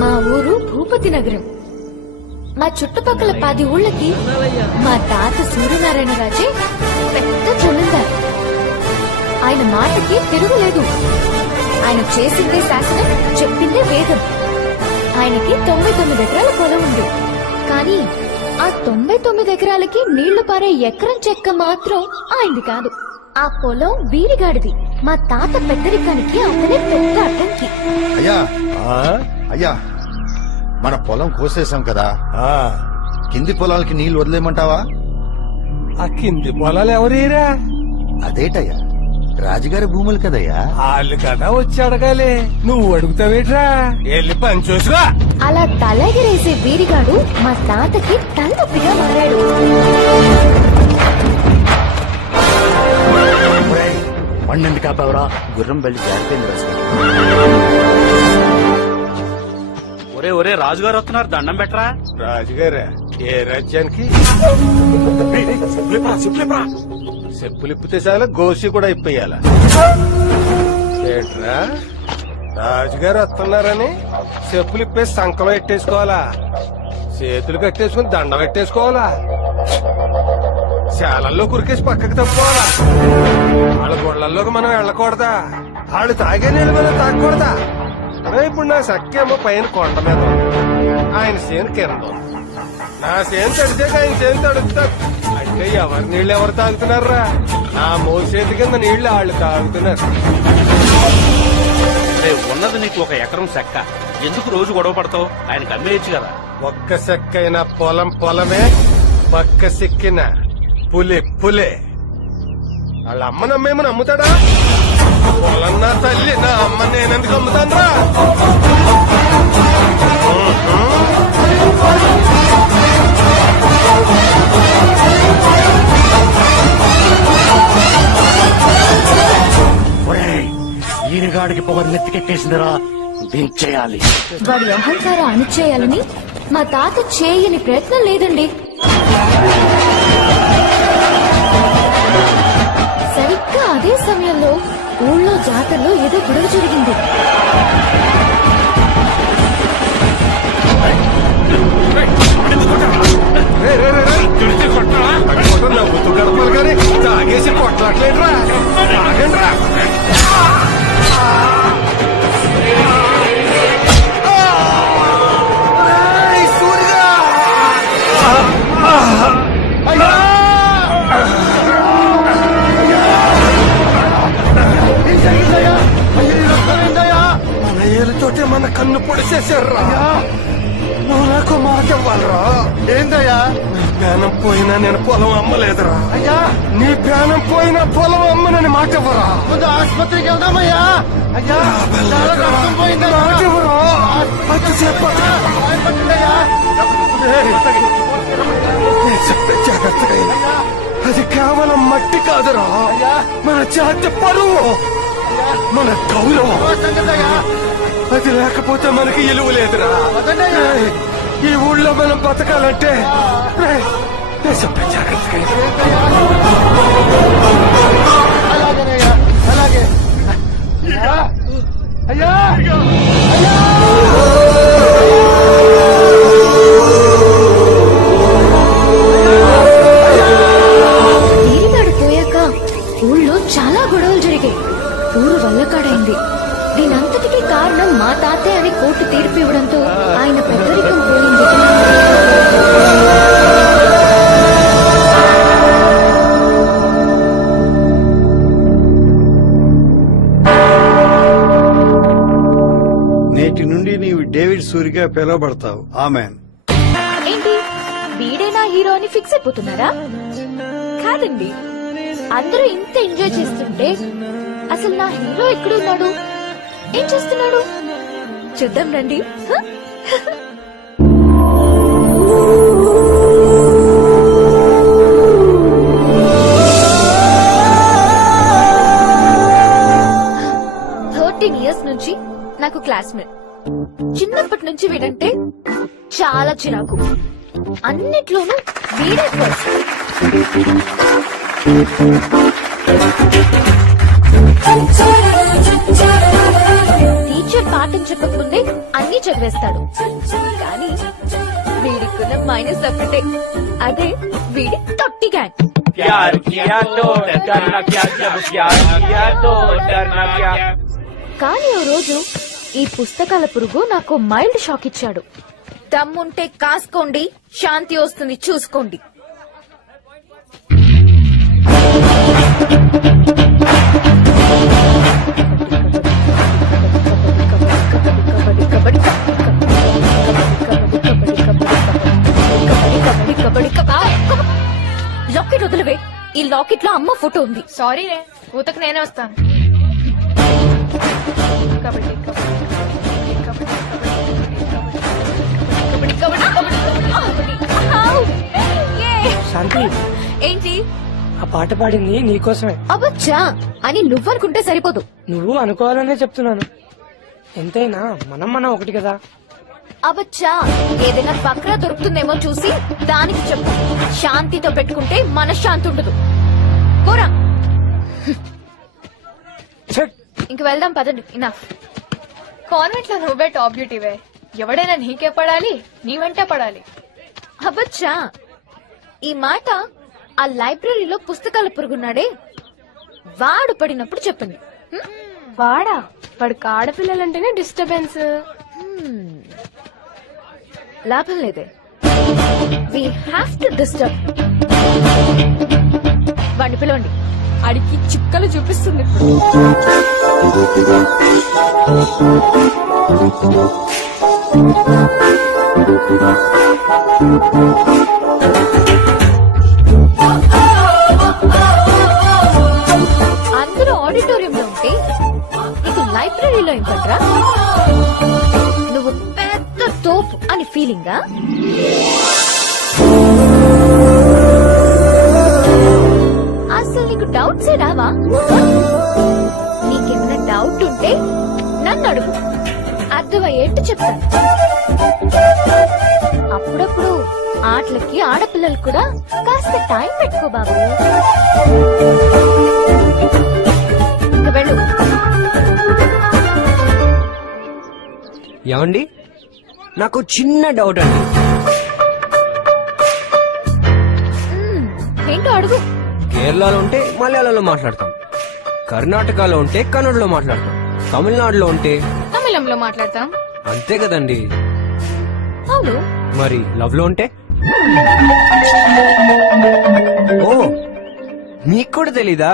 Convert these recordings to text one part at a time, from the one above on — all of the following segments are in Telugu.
మా ఊరు భూపతి నగరం. మా చుట్టుపక్కల 10 ఊళ్ళకి మా తాత సూర్యనారాయణ రాజే పెద్ద జమీందారు. ఆయన మాటకి తిరుగులేదు. ఆయన చేసిందే శాసనం, చెప్పిందే వేదం. ఆయనకి 99 ఎకరాల పొలం ఉంది. కానీ ఆ 99 ఎకరాలకి నీళ్లు పారే ఎకరం చెక్క మాత్రం ఆయనది కాదు. ఆ పొలం వీరిగాడిది. మా తాత పెద్దరికానికి అతనే పెద్ద అడ్డంకి. అయ్యా, మన పొలం కోసేసాం కదా, కింది పొలాలకి నీళ్లు వదిలేమంటావా? ఆ కింది పొలాలు ఎవరీరా? అదేటయ్యా, రాజుగారి భూములు కదయ్యా. వాళ్ళు కదా వచ్చి అడగాలి, నువ్వు అడుగుతావేట్రా? వెళ్ళి పని చూసురా. అలా తలగిరేసే వీరిగాడు మా తాతకి తలనొప్పిగా మారాడు. పండింది కాపావరా, గుర్రం బెల్లి జారిపోయింది. ఒరే రాజుగారు వస్తున్నారు, దండం పెట్టరా. రాజుగారా? ఏ రాజ్యానికి? చెప్పులిప్పితే చాలా గోసి కూడా ఇప్పేయాల. ఏట్రా, రాజుగారు వస్తున్నారని చెప్పులిప్పేసి సంకలో ఎట్టేసుకోవాలా? చేతులు కట్టేసుకుని దండం పెట్టేసుకోవాలా? శాలల్లో కురికేసి పక్కకి తప్పుకోవాలా? వాళ్ళ గొళ్ళల్లోకి మనం వెళ్ళకూడదా? వాళ్ళు తాగే నీళ్ళు మనం తాగకూడదా? ఇప్పుడు నా సఖ్యేమో పైన కొండ మీద ఆయన సేను కింద, నా సేను తడిచాక ఆయన సేను తడుస్తారు. అంటే ఎవరి నీళ్లు ఎవరు తాగుతున్నారా? నా మోసేతి కింద నీళ్లు వాళ్ళు తాగుతున్నారు. ఉన్నది నీకు 1 ఎకరం చెక్క, ఎందుకు రోజు గొడవ పడతావు? ఆయనకు అమ్మేయచ్చు కదా. ఒక్క సెక్కైన పొలమే, పక్క సిక్కిన పులే. వాళ్ళ అమ్మ నమ్మేమని అమ్ముతాడా? పొలం నా తల్లి, నా అమ్మ నేనెందుకు అమ్ముతానరా? ఈయనగాడికి పొగరు నెత్తికెక్కేసిందిరా, దించేయాలి. వాడి అహంకారం అణిచేయాలని మా తాత చేయని ప్రయత్నం లేదండి. సరిగ్గా అదే సమయంలో ఊళ్ళో జాతరలో ఏదో గొడవ జరిగింది. నవ్వుతూ గడపాలి కానీ తాగేసి కొట్టట్లేదురా. తాగండిరా. తోటే మన కన్ను పొడిచేశారా? నువ్వు నాకు మాట ఇవ్వాలరా? ఏందయ్యా? ప్రాణం పోయినా నేను పొలం అమ్మలేదురా. అయ్యా, నీ ప్రాణం పోయినా పొలం అమ్మనని మాట ఇవ్వరా? ముందు ఆసుపత్రికి వెళ్దామయ్యా. అయ్యా, చాలా రక్తం పోయిందా? మాట ఇవ్వరా? చెప్పే జాగ్రత్తగా, అది కేవలం మట్టి కాదురా, మన జాతి పరువు, మన గౌరవం. అది లేకపోతే మనకి ఇలువ లేదురా. ఈ ఊళ్ళో మనం బతకాలంటే నేను చెప్పే జాగ్రత్తగా. అలాగే అయ్యా. వీరిగాడు పోయాక ఊళ్ళో చాలా గొడవలు జరిగాయి. ఊరు వల్లకాడైంది. దీనంతటికీ కారణం మా తాతే అని కోర్టు తీర్పు ఇవ్వడంతో ఆయన పెద్దరికం పోయింది. నేటి నుండి నీవు డేవిడ్ సూరిగా పిలువబడతావు. ఆమెన్. ఏంటి, వీడేనా హీరో అని ఫిక్స్ అయిపోతున్నారా? కాదండి, అందరూ ఇంత ఎంజాయ్ చేస్తుంటే అసలు నా హీరో ఎక్కడున్నాడు, ఏం చేస్తున్నాడు చూద్దాం రండి. years నుంచి నాకు క్లాస్మేట్. చిన్నప్పటి నుంచి వీడంటే చాలా చిరాకు. అన్నిట్లోనూ వీడే ఫస్ట్. టీచర్ పాఠం చెప్పకముందే అన్ని చదివేస్తాడు. కానీ వీడికున్న మైనస్ ఒక్కటే, అదే వీడి తొట్టి గ్యాంగ్. కానీ ఓ రోజు ఈ పుస్తకాల పురుగు నాకు మైల్డ్ షాక్ ఇచ్చాడు. దమ్ముంటే కాసుకోండి, శాంతి వస్తుంది చూసుకోండి. లాకెట్ వదిలివే. ఈ లాకెట్ లో అమ్మ ఫోటో ఉంది. సారీ రే, ఊతకు నేనే వస్తాను. శాంతి, ఏంటి ఆ పాట పాడింది నీకోసమే. అబ్బచ్చా అని నువ్వనుకుంటే సరిపోదు. నువ్వు అనుకోవాలనే చెప్తున్నాను. ఎంతైనా మనం ఒకటి కదా. అబ్బచ్చా ఏదైనా బక్రా దొరుకుతుందేమో చూసి దానికి చెప్పు. శాంతితో పెట్టుకుంటే మనశ్శాంతి ఉండదు. పోరా, ఇంక వెళ్దాం పదండి. ఇనఫ్. కాన్వెంట్ లో నువ్వే టాప్ బ్యూటీవే. ఎవడైనా నీకే పడాలి, నీ వెంటే పడాలి. అబ్బచ్చా ఈ మాట ఆ లైబ్రరీలో పుస్తకాల పురుగున్నాడే వాడు పడినప్పుడు చెప్పండి. వాడా? వాడికి ఆడపిల్లలంటేనే డిస్టర్బెన్స్. లాభం లేదే. We have to disturb. వాడిని పిలవండి. అడిగి చుక్కలు చూపిస్తుంది. అందరూ ఆడిటోరియంలో ఉంటే నీకు లైబ్రరీలో ఏం పట్రా? నువ్వు పెద్ద తోపు అని ఫీలింగా? అసలు నీకు డౌట్స్ ఏ రావా? నీకేమైనా డౌట్ ఉంటే నన్ను అడుగు, అర్థమయ్యేట్టు చెప్తాను. అప్పుడప్పుడు ఆటలకి ఆడపిల్లలు కూడా కాస్త టైం పెట్టుకో బాబు. ఇంక వెళ్ళు. ఏమండి, నాకు చిన్న డౌట్ అండి. ఏంటో అడుగు. కేరళలో ఉంటే మలయాళంలో మాట్లాడతాం, కర్ణాటకలో ఉంటే కన్నడలో మాట్లాడతాం, తమిళనాడులో ఉంటే తమిళంలో మాట్లాడతాం. అంతే కదండి. అవును. మరి లవ్ లో ఉంటే? ఓ, మీకు కూడా తెలీదా?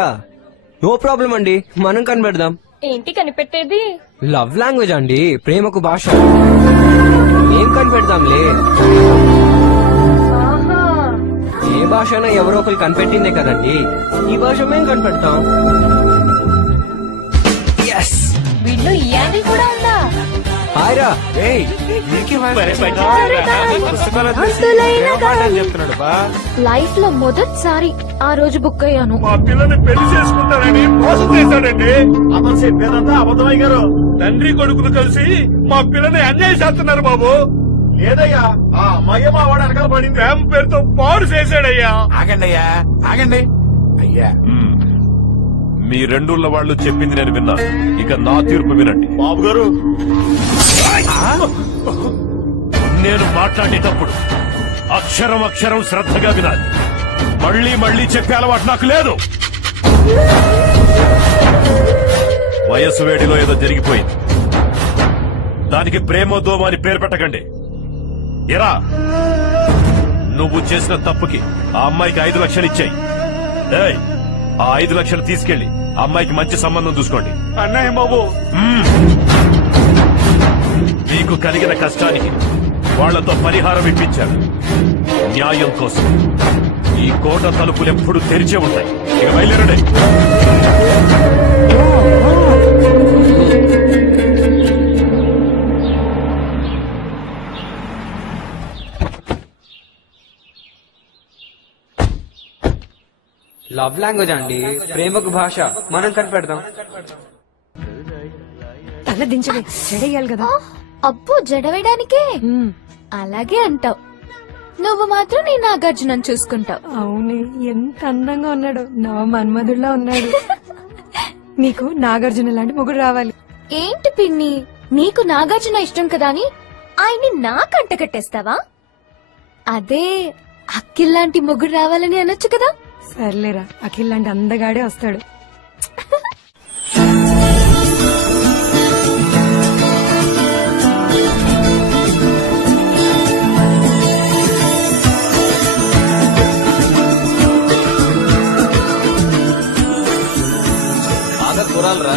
నో ప్రాబ్లం అండి, మనం కనిపెడదాం. ఏంటి కనిపెట్టేది? లవ్ లాంగ్వేజ్ అండి, ప్రేమకు భాష. ఏం కనిపెడదాంలే. ఏ భాష అయినా ఎవరో ఒకరు కనిపెట్టిందే కదండి. ఈ భాష మేం కనిపెడతాం. వీళ్ళు ఈ యాంగిల్ కూడా ఉందా? హాయ్రా. చెప్తున్నాడు బా. లైఫ్ లో మొదటిసారి ఆ రోజు బుక్ అయ్యాను. మా పిల్లని పెళ్లి చేసుకుంటారని మోసం చేశాడండి. అతను చెప్పేదంతా అబద్ధమై గారు. తండ్రి కొడుకులు కలిసి మా పిల్లని అన్యాయం చేస్తున్నారు బాబు. లేదయ్యా, ఆ అమ్మాయి మా వాడు వెనకాల పడింది. ప్రేమ పేరుతో పాడు చేశాడయ్యా. ఆగండి అయ్యా, ఆగండి అయ్యా. మీ రెండుళ్ళ వాళ్ళు చెప్పింది నేను విన్నాను. ఇక నా తీర్పు వినండి. బాబు గారు, నేను మాట్లాడేటప్పుడు అక్షరం అక్షరం శ్రద్ధగా వినాలి. మళ్ళీ మళ్ళీ చెప్పే అలవాటు నాకు లేదు. వయస్సు వేడిలో ఏదో జరిగిపోయింది, దానికి ప్రేమో దోమో అని పేరు పెట్టకండి. ఎరా, నువ్వు చేసిన తప్పుకి ఆ అమ్మాయికి 5 లక్షలు ఇచ్చాయి. ఆ 5 లక్షలు తీసుకెళ్లి ఆ అమ్మాయికి మంచి సంబంధం చూసుకోండి. అన్నయ్య బాబు, మీకు కలిగిన కష్టానికి వాళ్లతో పరిహారం ఇప్పించారు. న్యాయం కోసం ఈ కోట తలుపులు ఎప్పుడు తెరిచే ఉంటాయి. ఇక బయలుదేరండి. లవ్ లాంగ్వేజ్ అండి, ప్రేమకు భాష. మనం కనిపెడదాం. తల దించలే, చెడేయాలి కదా. అబ్బో, జడవేయడానికే? అలాగే అంటావు. నువ్వు మాత్రం నీ నాగార్జునని చూసుకుంటావు. అవునే, ఎంత అందంగా ఉన్నాడు. నా మన్మధుడిలా ఉన్నాడు. నీకు నాగార్జున లాంటి మొగుడు రావాలి. ఏంటి పిన్ని, నీకు నాగార్జున ఇష్టం కదా అని ఆయన్ని నా కంట కట్టేస్తావా? అదే అఖిల్ లాంటి మొగుడు రావాలని అనొచ్చు కదా. సర్లేరా, అఖిల్ లాంటి అందగాడే వస్తాడు. కూరాలరా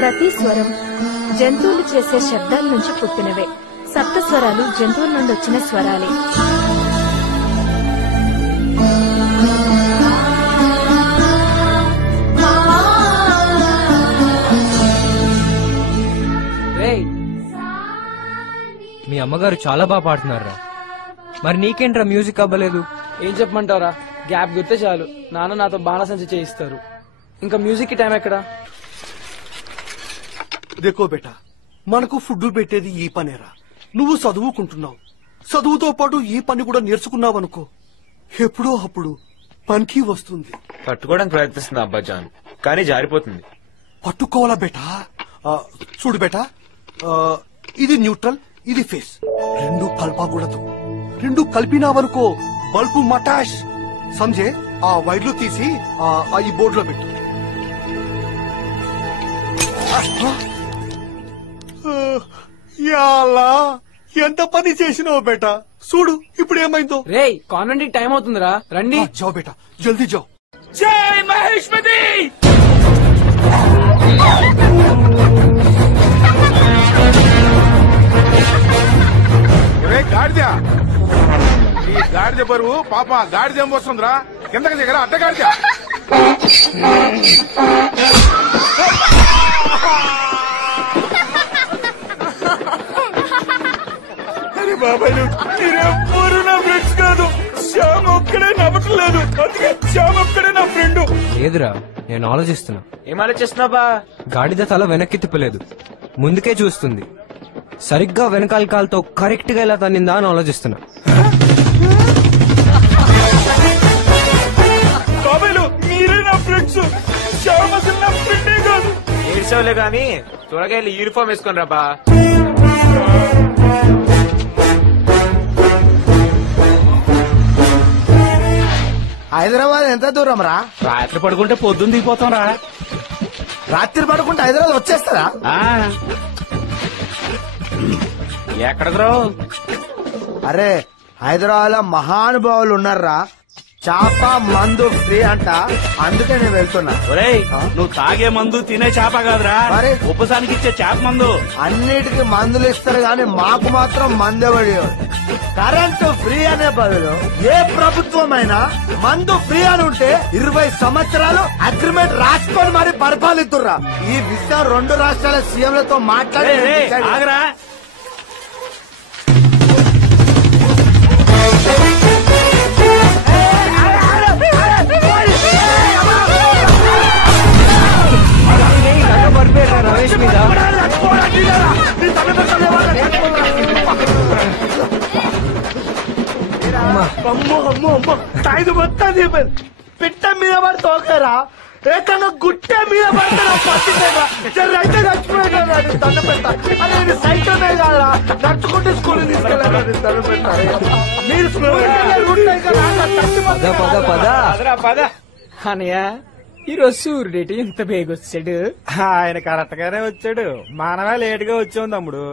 ప్రతి స్వరం జంతువులు చేసే శబ్దాల నుంచి పుట్టినవే. సప్త స్వరాలు జంతువుల నుండి వచ్చిన స్వరాలే. మీ అమ్మగారు చాలా బాగా పాడుతున్నారా, మరి నీకేంట్రా మ్యూజిక్ అవ్వలేదు? ఏం చెప్పమంటారా, గ్యాప్ గుర్తే చాలు నాన్న నాతో బాణసంచి చేయిస్తారు. ఇంకా మ్యూజిక్ కి టైం ఎక్కడా? దేకో బేటా, మనకు ఫుడ్ పెట్టేది ఈ పనేరా. నువ్వు చదువుకుంటున్నావు, చదువుతో పాటు ఈ పని కూడా నేర్చుకున్నావనుకో, ఎప్పుడో అప్పుడు పనికి వస్తుంది. పట్టుకోవడానికి ప్రయత్నిస్తుంది అబ్బాజాన్, కానీ జారిపోతుంది. పట్టుకోవాలా బేటా? చూడు బేటా, ఇది న్యూట్రల్, ఇది ఫేస్, రెండు కలపకూడదు. రెండు కలిపినావనుకో బల్బు మటాష్. సంజే, ఆ వైర్లు తీసి ఈ బోర్డులో పెట్టు. యాలా, ఎంత పని చేసినావు బేటా. చూడు ఇప్పుడు ఏమైందో. రే, కాన్వెంట్ టైం అవుతుందిరా, రండి. జాओ బేటా, జల్దీ జాओ. జై మహేష్మతి. గాడిద, ఈ గాడిద బరువు పాప గాడిద ఏం వస్తుందిరా, కిందకి దగ్గర అడ్డ గాడిద. అరే బాబాయ్, మీరెవ్వరు నా ఫ్రెండ్స్ కాదు. శ్యామ్ ఒక్కడే నవ్వట్లేదు, అందుకే శ్యామ్ ఒక్కడే నా ఫ్రెండ్. లేదురా, నేను ఆలోచిస్తున్నా. ఏం ఆలోచిస్తున్నావా? గాడిద తల వెనక్కి తిప్పలేదు, ముందుకే చూస్తుంది. సరిగ్గా వెనకాల కాలుతో కరెక్ట్ గా ఇలా తన్నిందా అని ఆలోచిస్తున్నా. బాబాయ్లు మీరే నా ఫ్రెండ్స్, శ్యామ్ అసలు నా ఫ్రెండే కాదు. ఏడ్చవలే గాని త్వరగా వెళ్ళి యూనిఫామ్ వేసుకొని రాబా. హైదరాబాద్ ఎంత దూరం రా? రాత్రి పడుకుంటే పొద్దున్న దిగిపోతాం రా. రాత్రి పడుకుంటే హైదరాబాద్ వచ్చేస్తారా? ఎక్కడికి రావు? అరే, హైదరాబాద్ లో మహానుభావులు ఉన్నారా, చేప మందు ఫ్రీ అంట, అందుకే నేను వెళ్తున్నా. ఒరేయ్, నువ్వు తాగే మందు తినే చేప కాదురా, మరి? ఉపసానికి ఇచ్చే చేప మందు. అన్నిటికీ మందులు ఇస్తారు గాని మాకు మాత్రం మందేవాడి. కరెంటు ఫ్రీ అనే బదులు ఏ ప్రభుత్వమైనా మందు ఫ్రీ అని ఉంటే 20 సంవత్సరాలు అగ్రిమెంట్ రాసుకొని మరి పరిపాలిస్తుర్రా. ఈ విషయం 2 రాష్ట్రాల సీఎంలతో మాట్లాడి ఆగరా. రమేష్ మీద అమ్మో అమ్మో అమ్మో, ఐదు మొత్తం పిట్ట మీద పడి తోకరా, ఏకన్నా గుట్టే మీద పడతారా, అయితే చచ్చిపోయాడు. దండ పెట్టా, అదే సైకిల్ మీద కాదా నడుచుకుంటే స్కూల్ తీసుకెళ్ళారు. దండ పెట్టారు మీరు. పద అనయ్య, ఈరోజు సూర్యుడేటి ఇంత బేగొచ్చాడు. ఆయన కరెక్ట్ గానే వచ్చాడు, మనమే లేట్ గా వచ్చాం తమ్ముడు.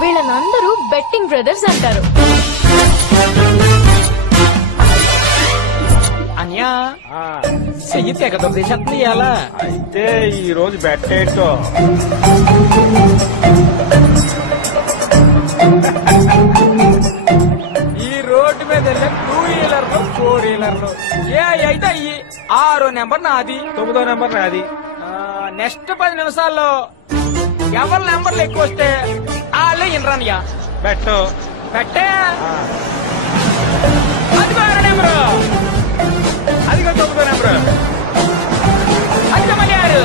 వీళ్ళనందరూ బెట్టింగ్ బ్రదర్స్ అంటారు. అన్యా చెయ్యి తెగ దొరికేసేస్తుంది ఇలా. అయితే ఈ రోజు బెట్టేటో. ఈ రోడ్డు మీద 2 వీలర్లు 4 వీలర్లు ఏ అయితే అయ్యి 6వ నెంబర్ నాది, 9వ నెంబర్ నాది. నెక్స్ట్ 10 నిమిషాల్లో ఎవరి నెంబర్లు ఎక్కువ వస్తే వాళ్ళే ఇన్రానియా బెట్టు పెట్టే. అది 6 నెంబరు, అది 9వ నెంబర్, అది మళ్ళీ 6.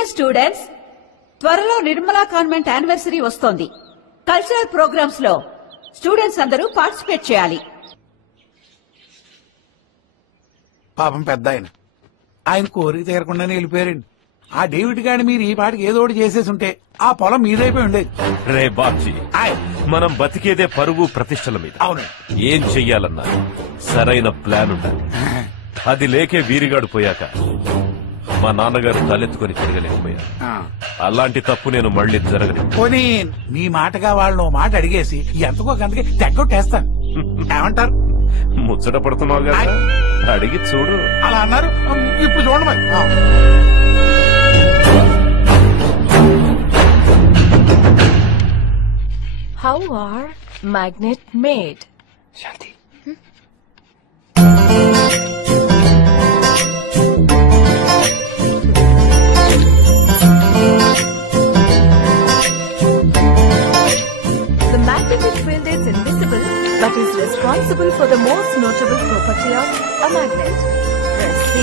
డియర్ స్టూడెంట్స్, త్వరలో నిర్మలా కాన్వెంట్ యానివర్సరీ వస్తోంది. కల్చరల్ ప్రోగ్రామ్స్ లో స్టూడెంట్స్ అందరూ పార్టిసిపేట్ చేయాలి. పాపం పెద్ద ఆయన కోరిక తీరకుండానే వెళ్ళిపోయారండి. ఆ డేవిడ్ గాని మీరు ఈ పాటికి ఏదో ఒకటి చేసేసి ఉంటే ఆ పొలం మీదైపోయి ఉండేది. రే బాబ్జీ, మనం బతికేదే పరువు ప్రతిష్టల మీద. అవును. ఏం చెయ్యాలన్నా సరైన ప్లాన్ ఉండాలి. అది లేకే వీరిగాడు పోయాక మా నాన్నగారు తలెత్తుకొని తిరగలేకపోయారు. అలాంటి తప్పు నేను మళ్ళీ జరగలేదు. పోనీ మీ మాటగా వాళ్ళని ఓ మాట అడిగేసి ఎంతకో గంతకి తెగ్గొట్టేస్తాను. ఏమంటారు? ముచ్చట పడుతున్నావు కదా, అడిగి చూడు. అలా అన్నారు, ఇప్పుడు చూడండి మరి. How are magnet made? Shanti. The magnetic field is invisible but is responsible for the most notable property of a magnet. Press C.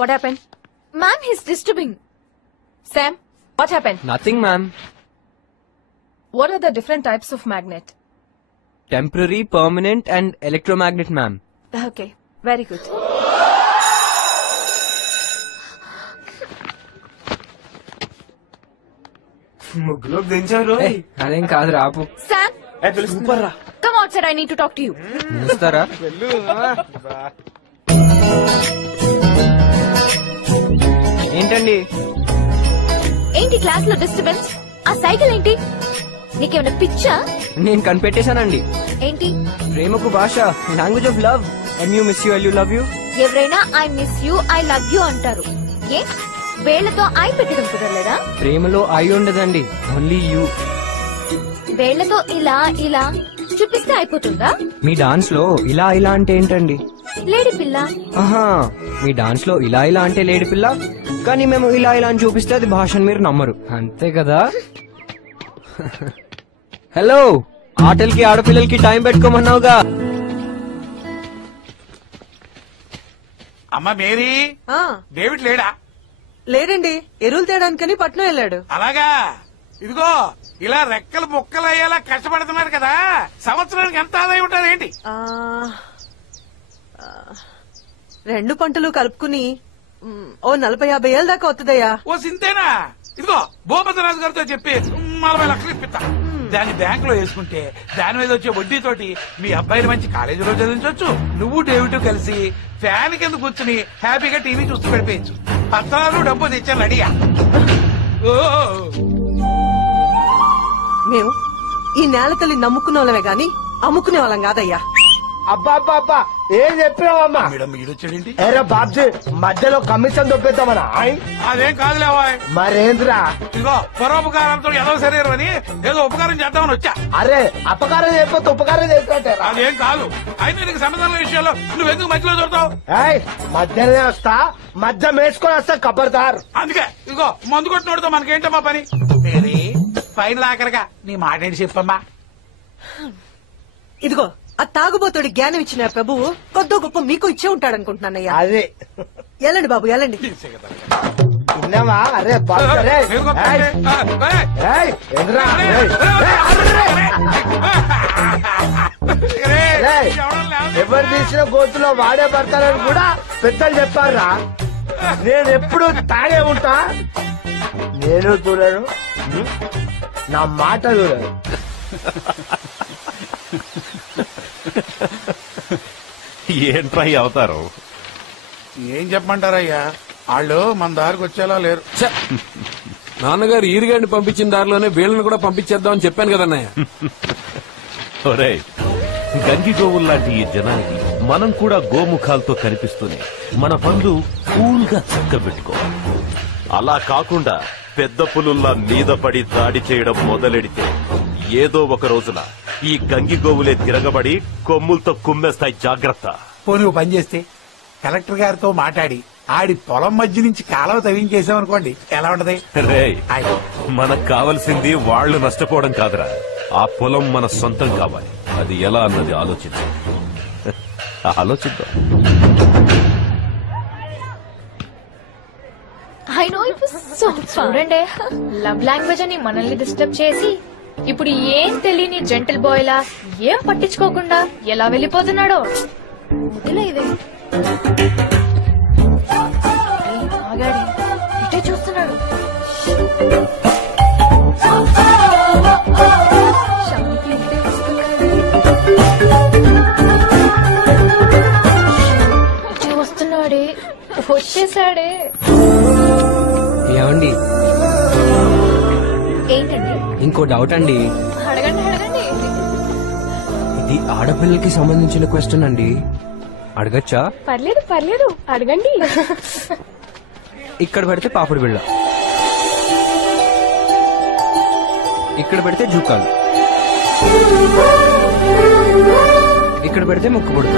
What happened? Ma'am, he's disturbing. Sam, what happened? Nothing, ma'am. What are the different types of magnet? Temporary, permanent and electromagnet, ma'am. Okay, very good. ముగ్గులో దించారు. అదేం కాదు రాపు. Sam, సూపర్ రా. come outside. I need to talk to you. చూస్తారా? ఏంటండి? ఏంటి క్లాస్ లో డిస్టర్బెన్స్? ఆ సైకిల్ ఏంటి? నీకేమైనా పిచ్చా? నేను కనిపెట్టేశానండి. ఏంటి? ప్రేమకు భాష, language of love. MU miss you, LU love you. ఎవరైనా I miss you, I love you అంటారు. ఏ వేళ్లతో ఐ పెట్టడం కుదరలేదా? ప్రేమలో ఐ ఉండదండి, ఓన్లీ యూ. వేళ్లతో ఇలా ఇలా చూపిస్తే అయిపోతుందా? మీ డాన్స్ లో ఇలా ఇలా అంటే ఏంటండి? లేడీ పిల్ల. ఆహా, మీ డాన్స్ లో ఇలా ఇలా అంటే లేడీ పిల్ల, కానీ మేము ఇలా ఇలా అని చూపిస్తే అది భాషను మీరు నమ్మరు, అంతే కదా? హలో, ఆటలకి ఆడపిల్లలకి టైం పెట్టుకోమన్నావుగా. అమ్మ మేరీ, డేవిడ్ లేడా? లేడండి, ఎరువులు తేడానికని పట్నం వెళ్ళాడు. అలాగా. ఇదిగో ఇలా రెక్కలు ముక్కలు అయ్యేలా కష్టపడుతున్నారు కదా, సంవత్సరానికి ఎంత ఆదాయం ఉంటుంది ఏంటి? 2 పంటలు కలుపుకుని ఓ 40-50 ఏళ్ళ దాకా వస్తుందయ్యా. ఓ సింతేనా? ఇదిగో భూపతిరాజు గారితో చెప్పి 40 లక్షలు ఇప్పిస్తా. దాన్ని బ్యాంక్ లో వేసుకుంటే దాని మీద వచ్చే వడ్డీతోటి మీ అబ్బాయిని మంచి కాలేజీలో చదివించవచ్చు. నువ్వు డేవిడ్ కలిసి ఫ్యాన్ కింద కూర్చుని హ్యాపీగా టీవీ చూస్తూ గడిపేయచ్చు. పత్రాలు డబ్బు తెచ్చాను అడిగా. మేము ఈ నేల తల్లి నమ్ముకునే వాళ్ళమే గాని అమ్ముకునే వాళ్ళం కాదయ్యా. అబ్బా అబ్బా అబ్బా, ఏం చెప్పినావమ్మా? మేడం మీరొచ్చాడేంటి? ఏరా బాబ్జీ, మధ్యలో కమిషన్ దొబ్బేద్దామనా? అదేం కాదులేవా. మరేంద్రా? ఇదిగో పరోపకారంతో ఏదో శరీరం అని ఏదో ఉపకారం చేద్దామని వచ్చా. అరే, అపకారం చేయకపోతే ఉపకారం చేసినట్టే. అదేం కాదు. అయితే నీకు సంబంధాల విషయాల్లో నువ్వెందుకు మధ్యలో దొరుకుతావు? మధ్యనే వస్తా, మధ్య వేసుకొని వస్తా కబర్దార్. అందుకే ఇదిగో మందు కొట్టినోడితో మనకేంటమ్మా పని? మేరీ, ఫైనల్ ఆఖరిగా నీ మాట ఏంటి చెప్పమ్మా? ఇదిగో ఆ తాగుబోతుడి జ్ఞానం ఇచ్చిన ప్రభువు కొద్దో గొప్ప మీకు ఇచ్చే ఉంటాడనుకుంటున్నానయ్యా. అదే. వెళ్ళండి బాబు, వెళ్ళండి. తిన్నావా? అరే బాబు, అరే. ఏయ్, ఎదురా, ఏయ్. ఏయ్, ఎవరు తీసిన గోతులో వాడే పడతారని కూడా పెద్దలు చెప్పారా? నేను ఎప్పుడు తాగే ఉంటా. నేను చూడను, నా మాట చూడను. ఏంట్రా ఈ అవతారం? ఏం చెప్పమంటారయ్యా, వాళ్ళు మన దారికి వచ్చేలా లేరు. నాన్నగారు ఈరిగాడిని పంపించిన దారిలోనే వీళ్ళని కూడా పంపించేద్దామని చెప్పాను కదన్నయ్య. ఒరేయ్, గంగి గోవుల్లాంటి ఈ జనానికి మనం కూడా గోముఖాలతో కనిపిస్తూనే మన పనులు కూల్గా చక్కబెట్టుకోవాలి. అలా కాకుండా పెద్ద పులుల్లా మీద పడి దాడి చేయడం మొదలెడితే ఏదో ఒక రోజున ఈ గంగి గోవులే తిరగబడి కొమ్ములతో కుమ్మేస్తాయి. జాగ్రత్త. పోనీ ఓ పని చేస్తే కలెక్టర్ గారితో మాట్లాడి ఆడి పొలం మధ్య నుంచి కాలువ తవ్వించేసామనుకోండి, ఎలా ఉంటది? రేయ్, మనకు కావలసింది వాళ్లు నష్టపోవడం కాదురా, ఆ పొలం మన సొంతం కావాలి. అది ఎలా అన్నది ఆలోచించాలి. ఆలోచిద్దాం. I know it was so చూడండి, లవ్ లాంగ్వేజ్ అని మనల్ని డిస్టర్బ్ చేసి ఇప్పుడు ఏం తెలియని జెంటిల్ బాయ్ లా ఏం పట్టించుకోకుండా ఎలా వెళ్ళిపోతున్నాడో. వదిలేదే ఆగాడి, ఇటే చూస్తున్నాడు. శాంతికి ఇటే వస్తున్నాడే, వచ్చేసాడే. ఏమండి, ఏంటండి? ఇంకో డౌట్ అండి. అడగండి అడగండి. ఇది ఆడపిల్లకి సంబంధించిన క్వశ్చన్ అండి, అడగచ్చా? పర్లేదు పర్లేదు, అడగండి. ఇక్కడ పెడితే పాపిడి బిళ్ళ, ఇక్కడ పెడితే జూకాలు, ఇక్కడ పెడితే ముక్కు పుడక,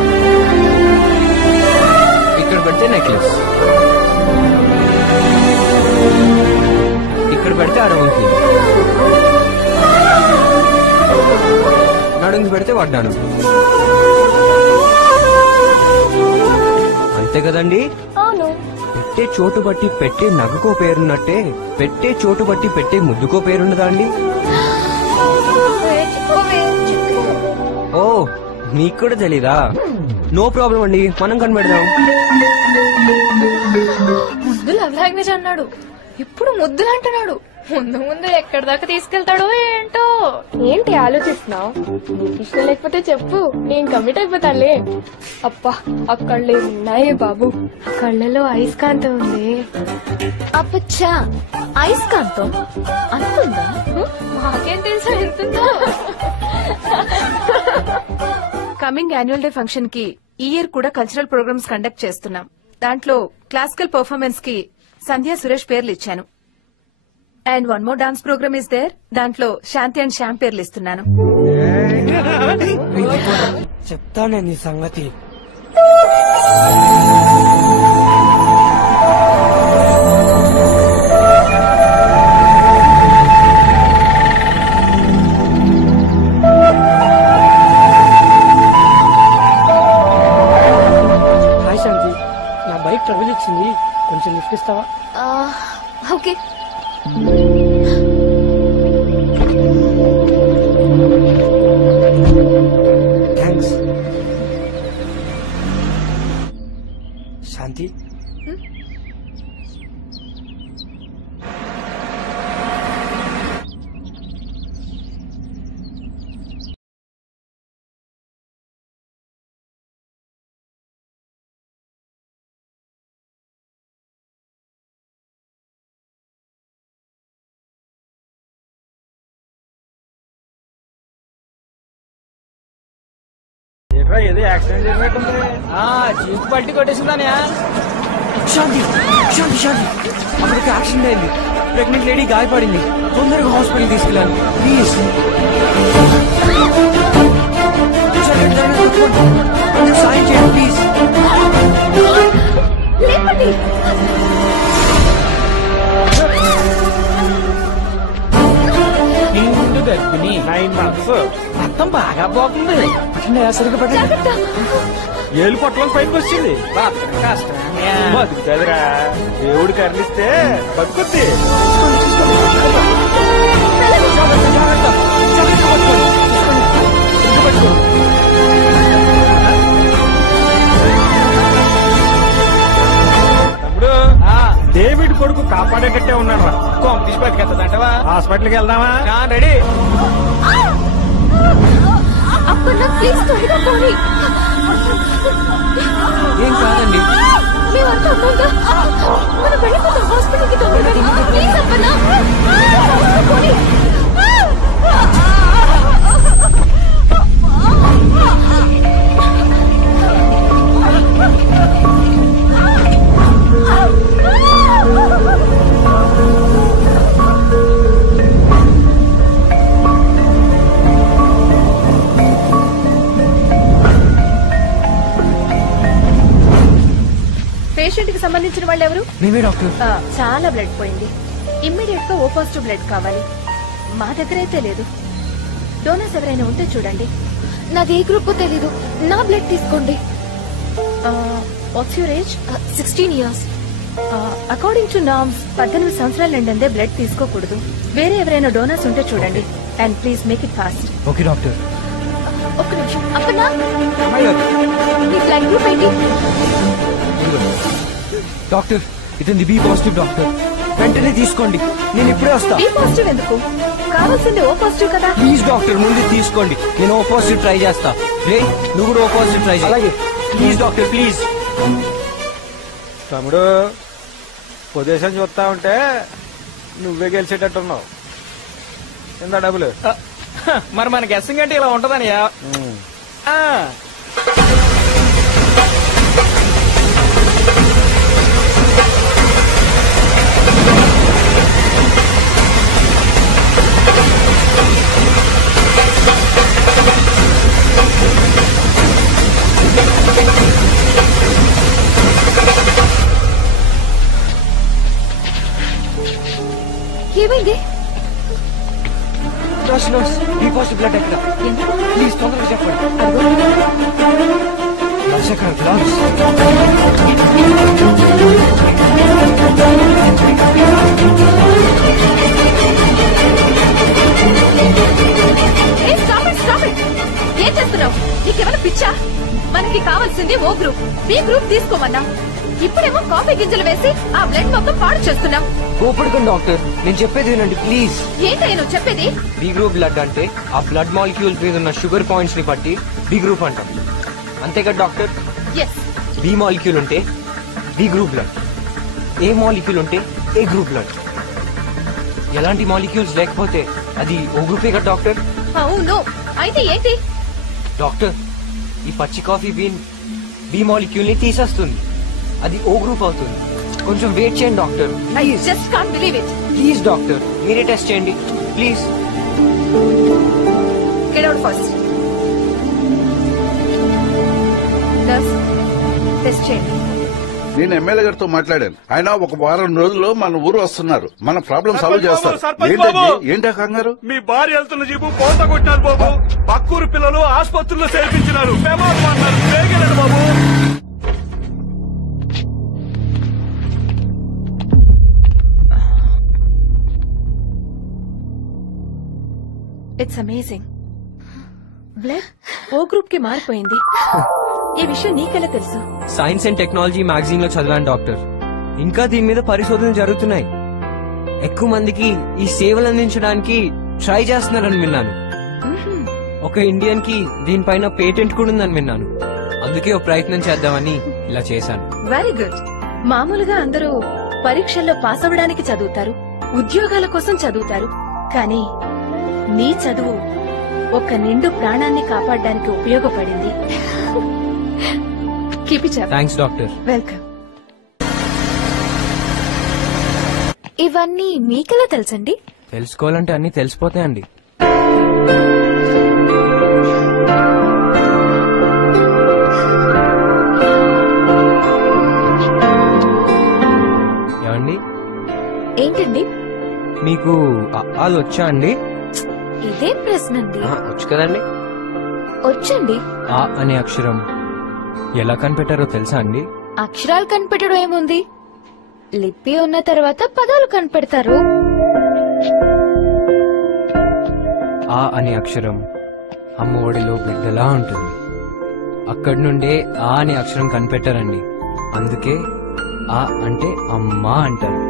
ఇక్కడ పెడితే నెక్లెస్, ఇక్కడ పెడితే అడవంకి, నడుంగి పెడితే వడ్డాను. అంతే కదండి? అవును. పెట్టే చోటు బట్టి పెట్టే నగకో పేరున్నట్టే పెట్టే చోటు బట్టి పెట్టే ముద్దుకో పేరున్నదా అండి? ఓ, నీకు కూడా తెలీదా? నో ప్రాబ్లం అండి, మనం కనిపెడదాం. ముందు లవ్ లాంగ్వేజ్ అన్నాడు, ఇప్పుడు ముద్దులు అంటున్నాడు. ముందు ముందు ఎక్కడి దాకా తీసుకెళ్తాడో ఏంటో. ఏంటి ఆలోచిస్తున్నావు? ఇష్టం లేకపోతే చెప్పు, నేను కమిట్ అయిపోతానులే. అబ్బా, ఆ కళ్ళు ఉన్నాయే బాబు, ఆ కళ్ళలో అయస్కాంతం ఉంది. అప్పచ్చా, అయస్కాంతం అంతుందా? మాకేం తెలుసా ఎంతుందో. కమింగ్ యాన్యువల్ డే ఫంక్షన్ కి ఈ ఇయర్ కూడా కల్చరల్ ప్రోగ్రామ్స్ కండక్ట్ చేస్తున్నాం. దాంట్లో క్లాసికల్ పర్ఫార్మెన్స్ కి సంధ్య సురేష్ పేర్లు ఇచ్చాను. And one more dance program is there, దాంట్లో శాంతి అండ్ శ్యామ్ పేర్లు ఇస్తున్నాను. చెప్తానే నీ సంగతి. హాయ్ శాంతి, నా బైక్ ట్రబుల్ ఇచ్చింది, కొంచెం లిఫ్ట్ ఇస్తావా? ఓకే. థ్యాంక్స్. శాంతి, ఏదో యాక్సిడెంట్ జరిగినట్టుంది. జీప్ పల్టీ కొట్టేసిందానే. శాంతి శాంతి శాంతి, అక్కడికి యాక్సిడెంట్ అయింది. ప్రెగ్నెంట్ లేడీ గాయపడింది, తొందరగా హాస్పిటల్ తీసుకెళ్ళాలి ప్లీజ్. సాయం చేయండి ప్లీజ్. నీ ముందు గర్భిణి 9 months, రక్తం బాగా పోతుంది. సరిగ్గా పట్టండి. ఏళ్ళు పొట్టలోకి పైకి వచ్చింది బతుకుతుందిరా. దేవుడు కర్ణిస్తే బతుకుద్ది. తమ్ముడు డేవిడ్ కొడుకు కాపాడేటట్టే ఉన్నాడు రా. కొంప తీసి బతికెత్తదంటవా? హాస్పిటల్కి వెళ్దామా? రెడీ. ప్లీజ్ త్వరగా పోనీ. ఏం కాదండి. మేమంతా ఉన్నాగా, మనం వెళ్ళిపోతాం హాస్పిటల్కి. ప్లీజ్ అప్పన్నా పోనీ. పేషెంట్ కి సంబంధించిన వాళ్ళు ఎవరు? మేమే డాక్టర్. చాలా బ్లడ్ పోయింది. ఇమ్మీడియట్ గా ఓ పాజిటివ్ బ్లడ్ కావాలి. మా దగ్గర అయితే లేదు. డోనర్స్ ఎవరైనా ఉంటే చూడండి. నాది ఏ గ్రూప్ తెలీదు. నా బ్లడ్ తీసుకోండి. What's your age? 16 years. According to norms 18 సంవత్సరాల నిండే బ్లడ్ తీసుకోకూడదు. వేరే ఎవరైనా డోనర్స్ ఉంటే చూడండి. And please make it fast. Okay doctor. ఒక్క నిమిషం. అప్పన్నా, ఈ బ్లడ్ గ్రూప్ ఏంటి? డాక్టర్, ఇతని బి పాజిటివ్ డాక్టర్. వెంటనే తీసుకోండి. నేను ఇప్పుడే వస్తా. బి పాజిటివ్ ఎందుకు? కావాల్సింది ఓ పాజిటివ్ కదా. ప్లీజ్ డాక్టర్, ముందు తీసుకోండి. నేను ఓ పాజిటివ్ ట్రై చేస్తా. రే, నువ్వు కూడా ఓ పాజిటివ్ ట్రై చేయి. అలాగే. Please doctor, please. తమ్ముడు, పొజిషన్ చూస్తా ఉంటే నువ్వే గెలిచేటట్టున్నావు. ఎంత డబ్బులు? మరి మన గెస్సింగ్ అంటే ఇలా ఉంటదనియా? ఏమైంది? బి పాజిటివ్ బ్లడ్ ఎక్కడ? ప్లీజ్ తొందరగా చెప్పండి. ఏం చేస్తున్నావు? నీకేమైనా పిచ్చా? మనకి కావాల్సింది ఓ గ్రూప్. బి గ్రూప్ తీసుకోమన్నా. ఇప్పుడేమో కాఫీ గింజలు వేసి ఆ బ్లడ్ మొత్తం పాడు చేస్తున్నాం. కోపడకండి డాక్టర్, నేను చెప్పేది వినండి ప్లీజ్. ఏంటయ్య నువ్వు చెప్పేది? బి గ్రూప్ బ్లడ్ అంటే ఆ బ్లడ్ మాలిక్యూల్స్ మీద ఉన్న షుగర్ పాయింట్స్ ని బట్టి బి గ్రూప్ అంటాం. అంతే కదా డాక్టర్? బి మాలిక్యూల్ ఉంటే B group blood, A molecule ఉంటే ఏ గ్రూప్ బ్లడ్. ఎలాంటి మాలిక్యూల్స్ లేకపోతే అది ఓ గ్రూపే కదా డాక్టర్? అవును. అయితే ఏంటి డాక్టర్? ఈ పచ్చి కాఫీ బీన్ బి మాలిక్యూల్ ని తీసేస్తుంది. అది ఓ గ్రూప్ అవుతుంది. కొంచెం వెయిట్ చేయండి doctor. I just can't believe it. Please doctor, మీరే టెస్ట్ చేయండి please. Get out first. Nurse, test చేయండి. నేను ఎమ్మెల్యే గారితో మాట్లాడాను. ఆయన ఒక వారం రోజుల్లో మన ఊరు వస్తున్నారు. మన ప్రాబ్లం సాల్వ్ చేస్తారు. ఏంటా కంగారు? మీ భార్య వెళ్తున్న జీపు పోత కొట్టారు బాబు. పక్కూరు పిల్లలు ఆసుపత్రుల్లో చేర్పించినారు. బాబు it's amazing. Blood O group కి మారిపోయింది. ఈ విషయం నీకెలా తెలుసు? సైన్స్ అండ్ టెక్నాలజీ మ్యాగజైన్ లో చదివాను డాక్టర్. ఇంకా దీని మీద పరిశోధనలు జరుగుతున్నాయి. ఎక్కువ మందికి ఈ సేవలు అందించడానికి ట్రై చేస్తున్నారని విన్నాను. ఒక ఇండియన్ కి దీనిపైన పేటెంట్ కూడా ఉందని విన్నాను. అందుకే ఓ ప్రయత్నం చేద్దామని ఇలా చేశాను. Very good. మామూలుగా అందరూ పరీక్షల్లో పాస్ అవ్వడానికి చదువుతారు, ఉద్యోగాల కోసం చదువుతారు. కానీ నీ చదువు ఒక నిండు ప్రాణాన్ని కాపాడడానికి ఉపయోగపడింది. Keep it up. Thanks doctor. Welcome. ఇవన్నీ మీకెలా తెలుసండి? తెలుసుకోవాలంటే అన్ని తెలిసిపోతాయండి. ఏమండి? ఏంటండి? మీకు అది వచ్చా అండి? ఇదే ప్రశ్న అండి. వచ్చు కదండి. వచ్చండి. ఆ అనే అక్షరం ఎలా కనిపెట్టారో తెలుసా అండి? అక్షరాలు కనిపెట్టడం ఏముంది, లిపి ఉన్న తర్వాత పదాలు కనిపెడతారు. ఆ అనే అక్షరం అమ్మ ఒడిలో బిడ్డలా ఉంటుంది. అక్కడి నుండే ఆ అనే అక్షరం కనిపెట్టారండి. అందుకే ఆ అంటే అమ్మ అంటారు.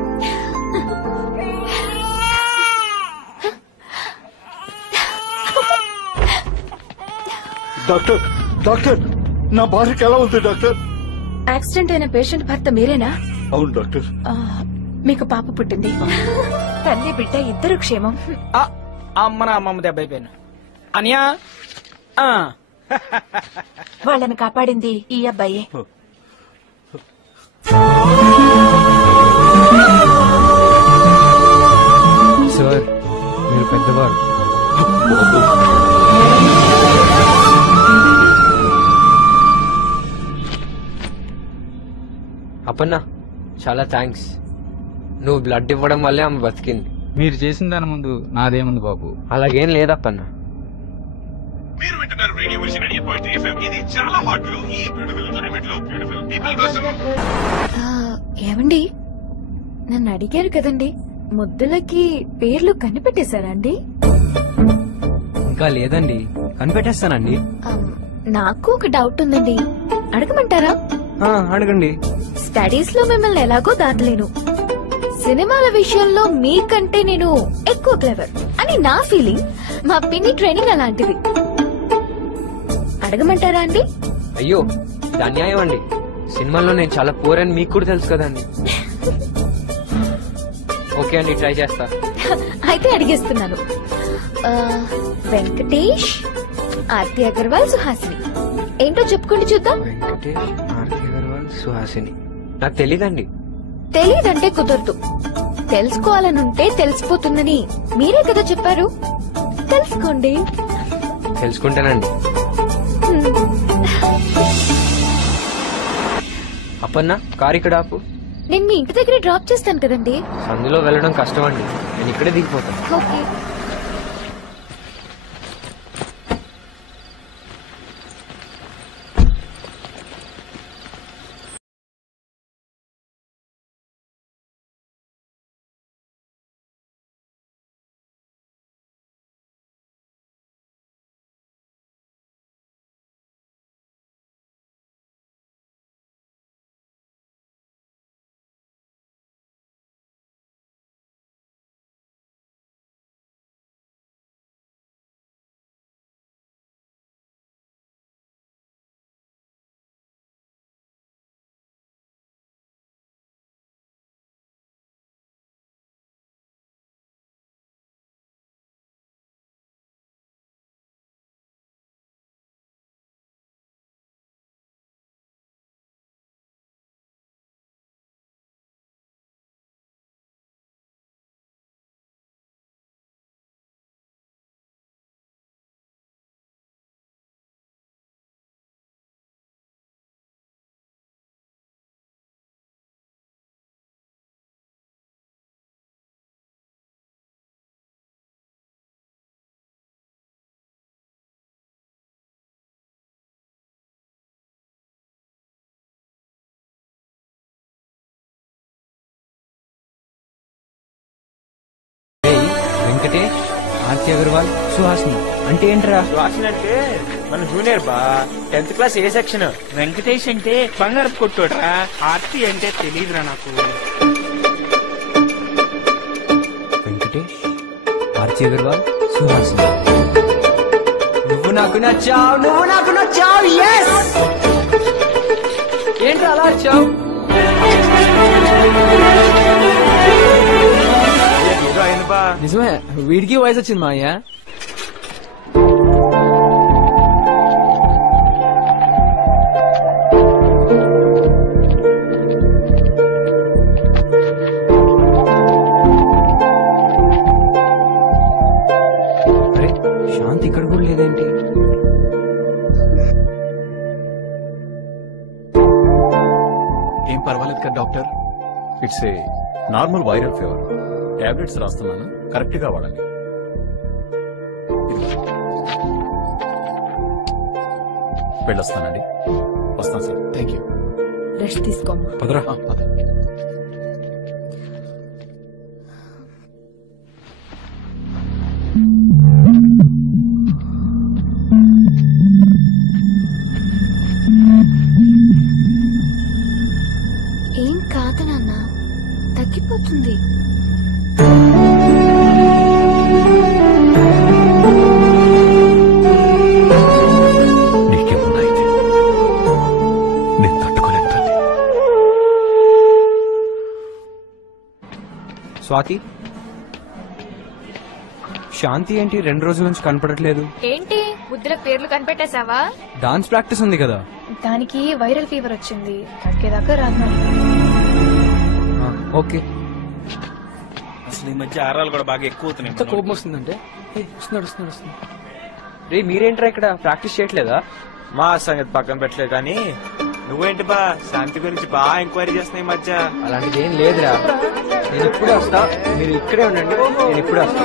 డాక్టర్ డాక్టర్ నా భార్యకి ఎలా ఉంది డాక్టర్? యాక్సిడెంట్ అయిన పేషెంట్ భర్త మీరేనా? అవును డాక్టర్. మీకు పాప పుట్టింది. తల్లి బిడ్డ ఇద్దరు క్షేమం. అమ్మ నా అమ్మమ్మ దెబ్బ అయిపోయాను. అనియా వాళ్ళని కాపాడింది ఈ అబ్బాయే. సార్, మీరు పెద్దవారు. అప్పన్నా, చాలా థ్యాంక్స్. నువ్వు బ్లడ్ ఇవ్వడం వల్లే ఆమె బతికింది. మీరు చేసిన దాని ముందు నాదేముంది బాబు? అలాగేం లేదప్పన్నా. ఏమండి, నన్ను అడిగారు కదండి, ముద్దులకి పేర్లు కనిపెట్టేశారా అండి? ఇంకా లేదండి, కనిపెట్టేస్తానండి. నాకు ఒక డౌట్ ఉందండి, అడగమంటారా? అడగండి. స్టడీస్ లో మిమ్మల్ని ఎలాగో దాటలేను, సినిమాల విషయంలో మీకంటే నేను ఎక్కువ క్లెవర్ అని నా ఫీలింగ్. మా పిన్ని ట్రైనింగ్ అలాంటిది. అడగమంటారా అండి? అయ్యో, ఇది అన్యాయం అండి. సినిమాల్లో నేను చాలా పూర్ అని మీకు కూడా తెలుసు కదండి. ఓకే అండి, ట్రై చేస్తా. అయితే అడిగేస్తున్నాను. వెంకటేష్, ఆర్తి అగర్వాల్, సుహాసిని. ఏంటో చెప్పుకోండి చూద్దాం. వెంకటేష్, ఆర్తి అగర్వాల్, సుహాసిని. నాకు తెలీదండి. తెలీదంటే కుదరదు. తెలుసుకోవాలనుంటే తెలిసిపోతుందని మీరే కదా చెప్పారు. తెలుసుకోండి. తెలుసుకుంటానండి. అప్పన్నా, కారు ఇక్కడ ఆపు. నేను మీ ఇంటి దగ్గర డ్రాప్ చేస్తాను కదండి. సందులో వెళ్ళడం కష్టం అండి, నేను ఇక్కడే దిగిపోతాను. ఓకే. వెంకటేష్, ఆర్తి అగర్వాల్, సుహాసిని అంటే ఏంట్రా? సుహాసిని అంటే మన జూనియర్ బా, 10th క్లాస్ ఏ సెక్షన్. వెంకటేష్ అంటే బంగారపు కొట్టురా. ఆర్తి అంటే తెలియదురా నాకు. వెంకటేష్, ఆర్తి అగర్వాల్, సుహాసిని. నువ్వు నాకు నచ్చావు, నువ్వు నాకు నచ్చావు. ఏంట్రా అలా వచ్చావు? నిజమే, వీడికి వయసు వచ్చింది మాయ్య. శాంతి ఇక్కడ కూడా లేదేంటి? ఏం పర్వాలేదు కదా doctor? It's a normal viral fever. Tablets రాస్తున్నాను, కరెక్ట్ గా వాడండి. వెళ్ళొస్తానండి. వస్తాను సార్. Thank you. రెస్ట్ తీసుకోమ్మా. పదరా. పద. ఏం కాదు నాన్న, తగ్గిపోతుంది. నీకేమున్నాయితే నేను తట్టుకోలేను తల్లి. స్వాతి, శాంతి ఏంటి 2 రోజుల నుంచి కనపడట్లేదు? ఏంటి బుద్ధులకు పేర్లు కనిపెట్టేశావా? డాన్స్ ప్రాక్టీస్ ఉంది కదా. దానికి వైరల్ ఫీవర్ వచ్చింది, తగ్గేదాకా రాదు. ఓకే. అసలు ఈ మధ్య ఆరాలు కూడా బాగా ఎక్కువ అవుతున్నాయి. ఎంత కోపం వస్తుందంటే వస్తున్నాడు. రే మీరేంట్రా ఇక్కడ ప్రాక్టీస్ చేయట్లేదా? మా సంగతి పక్కన పెట్టలేదు కానీ నువ్వేంటి బా శాంతి గురించి బాగా ఎంక్వైరీ చేస్తున్నాయి ఈ మధ్య. అలాంటిది ఏం లేదురా. నేను ఇప్పుడే వస్తా, మీరు ఇక్కడే ఉండండి. నేను ఇప్పుడే వస్తా.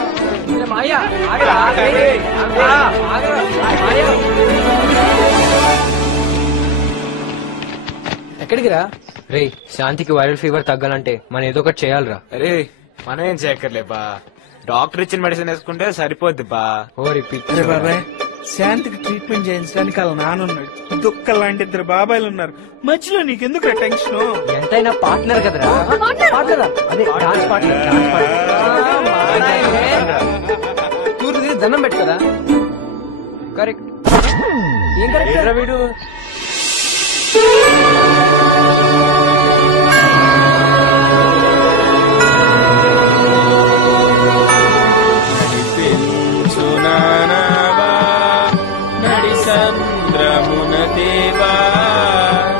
ఎక్కడికి రా? రే శాంతికి వైరల్ ఫీవర్ తగ్గాలంటే మనం ఏదో ఒకటి చేయాలిరా. అరే మనం ఏం చేయక్కర్లే బా, డాక్టర్ ఇచ్చిన మెడిసిన్ వేసుకుంటే సరిపోద్ది బా. అరే బాబాయ్, శాంతికి ట్రీట్మెంట్ చేయించడానికి వాళ్ళ నాన్నున్నాడు, దుక్క లాంటి 2 బాబాయిలు ఉన్నారు. మధ్యలో నీకెందుకు టెన్షన్? ఎంతైనా పార్ట్నర్ కదరా. పార్ట్నరా? అదే డాన్స్ పార్ట్నర్. తూర్పు తీసి దండం పెట్టు కదా. కరెక్ట్. ఏం కరెక్ట్ వీడు?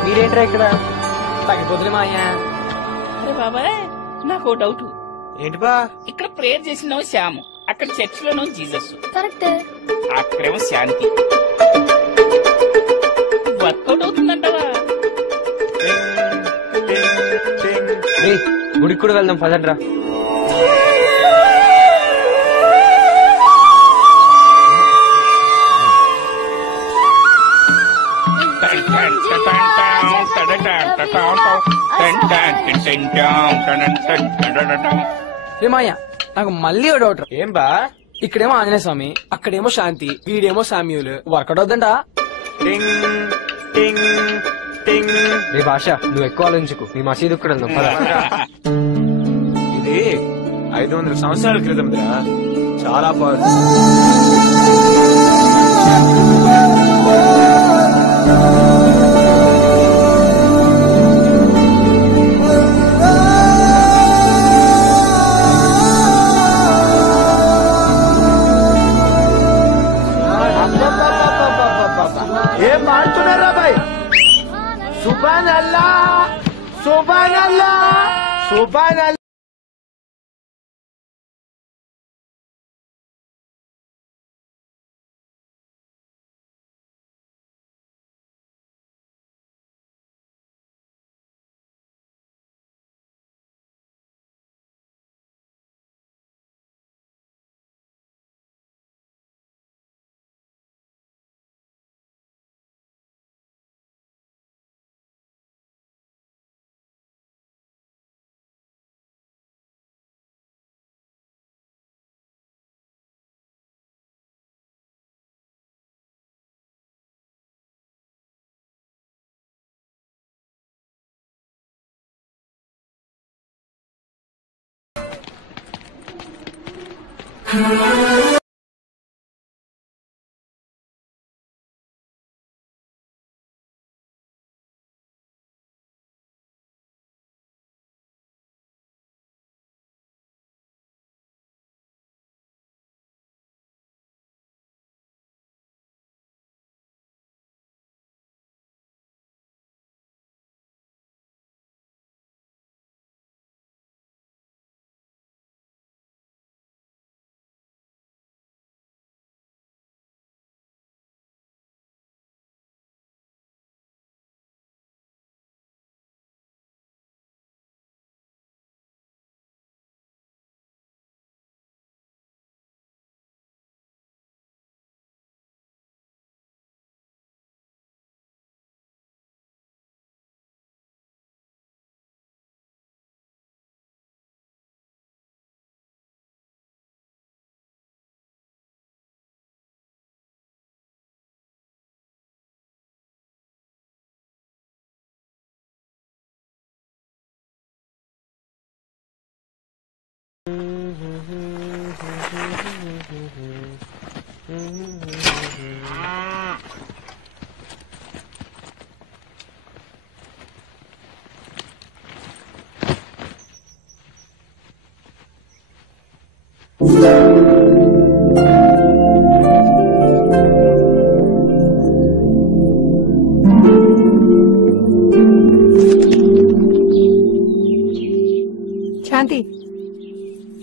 మీరేంట్రా ఇక్కడ? తగ్గిపోతులే మాయా. అరే బాబాయ్, నాకు డౌట్. ఏంటి బా? ఇక్కడ ప్రేయర్ చేసినావు శ్యాము, అక్కడ చర్చ్ లోనో జీసస్. కరెక్ట్. అక్కడేమో శాంతి. వర్కౌట్ అవుతుందంటవా? గుడికి కూడా వెళ్దాం పదండ్రా. రే మాయా, నాకు మళ్ళీ ఓ డౌట్. ఏం బా? ఇక్కడేమో ఆంజనేయ స్వామి, అక్కడేమో శాంతి, వీడేమో సామ్యూల్. వర్కౌట్ అవుతుందా? రే భాష, నువ్వు ఎక్కువ ఆలోచించుకు. నీ మసీదు కూడా వెళ్దాం పద. ఇది 500 సంవత్సరాల క్రితం చాలా పవర్. ఏం పాడుతున్నారా బాయ్? సుబాన్ అల్లా, సుబాన్ అల్లా, సుబాన్ అల్లా. శాంతి,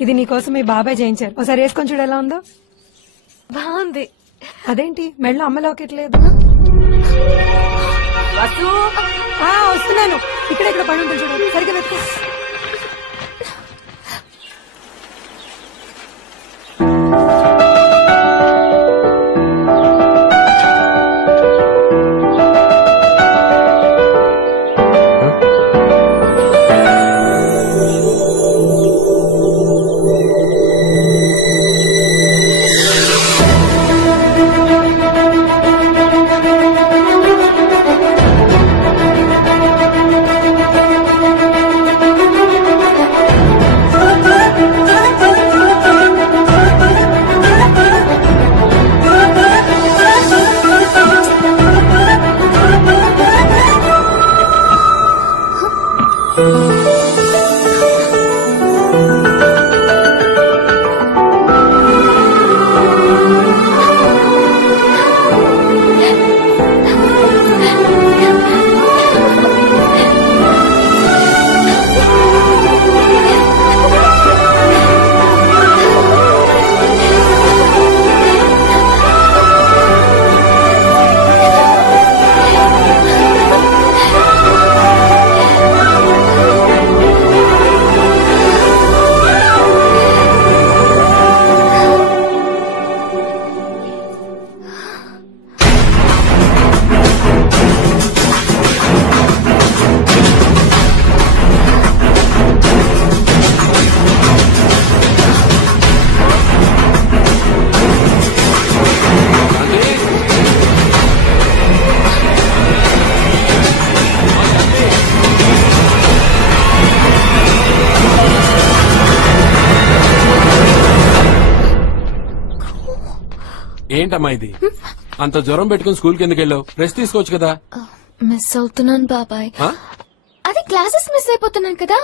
ఇది నీకోసం మీ బాబాయ్ చేయించారు. ఒకసారి వేసుకొని చూడు ఎలా ఉందో. బాగుంది. అదేంటి మెళ్ళో అమ్మ లాకెట్ లేదు? వస్తున్నాను. ఇక్కడ పడి ఉంటుంది చూడు, సరిగ్గా పెట్టుకో. ఏంటమ్మా ఇది? అంత జ్వరం పెట్టుకుని స్కూల్కి ఎందుకు వెళ్ళావు? రెస్ట్ తీసుకోవచ్చు కదా. మిస్ అవుతున్నాను బాబాయ్. అది క్లాసెస్ మిస్ అయిపోతున్నాను కదా.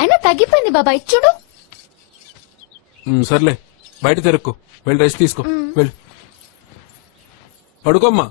అయినా తగ్గిపోయింది బాబాయ్, చూడు. సర్లే, బయట తిరక్కు, వెళ్ళి రెస్ట్ తీసుకో. వెళ్ళు, పడుకోమ్మా.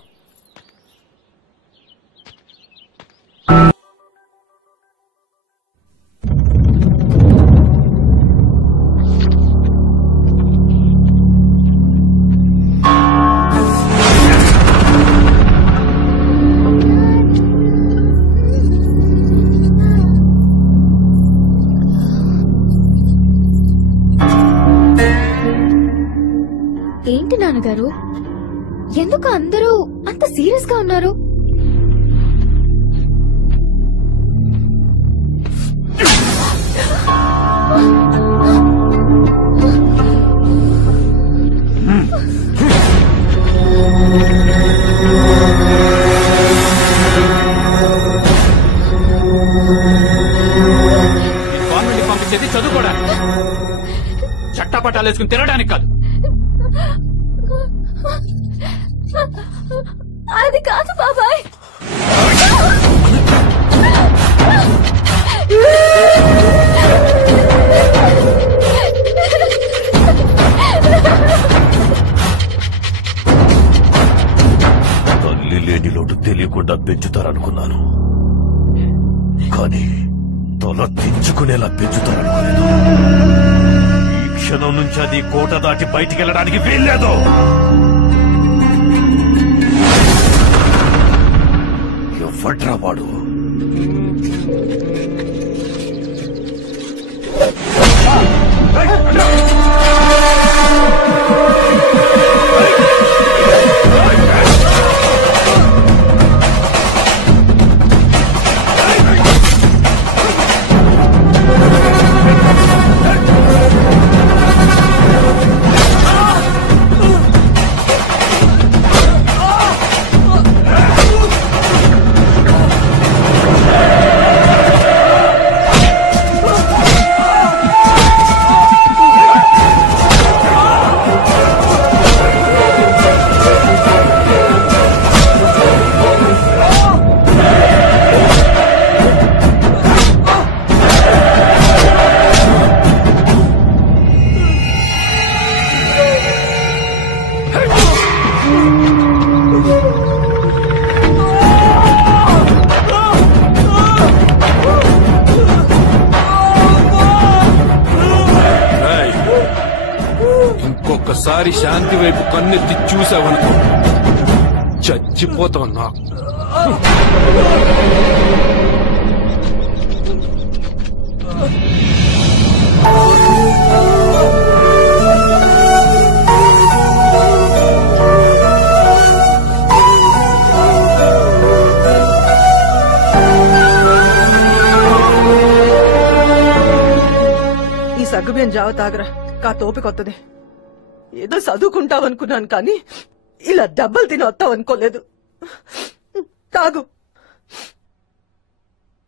ఏంటి నాన్నగారు, ఎందుకు అందరూ అంత సీరియస్ గా ఉన్నారు? గవర్నమెంట్ పంపించేది చదువుకోవడానికి, చట్టపట్టాలు వేసుకుని తిరగడానికి కాదు. అది కాదు బాబాయ్. తల్లి లేని లోటు తెలియకుండా పెంచుతారనుకున్నాను, కానీ తల తెంచుకునేలా పెంచుతారనుకోలేదు. ఈ క్షణం నుంచి అది కోట దాటి బయటికి వెళ్ళడానికి వీల్లేదు. ఎవడ్రా వాడు? ఒక్కసారి శాంతి వైపు కన్నెత్తి చూసావనుకో చచ్చిపోతావు నాకు. ఈ సగ్గుబియ్యం జావ తాగరా, కా తోపి కొత్తది. ఏదో చదువుకుంటావనుకున్నాను కానీ ఇలా దెబ్బలు తిని వస్తావనుకోలేదు. తాగు.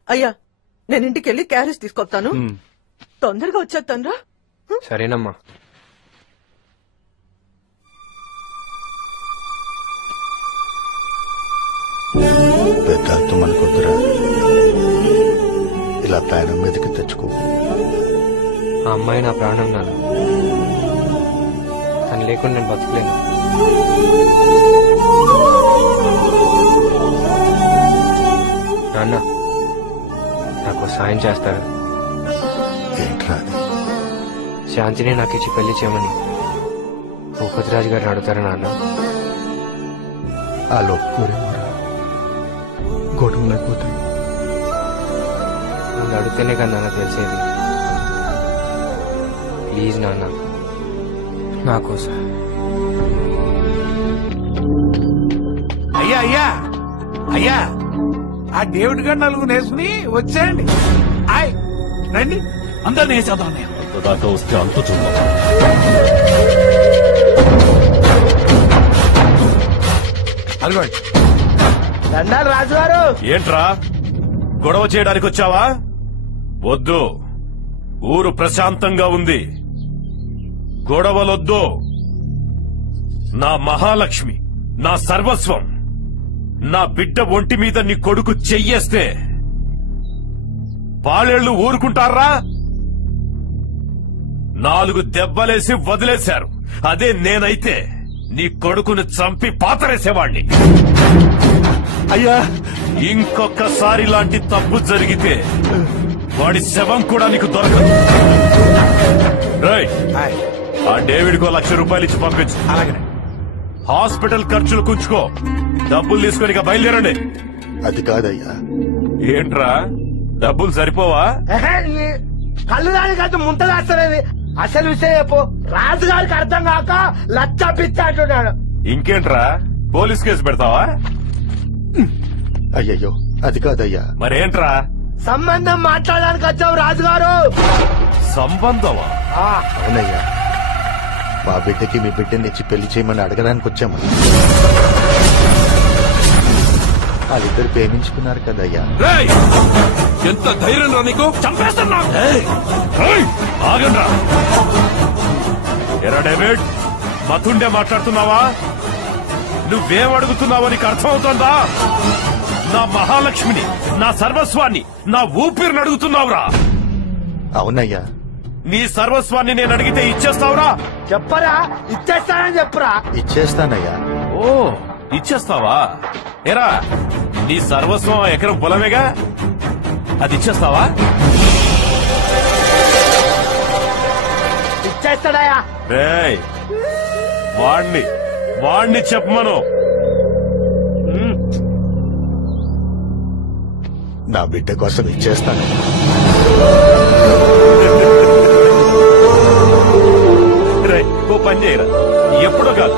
అయ్యా, నేను ఇంటికెళ్ళి క్యారేజ్ తీసుకొస్తాను. తొందరగా వచ్చేస్తానురా. సరేనమ్మా. పెద్దలతో మనకొద్దురా, ఇలా ప్రాణం మీదకి తెచ్చుకో. ఆ అమ్మాయి నా ప్రాణం నాన్న, తను లేకుండా నేను బతకలేను. నాన్న, నాకు సాయం చేస్తారా? ఏంట్రా? శాంతిని నాకు ఇచ్చి పెళ్లి చేయమని భూపతిరాజు గారిని అడుగుతారా నాన్న? ఆ లోపుకోరేమోరా, గొడవలు అయిపోతాయి. నన్ను అడిగితేనే కదా నాన్న తెలిసేది. ప్లీజ్ నాన్న, నా కోసం. అయ్యా అయ్యా అయ్యా, ఆ డేవిడ్ గారు నలుగురు నేసుకుని వచ్చేయండి. ఆయ్ రండి, అందరిని వేసేద్దాం. దాకా వస్తే అంత చూద్దాం. అదిగోండి. దండాలు రాజుగారు. ఏంట్రా గొడవ చేయడానికి వచ్చావా? వద్దు, ఊరు ప్రశాంతంగా ఉంది. గొడవలొద్దు. నా మహాలక్ష్మి, నా సర్వస్వం, నా బిడ్డ ఒంటి మీద నీ కొడుకు చెయ్యేస్తే పాలేళ్లు ఊరుకుంటారా? 4 దెబ్బలేసి వదిలేశారు. అదే నేనైతే నీ కొడుకును చంపి పాతరేసేవాణ్ణి. అయ్యా, ఇంకొకసారి లాంటి తప్పు జరిగితే వాడి శవం కూడా నీకు దొరకదు. ఆ డేవిడ్ కో 1,00,000 రూపాయలు ఇచ్చి పంపించు. అలాగే. హాస్పిటల్ ఖర్చులు కుంచుకో. డబ్బులు తీసుకొని బయలుదేరండి. అది కాదయ్యా. ఏంట్రా, డబ్బులు సరిపోవా? కళ్ళు దానికంటే ముంతదాస్తలేదు. అసలు విషయం చెప్పు. రాజుగారికి అర్థం కాక లచ్చ పిచ్చ అంటున్నాడు. ఇంకేంట్రా, పోలీస్ కేసు పెడతావా? అయ్యయ్యో, అది కాదయ్యా. మరేంట్రా? సంబంధం మాట్లాడడానికి వచ్చావు రాజుగారు. సంబంధమా? అవునయ్యా, మా బిడ్డకి మీ బిడ్డని ఇచ్చి పెళ్లి చేయమని అడగడానికి వచ్చాము. వాళ్ళిద్దరు ప్రేమించుకున్నారు కదయ్యా. ఎంత ధైర్యం రా నీకు? చంపేస్తున్నా. ఆగండ్రా. ఎరా డేవిడ్, మతుండే మాట్లాడుతున్నావా? నువ్వేం అడుగుతున్నావో నీకు అర్థమవుతోందా? నా మహాలక్ష్మిని, నా సర్వస్వాన్ని, నా ఊపిరిని అడుగుతున్నావురా? అవునయ్యా. నీ సర్వస్వాన్ని నేను అడిగితే ఇచ్చేస్తావురా? చెప్పరా, ఇచ్చేస్తానని చెప్పురా. ఇచ్చేస్తానయ్యా. ఓ, ఇచ్చేస్తావా? ఎరా, నీ సర్వస్వం ఎకరం పొలమేగా, అది ఇచ్చేస్తావా? ఇచ్చేస్తాడయ్యా. రేయ్, వాణ్ణి చెప్పమను. నా బిడ్డ కోసం ఇచ్చేస్తాను. ఓ పని చేయరా, ఎప్పుడో కాదు,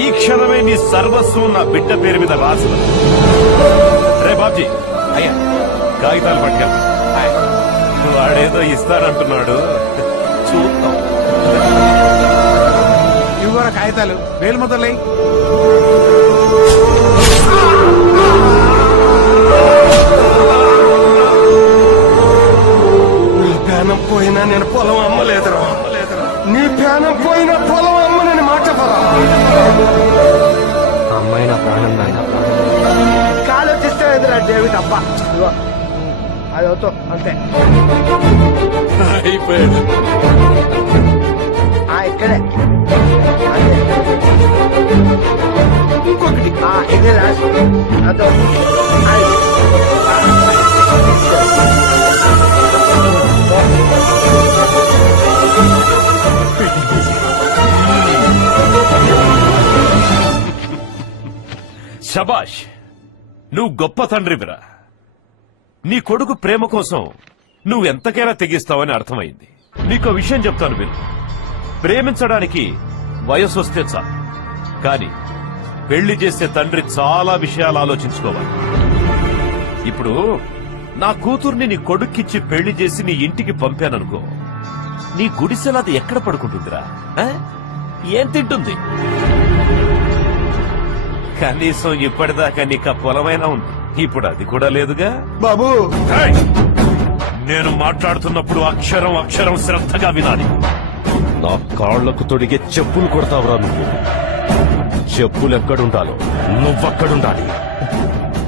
ఈ క్షణమే నీ సర్వస్వం నా బిడ్డ పేరు మీద రాసిన. రే బాబ్జీ, అయ్యా కాగితాలు పట్టుకెళ్ళ. వాడేదో ఇస్తానంటున్నాడు, చూద్దాం. ఇవ్వరా కాగితాలు, వేలు మొదలై. నీ ప్రాణం పోయినా నేను పొలం అమ్మలేదురా. నీ ప్రాణం పోయినా పొలం అమ్మనని మాట పరా. అమ్మాయి నా ప్రాణం నాయన. ఆలోచిస్తే ఎదురా డేవిడ్. అబ్బా అది అవుతావు అంతే. అయిపోయాడు. ఇక్కడే ఇంకొకటి. ఇదే లాస్ట్. అదో శబాష్, నువ్వు గొప్ప తండ్రివిరా. నీ కొడుకు ప్రేమ కోసం నువ్వెంతకైనా తెగిస్తావని అర్థమైంది. నీకో విషయం చెప్తాను విను. ప్రేమించడానికి వయసు వస్తే చాలు, కానీ పెళ్లి చేసే తండ్రి చాలా విషయాలు ఆలోచించుకోవాలి. ఇప్పుడు నా కూతుర్ని నీ కొడుక్కిచ్చి పెళ్లి చేసి నీ ఇంటికి పంపాననుకో, నీ గుడిసెలా అది ఎక్కడ పడుకుంటుందిరా? ఏం తింటుంది? కనీసం ఇప్పటిదాకా నీకు ఆ పొలమైనా ఉంది. ఇప్పుడు అది కూడా లేదుగా బాబు. నేను మాట్లాడుతున్నప్పుడు అక్షరం అక్షరం శ్రద్ధగా వినాలి. నా కాళ్లకు తొడిగే చెప్పులు కొడతావురా నువ్వు. చెప్పులెక్కడుండాలో నువ్వక్కడుండాలి.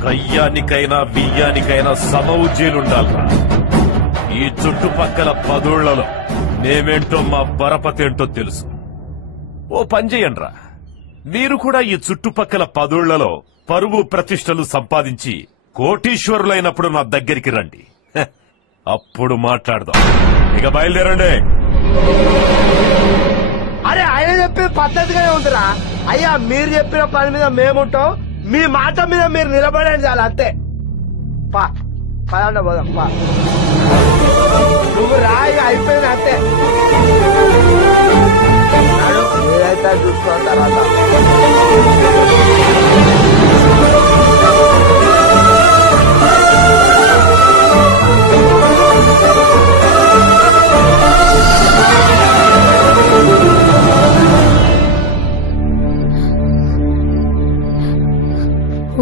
కయ్యానికైనా బియ్యానికైనా సమవుజ్జీలుండాలరా. ఈ చుట్టుపక్కల 10 ఊళ్లలో మేమేంటో మా బరపతేంటో తెలుసు. ఓ పని చెయ్యండ్రా, మీరు కూడా ఈ చుట్టుపక్కల 10 ఊళ్లలో పరువు ప్రతిష్టలు సంపాదించి కోటీశ్వరులైనప్పుడు నా దగ్గరికి రండి. అప్పుడు మాట్లాడదాం. ఇక బయలుదేరండి. అరే ఆయన చెప్పిన పద్ధతిగానే ఉందిరా. అయ్యా మీరు చెప్పిన పని మీద మేముంటాం, మీ మాట మీద మీరు నిలబడండి చాలు, అంతే. పదండి పోదాం. నువ్వు రాయి అయిపోయింది అంతే. ఏదైతే చూసుకోవాలి తర్వాత.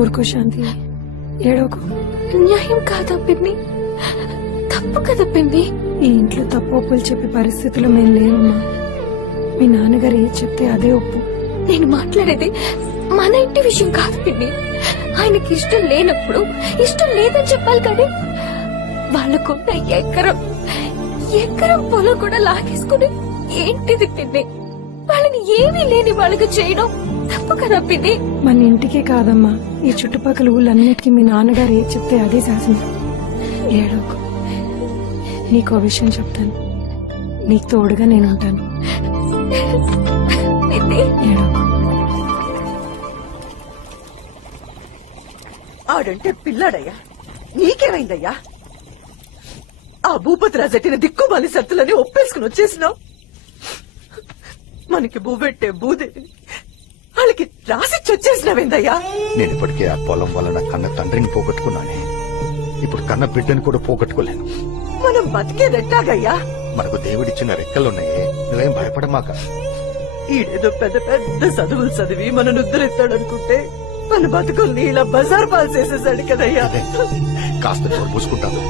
ఊరుకో శాంతి, ఏడోకు. న్యాయం కాదా పిన్ని? తప్పు కదా పిన్ని. ఈ ఇంట్లో తప్పు ఒప్పులు చెప్పే పరిస్థితులు మేము లేవమ్మా. మీ నాన్నగారు ఏది చెప్తే అదే ఒప్పు. నేను మాట్లాడేది మన ఇంటి విషయం కాదు పిన్ని. ఆయనకి ఇష్టం లేనప్పుడు ఇష్టం లేదని చెప్పాలి కానీ వాళ్ళకున్న ఎకరం పొలం కూడా లాగేసుకుని ఏంటిది పిన్ని? వాళ్ళని ఏమీ లేని వాళ్ళకి చేయడం తప్పు కదా పిన్ని. మన ఇంటికే కాదమ్మా, ఈ చుట్టుపక్కల ఊళ్ళన్నిటికీ మీ నాన్నగారు ఏది చెప్తే అదే శాసనం. ఏడోకు. నీకో విషయం చెప్తాను, నీకు తోడుగా నేను ఉంటాను. ఏడోకు. ఆడంటే పిల్లాడయ్యా, నీకేమైందయ్యా? ఆ భూపతి రాజెట్టిన దిక్కుమాలి సత్తులని ఒప్పేసుకుని వచ్చేసినావు. మనకి భూపెట్టే భూదేవి వాళ్ళకి రాసిచ్చి వచ్చేసినావేందయ్యా? నేను ఇప్పటికే ఆ పొలం వల్ల నా కన్న తండ్రిని పోగొట్టుకున్నానే. ఇప్పుడు కన్న బిడ్డని కూడా పోగొట్టుకోలేను. మనం బతికేదెట్టాగయ్యా? మనకు దేవుడిచ్చిన రెక్కలున్నాయే, నువ్వేం భయపడమాక. ఈడేదో పెద్ద పెద్ద చదువులు చదివి మన నుద్దరెత్తాడనుకుంటే మన బతుకుల్ని ఇలా బజార్ పాలు చేసేసాడు కదయ్యా. కాస్త నోరు పూసుకుంటాను.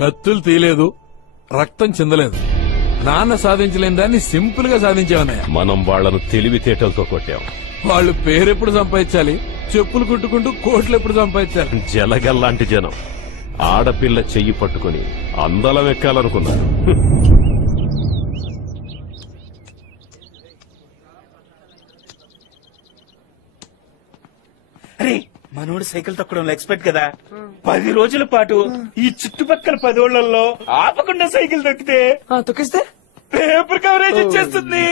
కత్తులు తీయలేదు, రక్తం చిందలేదు. నాన్న సాధించలేని దాన్ని సింపుల్ గా సాధించామన్నయ్య. మనం వాళ్లను తెలివితేటలతో కొట్టాం. వాళ్ళు పేరెప్పుడు సంపాదించాలి, చెప్పులు కుట్టుకుంటూ కోట్లు ఎప్పుడు సంపాదించాలి. జలగల్లాంటి జనం ఆడపిల్ల చెయ్యి పట్టుకుని అందలం ఎక్కాలనుకున్నారు. అరే మనోడు సైకిల్ తొక్కడంలో ఎక్స్పర్ట్ కదా. 10 రోజుల పాటు ఈ చుట్టుపక్కల 10 ఊళ్ళల్లో ఆపకుండా సైకిల్ తొక్కితే పేపర్ కవరేజ్ ఇచ్చేస్తుంది.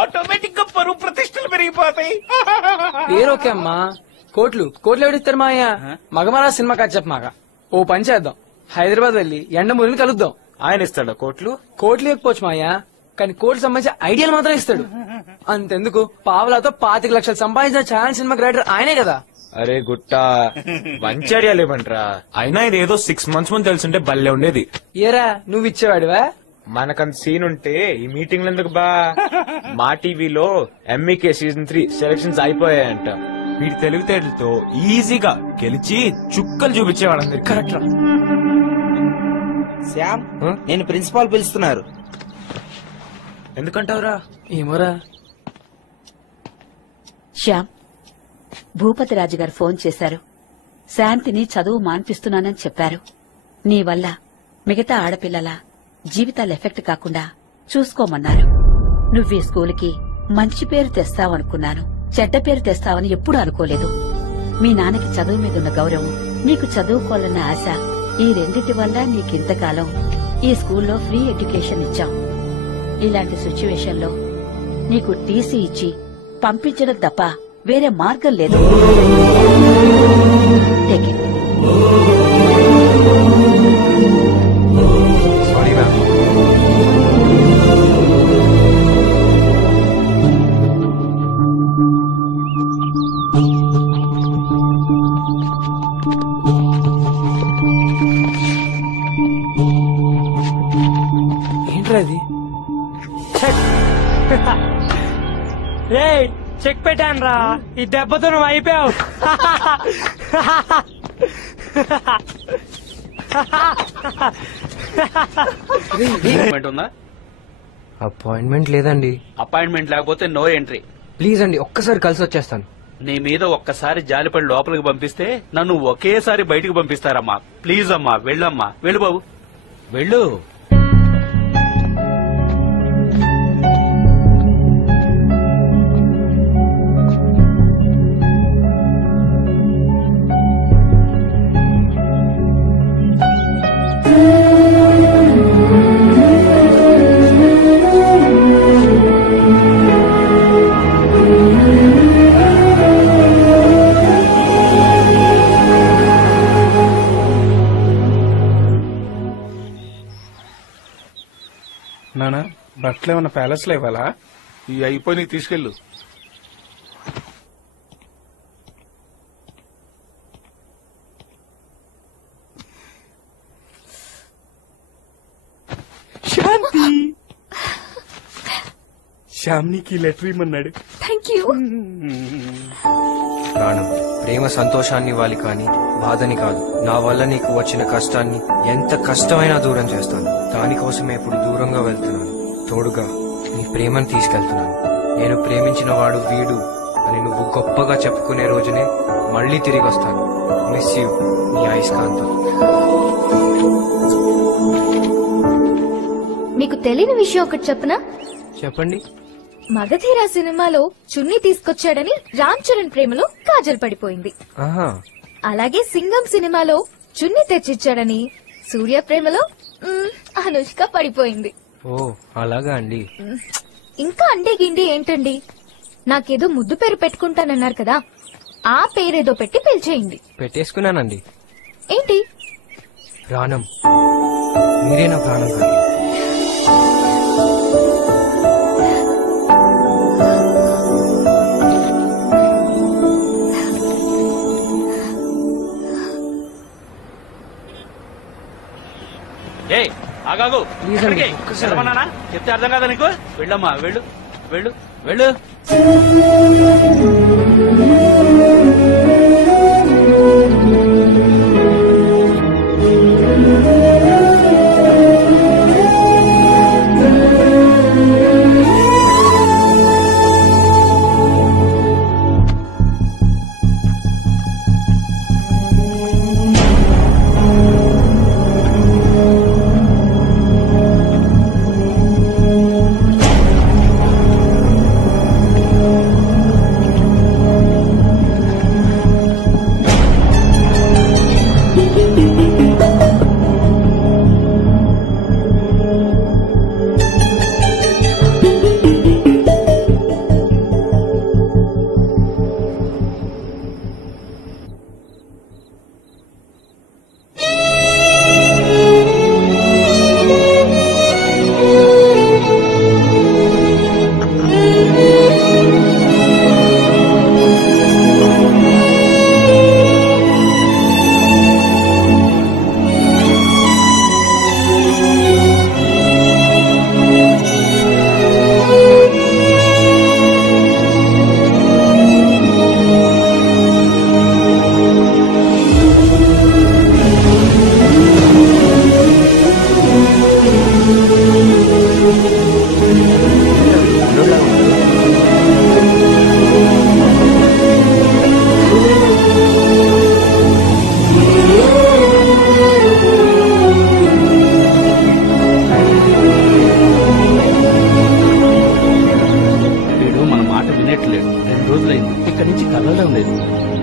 ఆటోమేటిక్ గా పరువు ప్రతిష్టలు పెరిగిపోతాయి. పేరోకే అమ్మా, కోట్లు ఎవడిస్తారు మా అయ్య? మగమరా సినిమా కాదు చెప్పమాక. ఓ పని చేద్దాం, హైదరాబాద్ వెళ్లి ఎండమూరిని కలుద్దాం. ఆయన ఇస్తాడా కోట్లు? కోట్లు ఇవ్వకపోవచ్చు మా అయ్య, కానీ కోట్లు సంబంధించి ఐడియాలు మాత్రం ఇస్తాడు. అంతెందుకు, పావులతో 25 లక్షలు సంపాదించిన ఛానల్ సినిమా క్రియేటర్ ఆయనే కదా. అరే గుట్ట మంచి ఐడియా లేవంట్రా. అయినా ఇది ఏదో 6 months ముందు తెలుసుంటే భలే ఉండేది. ఏరా నువ్వు ఇచ్చేవాడివా? మనకంత సీన్ ఉంటే ఈ మీటింగ్లు ఎందుకు బా? మా టీవీలో ఎంఈకే సీజన్ 3 సెలక్షన్స్ అయిపోయాయంట. వీటి తెలివితేటలతో ఈజీగా గెలిచి చుక్కలు చూపించేవాడు. కరెక్ట్ రా శ్యామ్, నేను ప్రిన్సిపాల్ పిలుస్తున్నారు. ఎందుకంటావురా? ఏమోరా. శ్యామ్, భూపతి రాజు గారు ఫోన్ చేశారు. శాంతిని చదువు మాన్పిస్తున్నానని చెప్పారు. నీ వల్ల మిగతా ఆడపిల్లల జీవితాలు ఎఫెక్ట్ కాకుండా చూసుకోమన్నారు. నువ్వీ స్కూలుకి మంచి పేరు తెస్తావనుకున్నాను, చెడ్డ పేరు తెస్తావని ఎప్పుడూ అనుకోలేదు. మీ నాన్నకి చదువు మీదున్న గౌరవం, నీకు చదువుకోవాలన్న ఆశ, ఈ రెండింటి వల్ల నీకింతకాలం ఈ స్కూల్లో ఫ్రీ ఎడ్యుకేషన్ ఇచ్చాం. ఇలాంటి సిచ్యువేషన్ లో నీకు టీసీ ఇచ్చి పంపించడం తప్ప వేరే మార్గం లేదు. Take it. Sorry ma'am. ఏంట్రా అది? రే చెక్ పెట్టాను రా, ఈ దెబ్బతో నువ్వు అయిపోయావు. ఉందా? అపాయింట్మెంట్ లేదండి. అపాయింట్మెంట్ లేకపోతే నో ఎంట్రీ. ప్లీజ్ అండి, ఒక్కసారి కలిసి వచ్చేస్తాను. నీ మీద ఒక్కసారి జాలిపడి లోపలికి పంపిస్తే నన్ను ఒకేసారి బయటికి పంపిస్తారమ్మా. ప్లీజ్ అమ్మా, వెళ్ళమ్మా, వెళ్ళు బాబు, వెళ్ళు. నానా బట్టలు ఏమన్నా ప్యాలెస్ లో ఇవ్వాలా? ఈ అయిపోయి నీకు తీసుకెళ్ళు. శాంతి, శ్యామ్నికి లెటర్ ఇమ్మన్నాడు. Thank you. ప్రాణం ప్రేమ సంతోషాన్ని ఇవ్వాలి కానీ బాధని కాదు. నా వల్ల నీకు వచ్చిన కష్టాన్ని ఎంత కష్టమైనా దూరం చేస్తాను. దానికోసమే ఇప్పుడు దూరంగా వెళ్తున్నాను. తోడుగా నీ ప్రేమను తీసుకెళ్తున్నాను. నేను ప్రేమించిన వాడు వీడు అని నువ్వు గొప్పగా చెప్పుకునే రోజునే మళ్ళీ తిరిగి వస్తాను. మిస్ యూ, నీ అయస్కాంతం. మీకు తెలియని విషయం ఒకటి చెప్పనా? చెప్పండి. మగధీర సినిమాలో చున్నీ తీసుకొచ్చాడని రామ్ చరణ్ ప్రేమలో కాజల్ పడిపోయింది. ఆహా. అలాగే సింగం సినిమాలో చున్నీ తెచ్చిచ్చాడని సూర్య ప్రేమలో అనుష్క పడిపోయింది. ఓ అలాగా అండి. ఇంకా అండే గిండి ఏంటండి? నాకేదో ముద్దు పేరు పెట్టుకుంటానన్నారు కదా, ఆ పేరేదో పెట్టి పిలిచేయండి. పెట్టేసుకున్నానండి. ఏంటి? ప్రాణం. మీరే నా ప్రాణం కాదు. ఏ ఆగాగు, సెలవన్నానా? చెప్తే అర్థం కాదా నీకు? వెళ్ళమ్మా, వెళ్ళు, వెళ్ళు, వెళ్ళు.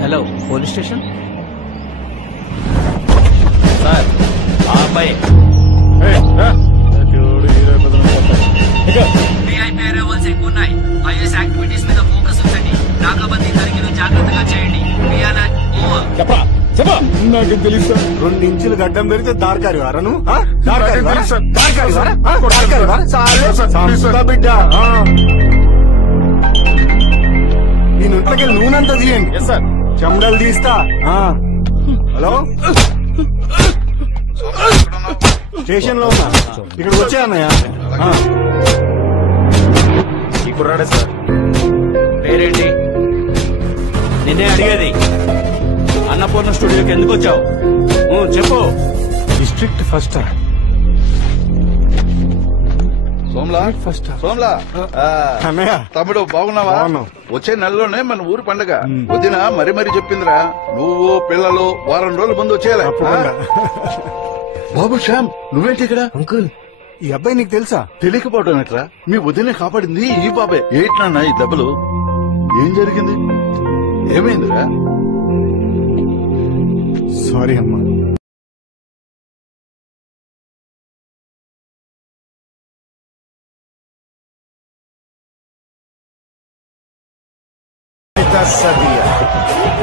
Hello, police station sir. ఆ అబ్బాయి విఐపీ అరైవల్స్ ఎక్కువ ఉన్నాయి. ఐఎస్ యాక్టివిటీస్ మీద ఫోకస్ ఉంచండి. నాకాబందీ తనిఖీలు జాగ్రత్తగా చేయండి. నాకు తెలుసు సార్. 2 ఇంచులు గడ్డం పెరిగితే దార్కారి వారను బిడ్డ ఈ నొట్లకి నూనెంతా తీయండి సార్. చెమడలు తీస్తా. హలో స్టేషన్ లో ఉన్నా, ఇక్కడికి వచ్చే అన్నయ్య. ఈ కుర్రాడే సార్. పేరేంటి? నిన్నే అడిగేది. అన్నపూర్ణ స్టూడియోకి ఎందుకు వచ్చావు? చెప్పు. డిస్ట్రిక్ట్ ఫస్ట్ సోమ్లా తమ్ముడు బాగున్నావా? వచ్చే నెలలోనే మన ఊరు పండగ. వదిన మరీ చెప్పిందిరా, నువ్వు పిల్లలు వారం రోజుల ముందు వచ్చేయాలి. బాబు శ్యామ్, నువ్వేంటి ఇక్కడ? అంకుల్, ఈ అబ్బాయి నీకు తెలుసా? తెలియకపోవడం ఎట్రా? మీ వదినే కాపాడింది ఈ బాబే. ఏంటన్నా ఈ దెబ్బలు? ఏం జరిగింది? ఏమైందిరా? సారీ అమ్మా.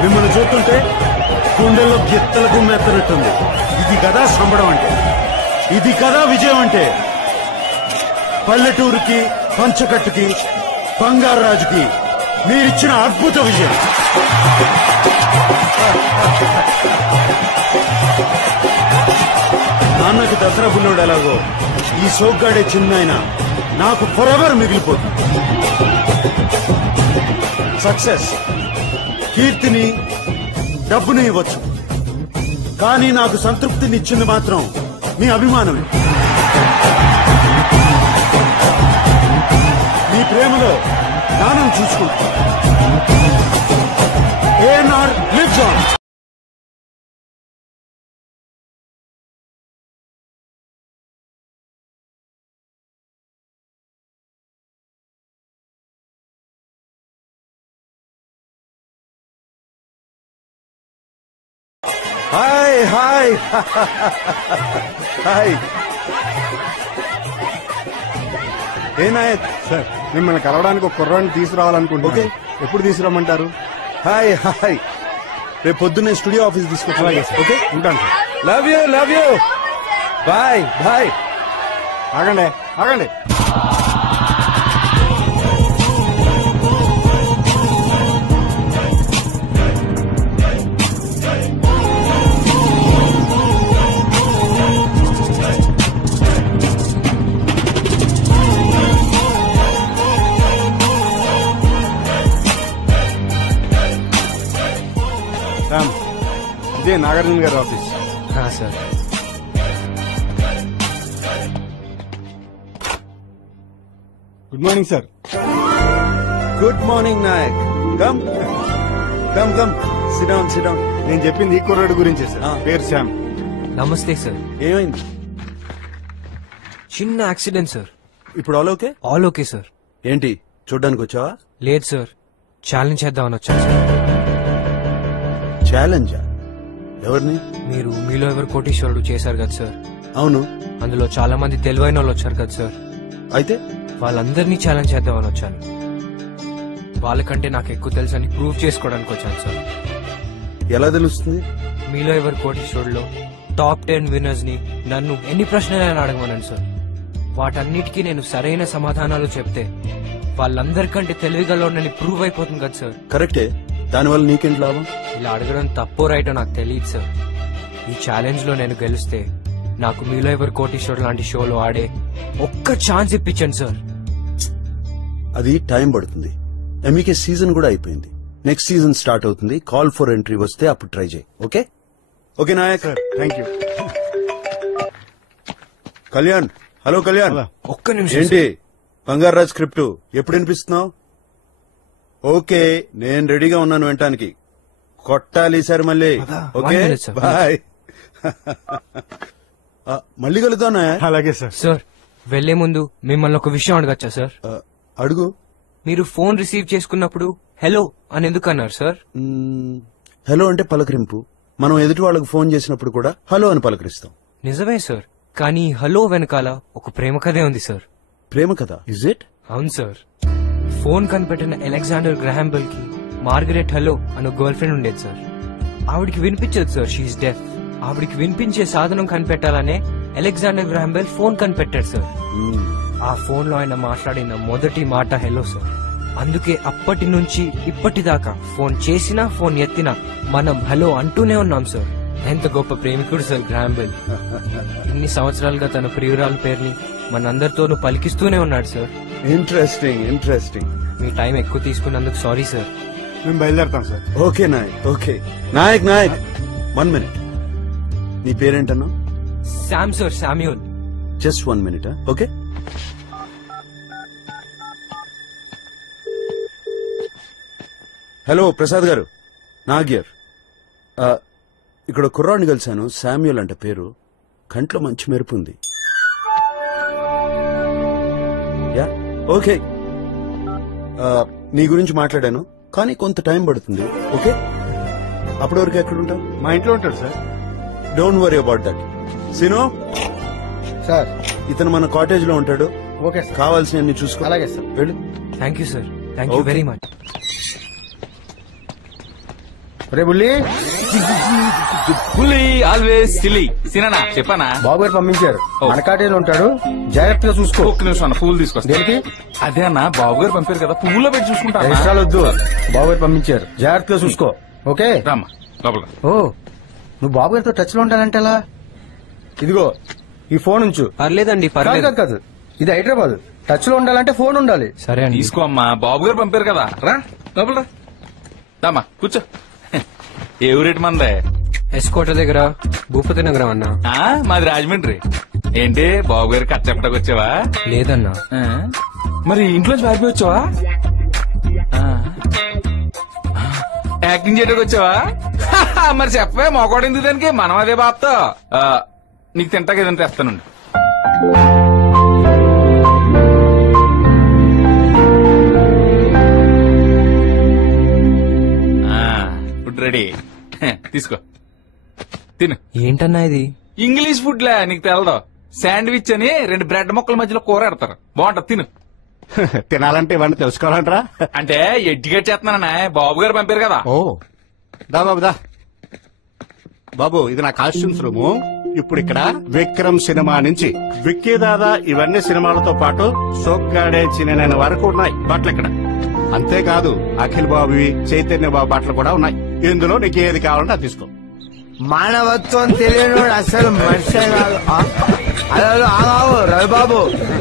మిమ్మల్ని చూస్తుంటే గుండెల్లో గిత్తలకు మెత్తనట్టుంది. ఇది కదా సంబడం అంటే, ఇది కదా విజయం అంటే. పల్లెటూరుకి, పంచకట్టుకి, బంగారు రాజుకి మీరిచ్చిన అద్భుత విజయం. నాన్నకి దసరా బుల్లోడు ఎలాగో ఈ సోగ్గాడే చిన్నైనా నాకు ఫరెవర్ మిగిలిపోతుంది. సక్సెస్ కీర్తిని, డబ్బుని ఇవ్వచ్చు, కానీ నాకు సంతృప్తిని ఇచ్చింది మాత్రం మీ అభిమానమే. మీ ప్రేమలో నానం చూసుకుంటా. ANR lives on. Hi hi hi. ఏ నాయక్ సార్, మిమ్మల్ని కలవడానికి ఒక కుర్రాన్ని తీసుకురావాలనుకుంటున్నా. ఓకే, ఎప్పుడు తీసుకురామంటారు? Hi hi. రేపు పొద్దున్నే స్టూడియో ఆఫీస్ తీసుకొచ్చి. ఓకే, ఉంటాను sir. Love you, love you. Bye bye. ఆగండి ఆగండి. రామ్, ఇదే నాగార్జున గారి office. Sir. Good morning sir. Good morning Nayak. Come come come, sit down sit down. నేను చెప్పింది ఈ కుర్రాడు గురించే సార్. పేరు శ్యామ్. నమస్తే సార్. ఏమైంది? చిన్న యాక్సిడెంట్ సార్. ఇప్పుడు all okay? All okay sir. ఏంటి చూడ్డానికి వచ్చావా? లేదు సార్, ఛాలెంజ్ చేద్దామని వచ్చాను సార్. ఛాలెంజా? ఎవరిని? మీరు మీలో ఎవరు కోటీశ్వరుడు చేశారు కదా సార్. అవును. అందులో చాలా మంది తెలివైన వాళ్ళు వచ్చారు కదా సార్. అయితే వాళ్ళందరినీ ఛాలెంజ్ చేద్దామని వచ్చాను. వాళ్ళకంటే నాకు ఎక్కువ తెలుసని ప్రూవ్ చేసుకోవడానికి వచ్చాను సార్. ఎలా తెలుస్తుంది? మీలో ఎవరు కోటీశ్వరుడులో టాప్ 10 విన్నర్స్ ని నన్ను ఎన్ని ప్రశ్నలైనా అడగమన్నాను సార్. వాటన్నిటికీ నేను సరైన సమాధానాలు చెప్తే వాళ్ళందరికంటే తెలివిగలవాడిని ప్రూవ్ అయిపోతుంది కదా సార్. కరెక్టే. దానివల్ల నీకేంటి లాభం? ఇలా అడగడం తప్పో రైటో నాకు తెలియదు సార్. ఈ ఛాలెంజ్ లో నేను గెలిస్తే నాకు మీలో ఎవరు కోటీశ్వరుడు లాంటి షోలో ఆడే ఒక్క ఛాన్స్ ఇప్పించండి సార్. అది టైం పడుతుంది. ఎంఈకే సీజన్ కూడా అయిపోయింది. నెక్స్ట్ సీజన్ స్టార్ట్ అవుతుంది. కాల్ ఫర్ ఎంట్రీ వస్తే అప్పుడు ట్రై చేయి. Okay? Okay Nayak. Thank you. Kalyan. Hello Kalyan. ఒక్క నిమిషం. ఏంటి బంగారాజ్ స్క్రిప్ట్ ఎప్పుడు వినిపిస్తున్నావు? ఓకే, నేను రెడీగా ఉన్నాను వినటానికి. కొట్టాలి సార్ మళ్ళీ. Okay bye. మళ్ళీ కలుద్దాం. అలాగే సార్. సార్, వెళ్లే ముందు మిమ్మల్ని ఒక విషయం అడగచ్చా సార్? అడుగు. మీరు ఫోన్ రిసీవ్ చేసుకున్నప్పుడు హలో అని ఎందుకు అన్నారు సార్? హలో అంటే పలకరింపు. మనం ఎదుటి వాళ్ళకు ఫోన్ చేసినప్పుడు కూడా హలో అని పలకరిస్తాం. నిజమే సార్, కానీ హలో వెనకాల ఒక ప్రేమ కథే ఉంది సార్. ప్రేమ కథ ఇజ్ ఇట్? అవును సార్. ఫోన్ కనిపెట్టిన అలెగ్జాండర్ గ్రహాం బెల్ కి మార్గరెట్ హలో అనే గర్ల్ ఫ్రెండ్ ఉండేది సార్. ఆవిడికి వినిపించదు సార్, షీఈస్ డెఫ్. ఆవిడికి వినిపించే సాధనం కనిపెట్టాలనే అలెగ్జాండర్ గ్రహాం బెల్ ఫోన్ కనిపెట్టాడు సార్. ఆ ఫోన్ లో ఆయన మాట్లాడిన మొదటి మాట హలో సార్. అందుకే అప్పటి నుంచి ఇప్పటిదాకా ఫోన్ చేసినా ఫోన్ ఎత్తినా మనం హలో అంటూనే ఉన్నాం సార్. ఎంత గొప్ప ప్రేమికుడు సార్ గ్రహాం బెల్. ఇన్ని సంవత్సరాలుగా తన ప్రియురాల పేరుని మనందరితోనూ పలికిస్తూనే ఉన్నాడు సార్. Interesting interesting. మీ టైం ఎక్కువ తీసుకున్నందుకు సారీ సార్. మేము బయలుదేరుతాం sir. Okay Nayak. Okay Nayak. 1 minute. నీ పేరేంటన్నా? Sam sir, Samuel. Just 1 minute. Okay. Hello Prasad garu, నాగ్యర్. ఇక్కడ కుర్రాడిని కలిశాను, శామ్యూల్ అంటే పేరు. కంట్లో మంచి మెరుపు ఉంది. Yeah okay. నీ గురించి మాట్లాడాను, కానీ కొంత టైం పడుతుంది. ఓకే, అప్పటి వరకు ఎక్కడుంటావు? మా ఇంట్లో ఉంటాడు sir. Don't worry about that. సినో సార్, ఇతను మన కాటేజ్ లో ఉంటాడు. Okay sir. కావాల్సినవన్నీ చూసుకో. అలాగే సార్. వెళ్ళు. Thank you sir. Thank you very much. రే బుల్లి, పులి ఆల్వేస్ సిలీ. సినా చెప్పానా? బాబు గారు పంపించారు. మన కాటేజ్ ఉంటాడు, జాగ్రత్తగా చూసుకో. ఒక్క నిమిషం అన్న, పువ్వులు తీసుకొస్తా. దేనికి? అదే అన్న, బాబు గారు పంపారు కదా, పువ్వులో పెట్టి చూసుకుంటా. ఇష్టాలు వద్దు, బాబు గారు పంపించారు, జాగ్రత్తగా చూసుకో. ఓకే రామ్మా లోపల. ఓ, నువ్వు బాబు గారితో టచ్ లో ఉంటానంటే ఎలా? ఇదిగో ఈ ఫోన్ ఉంచు. పర్లేదండి, పర్లేదు. కాదు, ఇది హైదరాబాద్. టచ్ లో ఉండాలంటే ఫోన్ ఉండాలి. సరే అండి. తీసుకో అమ్మా, బాబు గారు పంపారు కదా. రా లోపల రా. రామ్మా కూర్చో. ఏ ఊరేటి మందే? ఎస్కోట దగ్గర భూపతి నగరం అన్నా. మాది రాజమండ్రి. ఏంటి బాబు గారు కథ చెప్పడానికి వచ్చావా? లేదన్నా. మరి ఇంట్లోంచి పారిపోయి వచ్చావా? యాక్టింగ్ చేయడానికి వచ్చావా? మరి చెప్పే మొగోడు ఎందుకు దానికి, మనం అదే బాప్తో. నీకు తింటాక ఏదంటే తెస్తానండి. ఫుడ్ రెడీ, తీసుకో తిను. ఏంటన్నా ఇది? ఇంగ్లీష్ ఫుడ్ లా, నీకు తెలదు. శాండ్విచ్ అని 2 బ్రెడ్ ముక్కల మధ్యలో కూర పెడతారు, బాగుంటది, తిను. తినాలంటే ఇవన్నీ తెలుసుకోవాలంటారా? అంటే ఎడ్యుకేట్ చేస్తున్నానన్నా, బాబు గారు పంపారు కదా. ఓ దా బాబు దా. బాబు ఇది నా కాస్ట్యూమ్స్ రూము. ఇప్పుడు ఇక్కడ విక్రమ్ సినిమా నుంచి విక్కీ దాదా ఇవన్నీ సినిమాలతో పాటు సోగ్గాడే చిన్న వరకు ఉన్నాయి బట్టలు ఇక్కడ. అంతేకాదు అఖిల్ బాబువి, చైతన్య బాబు బట్టలు కూడా ఉన్నాయి. ఇందులో నీకు ఏది కావాలంటే అది తీసుకో. మానవత్వం తెలియని అసలు మనిషి కాదు. అదే ఆగావు రవిబాబు,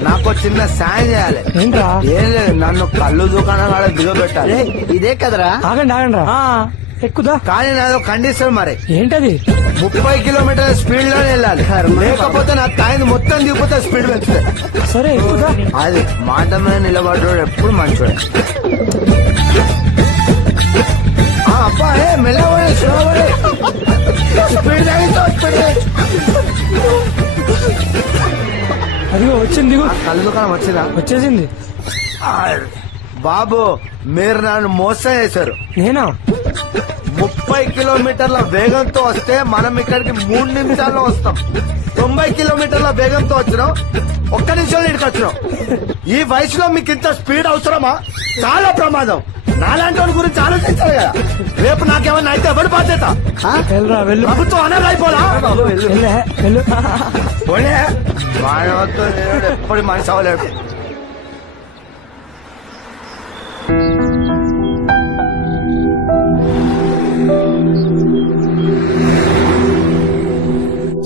నాకు చిన్న సాయం చేయాలి. ఏం లేదు, నన్ను కళ్ళు దుకాణం కాడ దిగబెట్టాలి. ఇదే కదరా? ఆగండి ఆగండి రా, ఎక్కుదా. కానీ నాదో కండిషన్. మరి ఏంటది? 30 కిలోమీటర్ల స్పీడ్ లోనే వెళ్ళాలి, లేకపోతే నా తాయింది మొత్తం దిగిపోతే స్పీడ్ పెంచుతుంది. సరే ఎక్కుదా. అది మాట మీద నిలబడ్డాడు ఎప్పుడు మంచోడు. అబ్బా మెల్లబడే స్లోబడే, స్పీడ్ తగ్గితో స్పీడ్. అదిగో వచ్చింది, కళ్ళు దుకాణం వచ్చిందా? వచ్చేసింది. బాబు మీరు నన్ను మోసం చేశారు. నేనా? 30 కిలోమీటర్ల వేగంతో వస్తే మనం ఇక్కడికి 3 నిమిషాల్లో వస్తాం. 90 కిలోమీటర్ల వేగంతో వచ్చినాం, 1 నిమిషంలో ఇక్కడికి వచ్చినాం. ఈ వయసులో మీకు ఇంత స్పీడ్ అవసరమా? చాలా ప్రమాదం. నాలాంటి వాళ్ళ గురించి ఆలోచించాలి కదా. రేపు నాకేమన్నా అయితే ఎవరు బాధ్యత? ప్రభుత్వం అనేది అయిపోలా. ఎప్పుడు మనిషి అవ్వలేడు.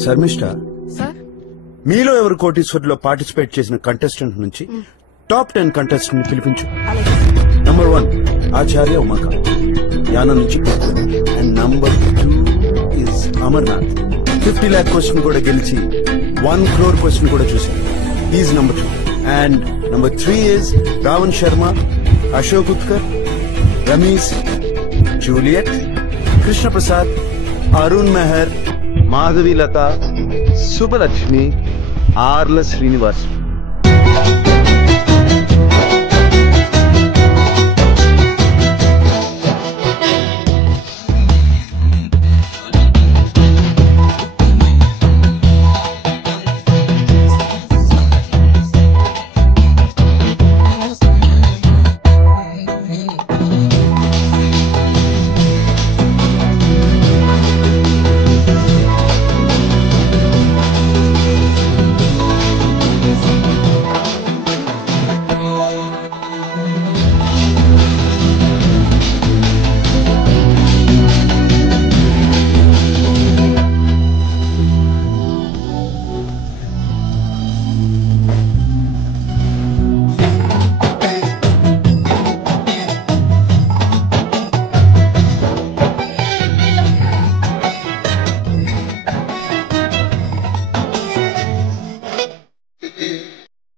శర్మిష్ఠ, మీలో ఎవరు కోటీశ్వరులో పార్టిసిపేట్ చేసిన కంటెస్టెంట్ నుంచి టాప్ 10 కంటెస్టెంట్ పిలిపించు. నంబర్ 1 ఆచార్య ఉమాకాంత్, యానం నుంచి. And number 2 is Amarnath. 50 lakh question కూడా గెలిచి 1 crore క్వశ్చన్ కూడా చూశారు. Is number 2. And number 3 is Ravan Sharma, Ashok Utkar, Ramesh, Juliet, Krishna Prasad, Arun Mehar, Madhavi Lata, Subbalakshmi, Arla Srinivas.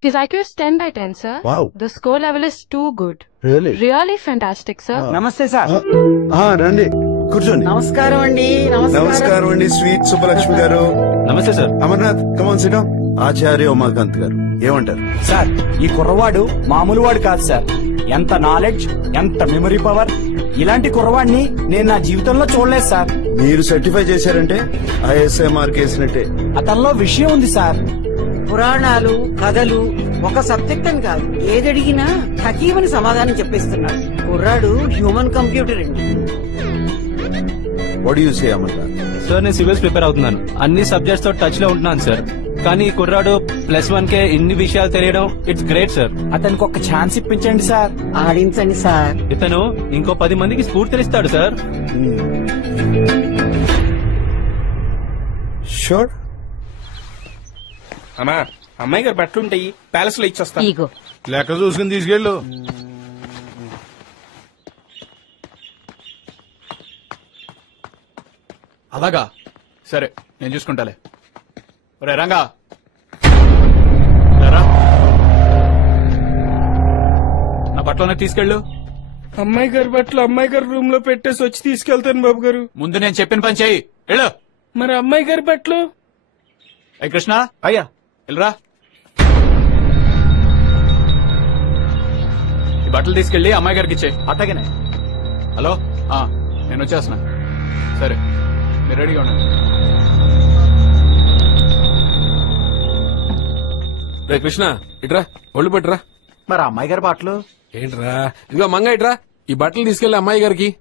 His IQ is 10 by 10, sir. Wow. The score level is too good. Really? Really fantastic, sir. నమస్తే సార్. రండి కూర్చోండి. నమస్కారం అండి. నమస్కారం అండి. స్వీట్ సుబ్బలక్ష్మి గారు. నమస్తే sir. Amarnath come on sit down. Acharya Umakant garu ఏమంటారు? సార్ ఈ కుర్రవాడు మామూలు వాడు కాదు సార్. ఎంత నాలెడ్జ్, ఎంత మెమరీ పవర్. ఇలాంటి కుర్రవాడిని నేను నా జీవితంలో చూడలేదు సార్. మీరు సర్టిఫై చేశారంటే ఐఎస్ఐ మార్క్ వేసినట్టే. అతనిలో విషయం ఉంది సార్. పురాణాలు, కథలు ఒక సబ్జెక్ట్ అని కాదు, ఏదడిగినా హకీమని సమాధానం చెప్పేస్తున్నాడు. కుర్రాడు హ్యూమన్ కంప్యూటర్ అండి. What you say Amarnath? Sir నేను సివిల్స్ ప్రిపేర్ అవుతున్నాను. అన్ని సబ్జెక్ట్స్ తో టచ్ లో ఉంటున్నాను సార్. కానీ ఈ కుర్రాడు +1 కే ఇన్ని విషయాలు తెలియడం ఇట్స్ గ్రేట్ సార్. అతనికి ఒక ఛాన్స్ ఇప్పించండి సార్. ఆడించండి సార్. ఇతను ఇంకో 10 మందికి స్ఫూర్తినిస్తాడు సార్. షూర్. అమ్మా అమ్మాయి గారు బట్టలుంటాయి, ప్యాలెస్ లో ఇచ్చొస్తా. ఇగో లెక్క చూసుకుని తీసుకెళ్ళు. అలాగా సరే, నేను చూసుకుంటాలే. ఒరే రంగా రా, నా బట్టలోనే తీసుకెళ్ళు. అమ్మాయి గారి బట్టలు అమ్మాయి గారి రూమ్ లో పెట్టేసి వచ్చి తీసుకెళ్తాను బాబు గారు. ముందు నేను చెప్పిన పని చెయ్యి, వెళ్ళు. మరి అమ్మాయి గారి బట్టలు? అయ్య కృష్ణ, అయ్యా వెళ్ళరా. ఈ బట్టలు తీసుకెళ్లి అమ్మాయి గారికి ఇచ్చేయి. అట్టగానే. హలో, నేను వచ్చేస్తున్నా. సరే, మీరు రెడీగా ఉండండి. రే కృష్ణ ఇట్రా, ఒళ్ళు పెట్టరా. మరి అమ్మాయి గారి బట్టలు ఏంట్రా? ఇదిగో మంగ ఇట్రా, ఈ బట్టలు తీసుకెళ్ళి అమ్మాయి గారికి.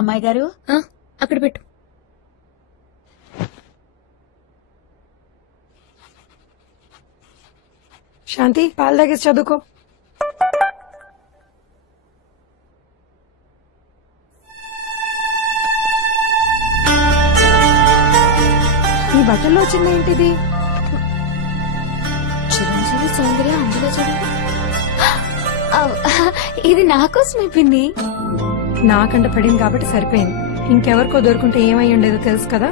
అమ్మాయి గారు అక్కడ పెట్టు. శాంతి పాలు తాగేసి చదువుకో. ఈ బట్టల్లో వచ్చింది ఏంటిది? చిరంజీవి సౌందర్య అందులో చదివి. ఇది నాకోసమే పిన్ని. నాకంట పడింది కాబట్టి సరిపోయింది. ఇంకెవరికో దొరుకుంటే ఏమై ఉండేదో తెలుసు కదా.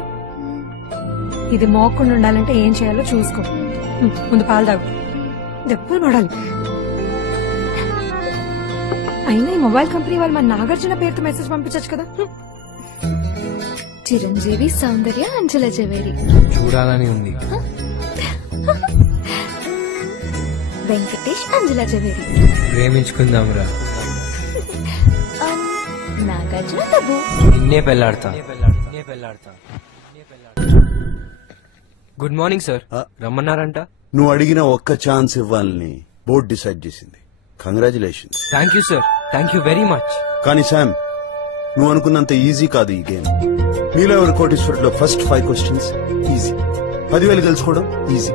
ఇది మోకుండా ఉండాలంటే ఏం చేయాలో చూసుకో. ముందు పాలు తాగు, దెబ్బలు పడాలి. అయినా ఈ మొబైల్ కంపెనీ వాళ్ళు మన నాగార్జున పేరుతో మెసేజ్ పంపించచ్చు కదా. చిరంజీవి సౌందర్య అంజల జవేరి చూడాలని ఉంది. వెంకటేష్ అంజల జవేరి ప్రేమించుకుందాంరా. నాగార్జున డబ్బు. Ninne Pelladata. Good morning sir. రమ్మన్నారంట. నువ్వు అడిగిన ఒక్క ఛాన్స్ ఇవ్వాలని బోర్డు డిసైడ్ చేసింది. Congratulations. Thank you sir, thank you very much. కానీ శామ్, నువ్వు అనుకున్నంత ఈజీ కాదు ఈ గేమ్. మీలో ఎవరు కోటీశ్వరులో ఫస్ట్ 5 క్వశ్చన్స్ ఈజీ, 10,000 తెలుసుకోవడం ఈజీ.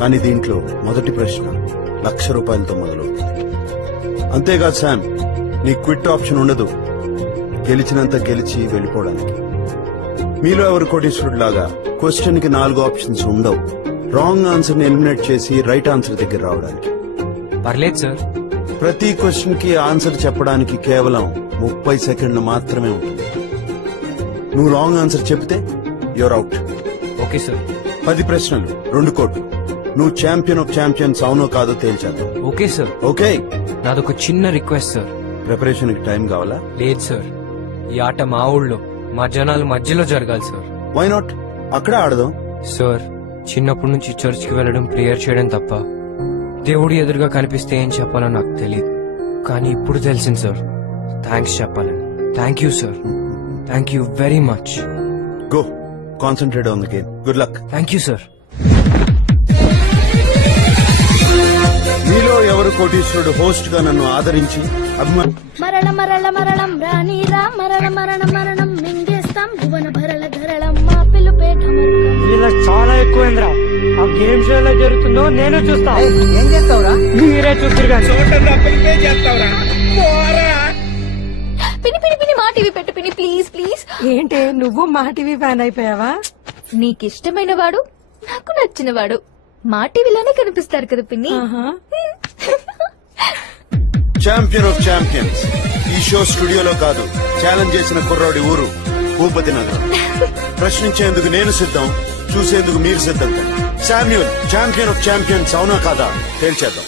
కానీ దీంట్లో మొదటి ప్రశ్న ₹1,00,000 మొదలవుతుంది. అంతేకాదు శామ్, నీ క్విట్ ఆప్షన్ ఉండదు. గెలిచినంత గెలిచి వెళ్ళిపోవడానికి. మీలో ఎవరు కోటీశ్వరుడు లాగా క్వశ్చన్ కి 4 ఆప్షన్స్ ఉండవు. రాంగ్ ఆన్సర్ ని ఎలిమినేట్ చేసి రైట్ ఆన్సర్ దగ్గర రావడానికి. పర్లేదు సార్. ప్రతి క్వశ్చన్ కి ఆన్సర్ చెప్పడానికి కేవలం 30 సెకండ్లు మాత్రమే ఉంటుంది. నువ్వు రాంగ్ ఆన్సర్ చెప్తే యువర్ అవుట్. Okay sir. 10 ప్రశ్నలు, 2 కోట్లు. నువ్వు ఛాంపియన్ ఆఫ్ ఛాంపియన్స్ అవునో కాదో తేల్చేద్దాం. Okay sir. ఓకే. నాదొక చిన్న రిక్వెస్ట్ సార్. ప్రిపరేషన్ కి టైం కావాలా? లేదు సార్, ఈ ఆట మా ఊళ్ళో మా జనాల మధ్యలో జరగాలి సార్. Why not? అక్కడే ఆడదాం. సార్, చిన్నప్పటి నుంచి చర్చ్ కి వెళ్ళడం, ప్రేయర్ చేయడం తప్ప దేవుడి ఎదురుగా కనిపిస్తే ఏం చెప్పాలో నాకు తెలియదు. కానీ ఇప్పుడు తెలిసింది సార్, థ్యాంక్స్ చెప్పాలని. Thank you sir, thank you very much. Go, concentrate on the game. Good luck. Thank you sir. మీలో ఎవరు కోటీశ్వరుడు హోస్ట్ గా నన్ను ఆదరించి అభిమానం? మరణ మరణ మరణం రానీరా, మరణ మరణ మరణం మింగేస్తాం, భువన భరల ధరళం మా పిలుపేట. ఇలా చాలా ఎక్కువైందిరా. ఆ గేమ్ షో ఎలా జరుగుతుందో నేను చూస్తా. ఏం చేస్తావురా? మీరే చూద్దరు కానీ. పిని పిని పిని మా టీవీ పెట్టు పిని, ప్లీజ్ ప్లీజ్. ఏంటే నువ్వు మా టీవీ ఫ్యాన్ అయిపోయావా? నీకిష్టమైన వాడు, నాకు నచ్చిన వాడు మా టీవీలోనే కనిపిస్తారు కదా పిన్ని. ఛాంపియన్ ఆఫ్ ఛాంపియన్స్ ఈ షో స్టూడియోలో కాదు, ఛాలెంజ్ చేసిన కుర్రాడి ఊరు. భూపతి నగరం. ప్రశ్నించేందుకు నేను సిద్ధం, చూసేందుకు మీరు సిద్ధం. శామ్యూల్ ఛాంపియన్ ఆఫ్ ఛాంపియన్స్ అవునా కాదా తేల్చేద్దాం.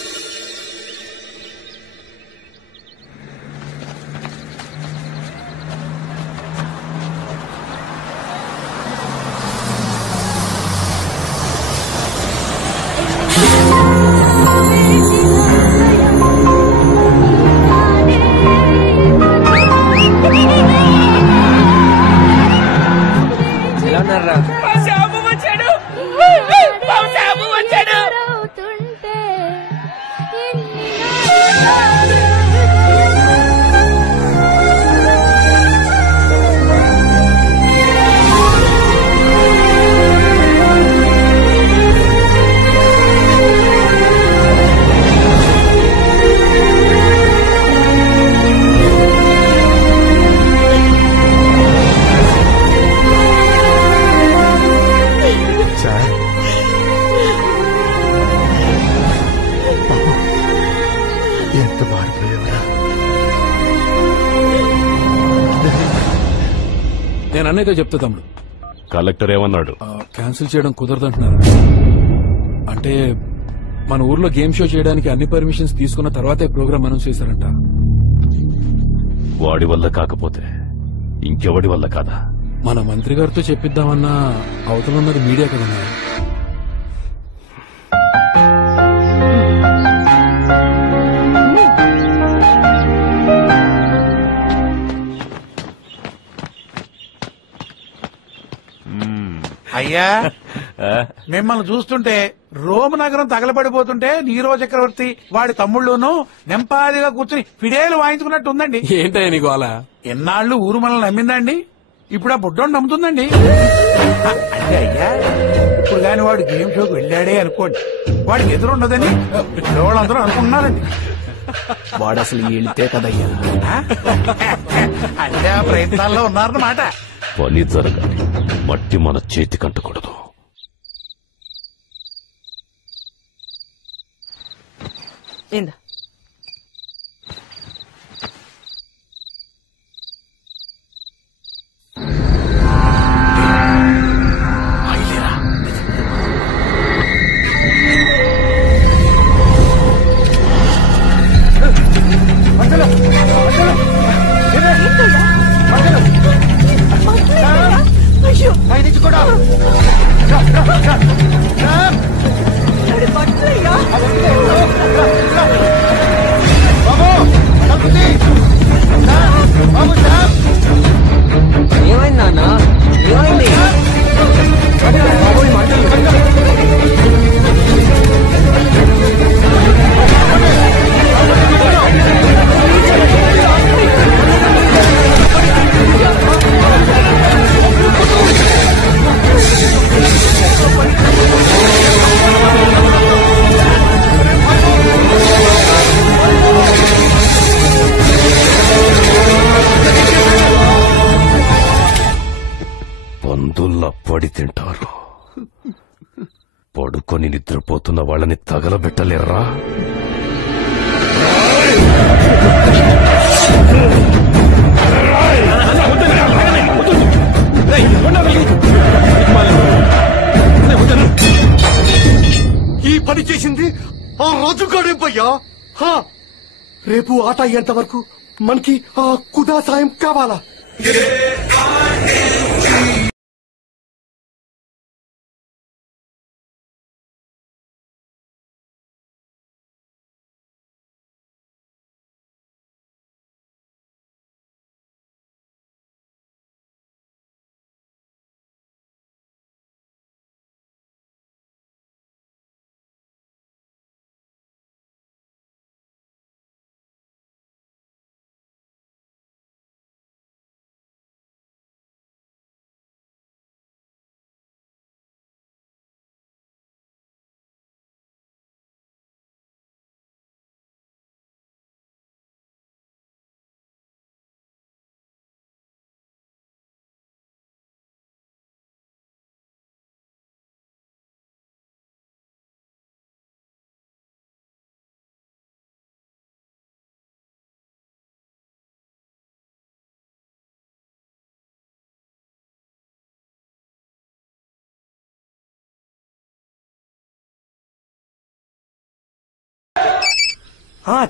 ఎలా ఉన్నారా? ఎంత మారిపోయావురా. నేను అన్నయ్యతో చెప్తా తమ్ముడు. కలెక్టర్ ఏమన్నాడు? క్యాన్సిల్ చేయడం కుదరదంటున్నారు. అంటే మన ఊర్లో గేమ్ షో చేయడానికి అన్ని పర్మిషన్స్ తీసుకున్న తర్వాతే ప్రోగ్రామ్ అనౌన్స్ చేశారంట. వాడి వల్ల కాకపోతే ఇంకెవడి వల్ల కాదా? మన మంత్రి గారితో చెప్పిద్దామన్నా అవతల ఉన్నది మీడియా కదన్నా. అయ్యా మిమ్మల్ని చూస్తుంటే రోమ్ నగరం తగలబడిపోతుంటే నీరో చక్రవర్తి వాడి తమ్ముళ్ళును నెంపాదిగా కూర్చుని ఫిడేలు వాయించుకున్నట్టు ఉందండి. ఏంటయ్య నీకు అలా? ఎన్నాళ్ళు ఊరు మనల్ని నమ్మిందండి, ఇప్పుడు ఆ బుడ్డోని నమ్ముతుందండి. అంటే అయ్యా ఇప్పుడు గాని వాడు గేమ్ షోకి వెళ్ళాడే అనుకోండి, వాడికి ఎదురుండదని వాళ్ళందరూ అనుకుంటున్నారండి. వాడు అసలు వెళితే కదయ్యా. అంటే ఆ ప్రయత్నాల్లో ఉన్నారన్నమాట. పని జరగాలి, మట్టి మన చేతికి అంటకూడదు. ఏందా ఏమైంది నాన్న? ఏమైంది? పందుల్లా పడి తింటారు, పడుకొని నిద్రపోతున్న వాళ్ళని తగలబెట్టలేర్రా. ఈ పని చేసింది ఆ రాజుగాడేంపయ్యా. రేపు ఆట అయ్యేంత వరకు మనకి ఆ కుదా సాయం కావాలా?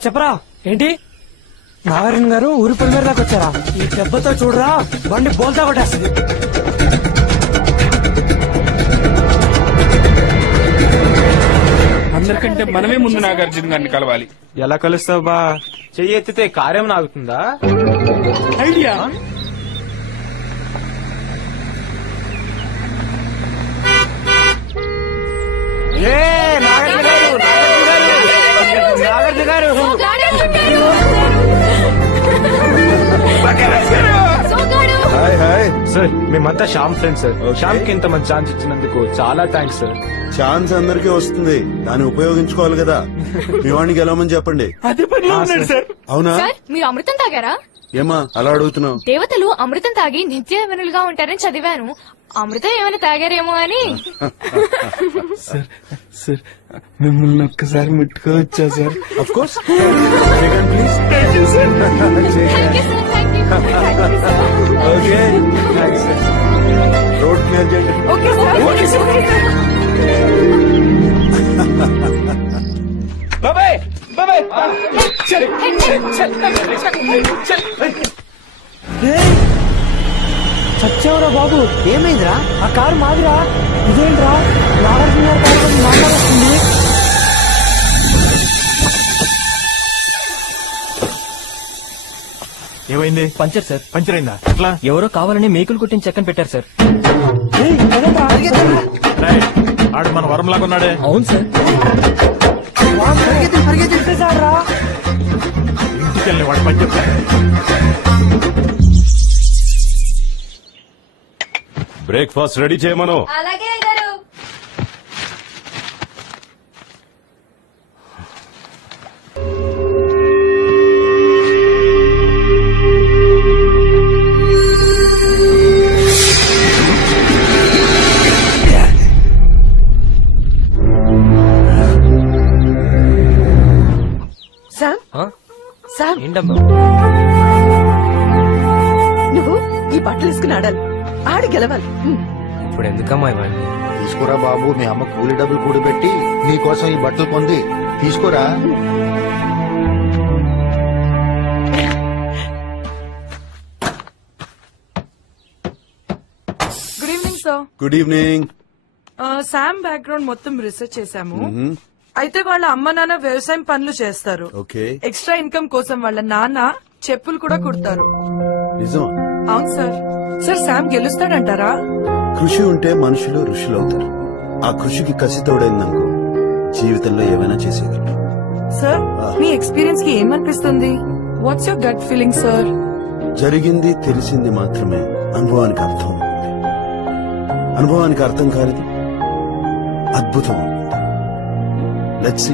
చెప్పరా ఏంటి నాగార్జున గారు ఊరి పొలిమేర దాకా వచ్చారా? ఈ దెబ్బతో చూడరా బండి బోల్తా కొట్టేస్తుంది. అందరికంటే మనమే ముందు నాగార్జున గారిని కలవాలి. ఎలా కలుస్తావు బా? చెయ్యి ఎత్తితే కార్యం ఆగుతుందా? ఐడియా. నాగార్జున గారు హాయ్ హాయ్ సార్, మేమంతా శ్యామ్ ఫ్రెండ్స్ సార్. శ్యామ్ కి ఇంత మంచి ఛాన్స్ ఇచ్చినందుకు చాలా థ్యాంక్స్ సార్. ఛాన్స్ అందరికీ వస్తుంది, దాన్ని ఉపయోగించుకోవాలి కదా. మీ వాడిని గెలవమని చెప్పండి. అవునా? సార్ మీరు అమృతం తాగారా? ఏమా అలా అడుగుతున్నావు? దేవతలు అమృతం తాగి నిత్యవనులుగా ఉంటారని చదివాను. అమృతం ఏమైనా తాగారేమో అని. సార్ మిమ్మల్ని ఒక్కసారి ముట్టుకోవచ్చా sir? Of course. Okay road clear చేయండి. బాబాయ్ బాబాయ్ చచ్చావురా బాబు. ఏమైందిరా? ఆ కారు మాదిరా. ఇదేంట్రా నాగార్జున గారి కారు మాట్లాడుతుంది. ఏమైంది? Puncture sir. పంచర్ అయిందా? ఎట్లా? ఎవరో కావాలని మేకులు కుట్టిన చెక్కని పెట్టారు సార్. ఆడు మన వరంలాగా ఉన్నాడే. అవును సార్. ఇంటికి వెళ్ళి వాడు పని చెప్తాడు. బ్రేక్ఫాస్ట్ రెడీ చేయమను. అలాగే నువ్వు ఈ బట్టలు వేసుకుని ఆడాలి, ఆడి గెలవాలి. ఇప్పుడు ఎందుకమ్మా ఇవన్నీ? తీసుకురా బాబు, మీ అమ్మ కూలి డబ్బులు కూడిపెట్టి నీకోసం ఈ బట్టలు పొంది తీసుకురా. Good evening sir. Good evening. Sam background మొత్తం రీసెర్చ్ చేశాము. అయితే వాళ్ళ అమ్మ నాన్న వ్యవసాయం పనులు చేస్తారు. ఓకే. ఎక్స్ట్రా ఇన్కమ్ కోసం వాళ్ళ నాన్న చెప్పులు కూడా కుడతారు. నిజమా? అవును సార్. Sir Sam గెలుస్తాడంటారా? కృషి ఉంటే మనుషులు ఋషులవుతారు. ఆ కృషికి కసి తోడైందనుకో జీవితంలో ఏమైనా చేసేయగలరు. సార్ మీ ఎక్స్పీరియన్స్ కి ఏమనిపిస్తుంది? What's your gut feeling sir? జరిగింది తెలిసింది మాత్రమే అనుభవానికి అర్థం ఉంటుంది. అనుభవానికి అర్థం కానిది అద్భుతం ఉంటుంది. లెట్స్ సీ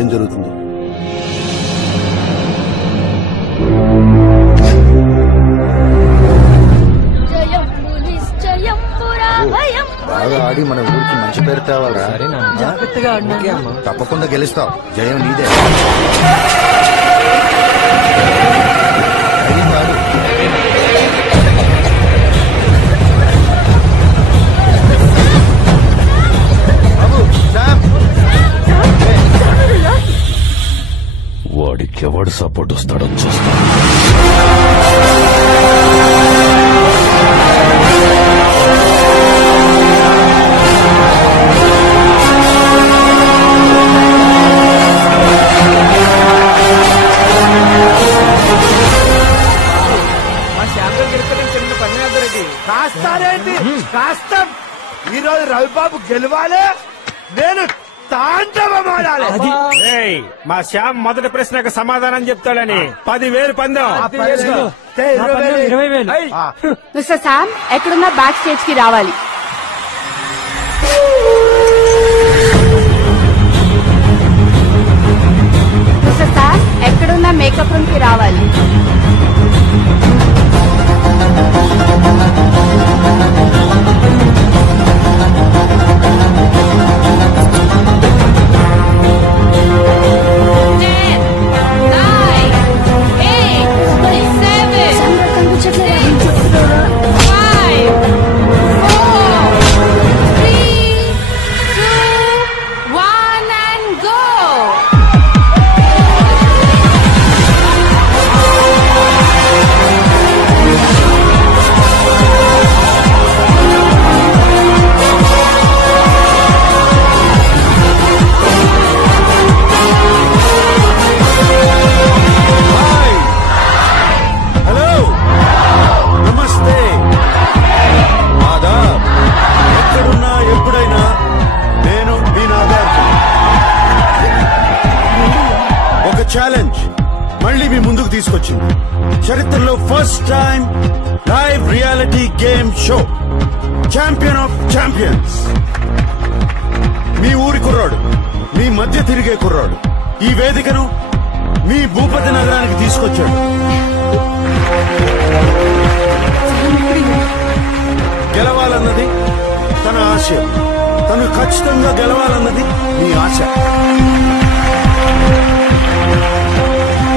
ఏం జరుగుతుందో. బాగా ఆడి మన ఊరికి మంచి పేరు తేవాలా? జాగ్రత్తగా ఆడినా తప్పకుండా గెలుస్తావు. జయం నీదే. వాడికి ఎవడు సపోర్ట్ వస్తాడో చూస్తా. కాస్తారేంటి? కాస్తాం. ఈ రోజు రవిబాబు గెలవాలి, నేను తాండవమాడాలి. మా శ్యామ్ మొదటి ప్రశ్నకు సమాధానం చెప్తాడని 10,000 పందెం. మిస్టర్ శామ్ ఎక్కడున్నా బ్యాక్ స్టేజ్ కి రావాలి. మిస్టర్ శామ్ ఎక్కడున్నా మేకప్ రూమ్ కి రావాలి. ఛాలెంజ్ మళ్ళీ మీ ముందుకు తీసుకొచ్చింది. చరిత్రలో first time live reality game show champion of champions. మీ ఊరి కుర్రాడు, మీ మధ్య తిరిగే కుర్రాడు ఈ వేదికను మీ భూపతి నగరానికి తీసుకొచ్చాడు. గెలవాలన్నది తన ఆశయం, తను ఖచ్చితంగా గెలవాలన్నది మీ ఆశ.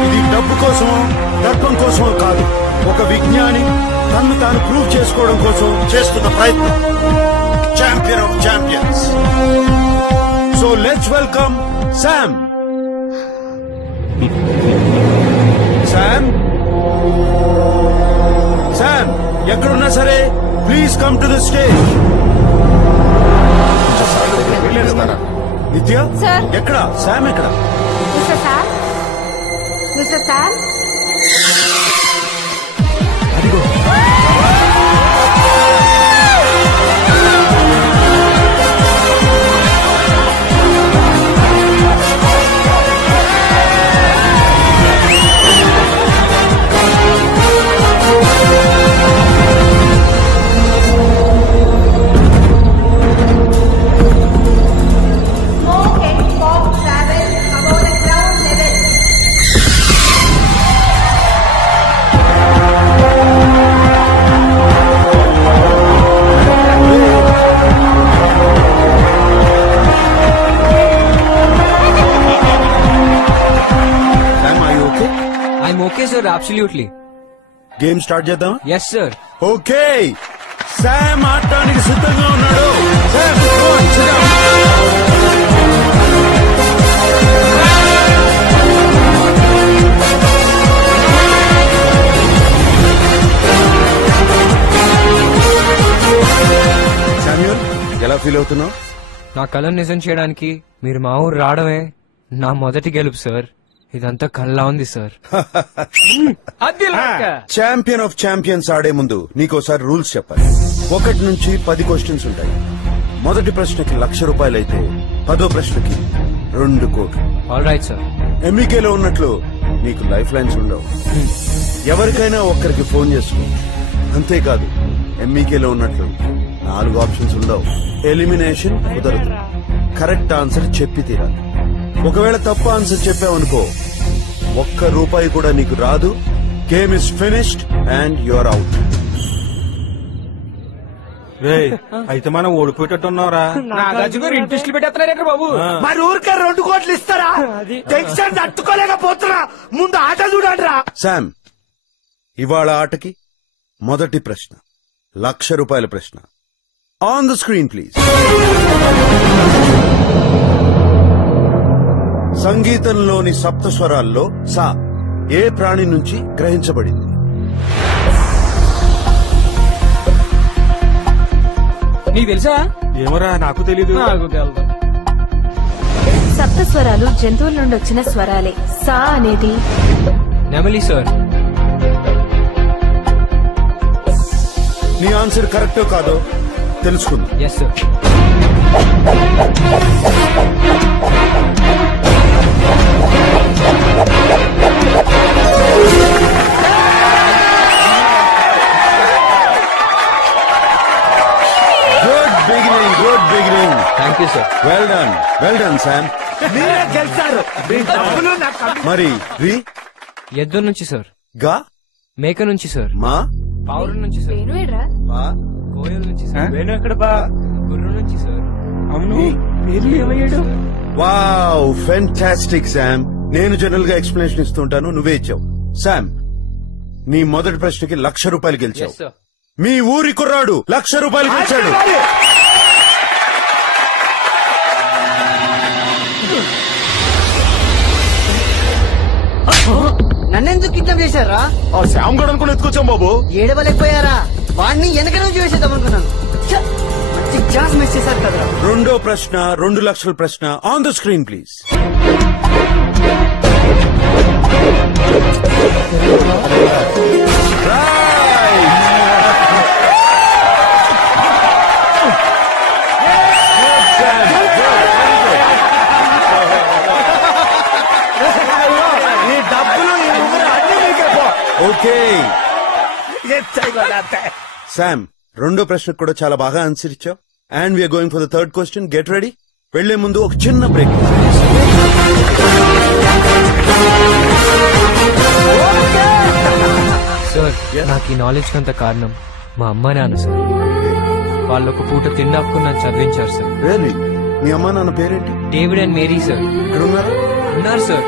ఇది డబ్బు కోసమో దర్పం కోసమో కాదు, ఒక విజ్ఞాని తన్ను తాను ప్రూవ్ చేసుకోవడం కోసం చేస్తున్న ప్రయత్నం. Champion of champions. So let's welcome Sam. Sam, Sam ఎక్కడున్నా సరే please come to the stage. నిత్య ఎక్కడ? శామ్ ఎక్కడ? Mister Sam, mister Sam. Absolutely. Game start చేద్దాం. Yes sir. ఓకే, శామ్ ఆడటానికి సిద్ధంగా ఉన్నాడు. Sam, go on, sit down. Samuel, ఎలా ఫీల్ అవుతున్నావు? నా కళను నిజం చేయడానికి మీరు మా ఊరు రావడమే నా మొదటి గెలుపు సార్. ఇదంతా కళ్ళ ఉంది సార్. ఛాంపియన్ ఆఫ్ ఛాంపియన్స్ ఆడే ముందు నీకోసారి రూల్స్ చెప్పాలి. 1 నుంచి 10 క్వశ్చన్స్ ఉంటాయి. మొదటి ప్రశ్నకి ₹1,00,000 అయితే 10వ ప్రశ్నకి 2 కోట్లు. All right sir. ఎంఈకేలో ఉన్నట్లు నీకు లైఫ్ లైన్స్ ఉండవు. ఎవరికైనా ఒక్కరికి ఫోన్ చేసుకో. అంతేకాదు, ఎంఈకేలో ఉన్నట్లు 4 ఆప్షన్స్ ఉండవు. ఎలిమినేషన్ కుదరదు. కరెక్ట్ ఆన్సర్ చెప్పి తీరాలి. ఒకవేళ తప్పు ఆన్సర్ చెప్పావనుకో ₹1 కూడా నీకు రాదు. Game is finished and you are out. అయితే మనం ఓడిపోయేటట్టున్నారా? ఇంట్రెస్ట్ పెట్టేస్తున్నారేంటి బాబు? మరి ఊరికే 2 కోట్లు ఇస్తారా? టెన్షన్ తట్టుకోలేకపోతున్నా. ముందు ఆట చూడండిరా. శామ్, ఇవాళ ఆటకి మొదటి ప్రశ్న ₹1,00,000 ప్రశ్న. On the screen please. సంగీతంలోని సప్తస్వరాల్లో సా ఏ ప్రాణి నుంచి గ్రహించబడింది? నీకు తెలుసా? ఏమోరా, నాకు తెలీదు. సప్త స్వరాలు జంతువుల నుండి వచ్చిన స్వరాలే. సా అనేది నెమలి సార్. నీ ఆన్సర్ కరెక్టో కాదో తెలుసుకుందాం. Yes sir. Good beginning. Thank you sir. Well done Sam. మీరే గెలిచారు. మరి రి? ఎద్దు నుంచి సార్. గా? మేక నుంచి సార్. మా? పావురం నుంచి సార్. బా? కోయల నుంచి సార్. వేణు ఎక్కడ బా? గుర్రం నుంచి సార్. అవును, పేర్లు ఏమయ్యాడు? Wow, fantastic Sam. నేను జనరల్ గా ఎక్స్ప్లెనేషన్ ఇస్తుంటాను, నువ్వే ఇచ్చావు. శామ్, నీ మొదటి ప్రశ్నకి ₹1,00,000 గెలిచావు. Yes, sir. మీ ఊరి కుర్రాడు ₹1,00,000 గెలిచాడు. నన్నెందుకు కిడ్నాప్ చేశారా? ఆ శామ్ గడు అనుకుని ఎత్తుకొచ్చాం బాబు. ఏడవలేకపోయారా? వాడిని వెనక నుంచి వేసేద్దాం అనుకున్నాను. మంచి ఛాన్స్ మిస్ చేశారు కదా. రెండో ప్రశ్న ₹2,00,000 ప్రశ్న. On the screen please. Okay Sam, రెండో ప్రశ్నకు కూడా చాలా బాగా ఆన్సర్ ఇచ్చావు. And we're going for the third question. Get ready. వెళ్లే ముందు ఒక చిన్న బ్రేక్. సార్, నాకు ఈ నాలెడ్జ్ కంత కారణం మా అమ్మ నాన్న సార్. వాళ్ళు ఒక పూట తిన్నప్పుడు నన్ను చదివించారు సార్. రియల్లీ? మీ అమ్మా నాన్న పేరేంటి? David and Mary sir. ఎక్కడున్నారు? ఉన్నారు సార్.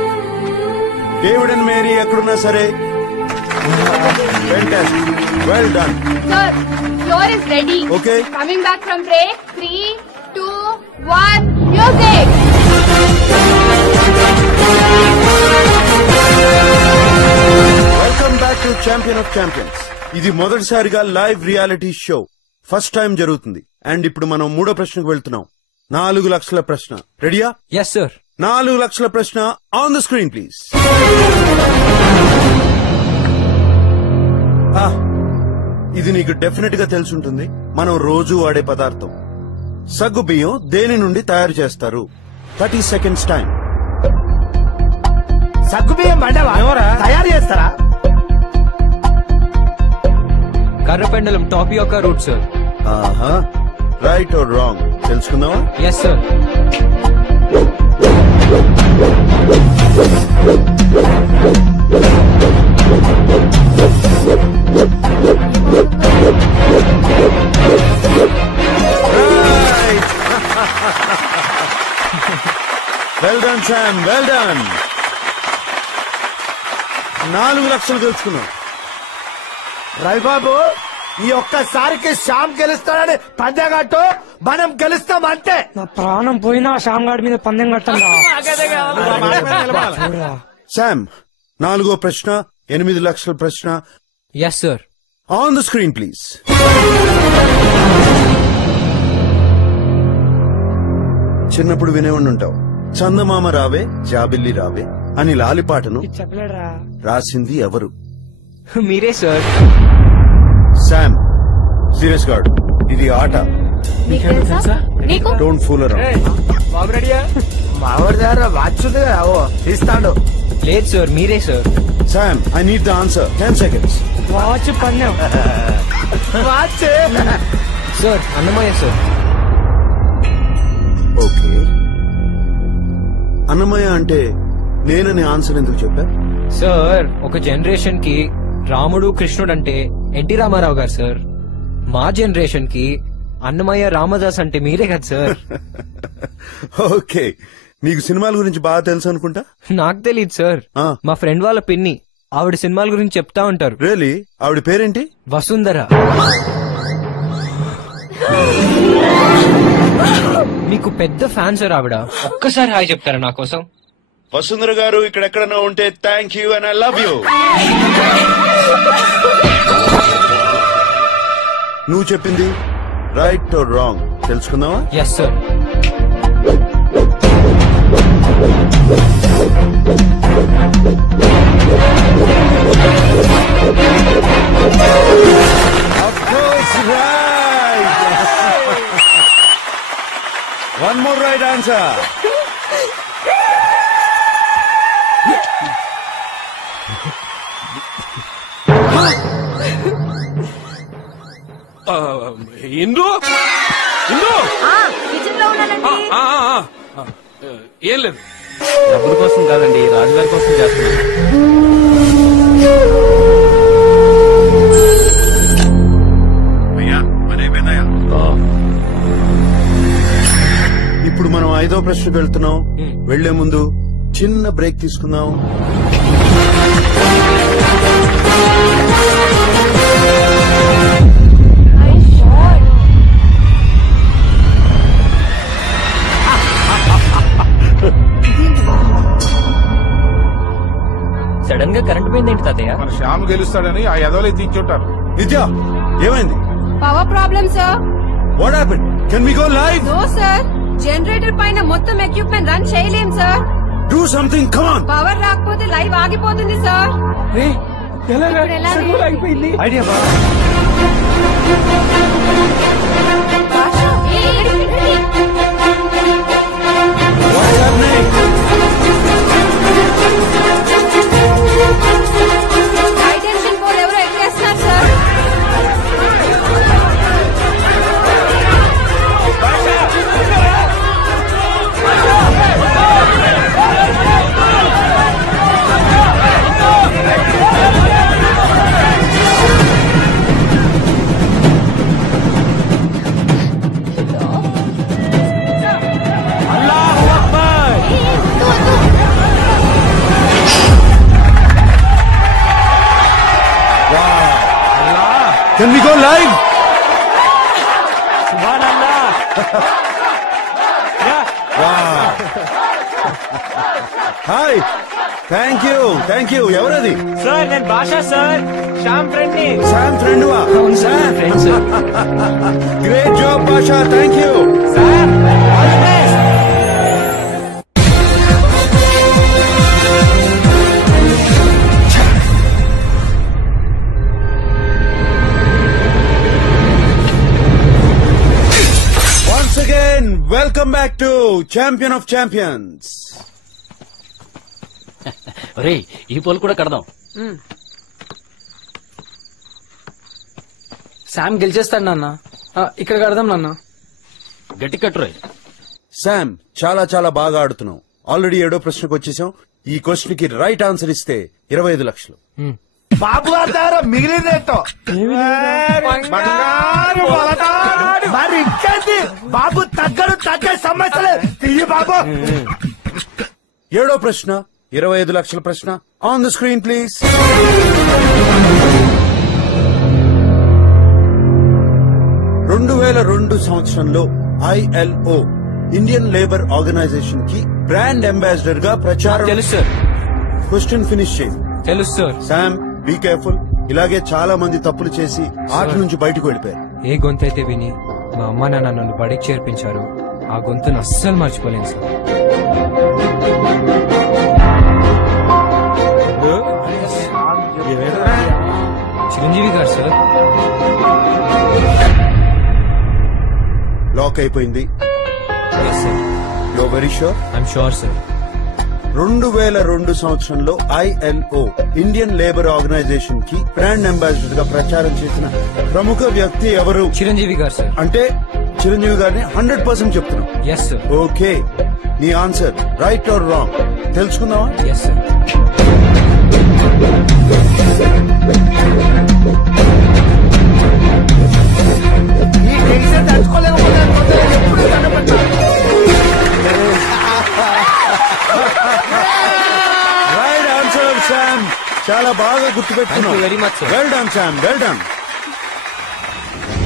డేవిడ్ అండ్ మేరీ ఎక్కడున్నా సరే. Well done. Sir, floor is ready. Okay. Coming back from break. 3, 2, 1, music. Welcome back to champion of champions. ఇది మొదటిసారిగా live reality show. First time జరుగుతుంది. అండ్ ఇప్పుడు మనం మూడో ప్రశ్నకు వెళ్తున్నాం. 4 లక్షల ప్రశ్న. రెడీయా? Yes sir. 4 లక్షల ప్రశ్న ఆన్ ద స్క్రీన్ ప్లీజ్. ఇది నీకు డెఫినెట్ గా తెలుసుంటుంది. మనం రోజు వాడే పదార్థం. సగ్గు బియ్యం దేని నుండి తయారు చేస్తారు? 30 seconds టైం. సగ్గు బియ్యం తయారు చేస్తారా? కర్రపెండలం టాపియోకా రూట్ సార్. ఆహా, రైట్ ఆర్ రాంగ్ తెలుసుకుందామా? Yes sir. Well done Sam, well done. 4 లక్షలు గెలుచుకున్నాం. రవిబాబు, ఈ ఒక్కసారికి శ్యామ్ గెలుస్తాడని పందెం కట్టు, మనం గెలుస్తాం అంతే. నా ప్రాణం పోయినా శ్యామ్ గాడి మీద పందెం కట్టండి. శామ్, 4వ ప్రశ్న 8 లక్షల ప్రశ్న. Yes sir. On the screen please. చిన్నప్పుడు వినేవాడి ఉంటావు, చందమామ రావే జాబిల్లి రావే అని లాలిపాటను రాసింది ఎవరు? మీరే సార్. శామ్, సీరియస్ గార్డ్, ఇది ఆట. Don't fool around. మావాడి దగ్గర వాచ్ ఉంది కదా, తీస్తాడు. లేదు సార్, మీరే sir. Sam, I need the answer. 10 seconds. Watch పందెం. Watch sir, Annamayya sir. Okay, Annamayya అంటే నేనని ఆన్సర్ ఎందుకు చెప్పా? సార్, ఒక జనరేషన్ కి రాముడు కృష్ణుడు అంటే ఎన్టీ రామారావు గారు సార్. మా జనరేషన్ కి అన్నమయ్య రామదాస్ అంటే మీరే కదా సార్. ఓకే, నీకు సినిమాల గురించి బాగా తెలుసు అనుకుంటా. నాకు తెలియదు సార్. మా ఫ్రెండ్ వాళ్ళ పిన్ని ఆవిడ సినిమాల గురించి చెప్తా ఉంటారు. రియలీ? ఆవిడ పేరేంటి? వసుంధర. మీకు పెద్ద ఫ్యాన్ సార్ ఆవిడ. ఒక్కసారి హాయ్ చెప్తారా నా కోసం? వసుంధర గారు ఇక్కడెక్కడన్నా ఉంటే thank you and I love you. నువ్వు చెప్పింది రైట్ ఆర్ రాంగ్ తెలుసుకుందామా? Yes sir. One more right answer. Indu Indu kitchen లో ఉన్నానండి. ఏం లేదు, డబ్బుల కోసం కాదండి, రాజుగారి కోసం చేస్తున్నాను. ఇప్పుడు మనం 5వ ప్రశ్నకు వెళ్తున్నాం. వెళ్లే ముందు చిన్న బ్రేక్ తీసుకుందాం. సడన్ గా కరెంట్ పోయింది ఏంటి తాతయ్య? మన శ్యామ్ గెలుస్తాడని ఆ ఎదవలే తీర్చుంటారు. నిత్య, ఏమైంది? Power problem sir. What happened? Can we go live? No sir, generator పైన మొత్తం ఎక్విప్మెంట్ రన్ చేయలేం sir. Do something, come on. Power రాకపోతే లైవ్ ఆగిపోతుంది సార్. అయిపోయింది. ఐడియా బా. Titan can we go live? Hi, thank you. ఎవరది? సార్ నేను భాషా సార్, శ్యామ్ ఫ్రెండ్ ని. శామ్ ఫ్రెండ్ వా? అవును sir, friend sir. Great job Basha, thank you sir. All the best. Once again, welcome back to Champion of Champions. ఒరేయ్, ఈ పోల్ కూడా కడదాం. శామ్ గెలిచేస్తాడు నాన్న. ఇక్కడ కడదాం నాన్న. గట్టి కట్టురోయ్. శామ్, చాలా బాగా ఆడుతున్నావు. ఆల్రెడీ 7వ ప్రశ్నకు వచ్చేసాం. ఈ క్వశ్చన్ కి రైట్ ఆన్సర్ ఇస్తే 25 లక్షలు. బాబు గారి దగ్గర మిగిలిందేంటో మరి ఇంకేంటి బాబు, తగ్గే సమస్యలే తీయ బాబు. 7వ ప్రశ్న 25 లక్షల ప్రశ్న. On the screen please. సంవత్సరంలో ILO ఇండియన్ లేబర్ ఆర్గనైజేషన్ కి బ్రాండ్ అంబాసిడర్ గా ప్రచారం. తెలుసు సార్. క్వశ్చన్ ఫినిష్ చేయి. తెలుసు సార్. Sam, be careful. ఇలాగే చాలా మంది తప్పులు చేసి ఆట నుంచి బయటకు వెళ్ళిపోయారు. ఏ గొంతైతే విని మా అమ్మ నాన్న నన్ను బడికి చేర్పించారు, ఆ గొంతును అస్సలు మర్చిపోలేను సార్. చిరంజీవి గారు సార్. లాక్ అయిపోయింది. You are very sure? I'm sure sir. 2002 సంవత్సరంలో ILO ఇండియన్ లేబర్ ఆర్గనైజేషన్ కి బ్రాండ్ అంబాసిడర్ గా ప్రచారం చేసిన ప్రముఖ వ్యక్తి ఎవరు? చిరంజీవి గారు సార్. అంటే చిరంజీవి గారిని 100% చెప్తున్నాం. Yes sir. ఓకే, నీ ఆన్సర్ రైట్ ఆర్ రాంగ్ తెలుసుకుందామా? Yes sir. ఈ టెన్షన్ తట్టుకోలేకపోతే ఎప్పుడు రైట్ ఆన్సర్ శామ్. చాలా బాగా గుర్తుపెట్టుకున్నావు. Very much. Well done Sam, well done.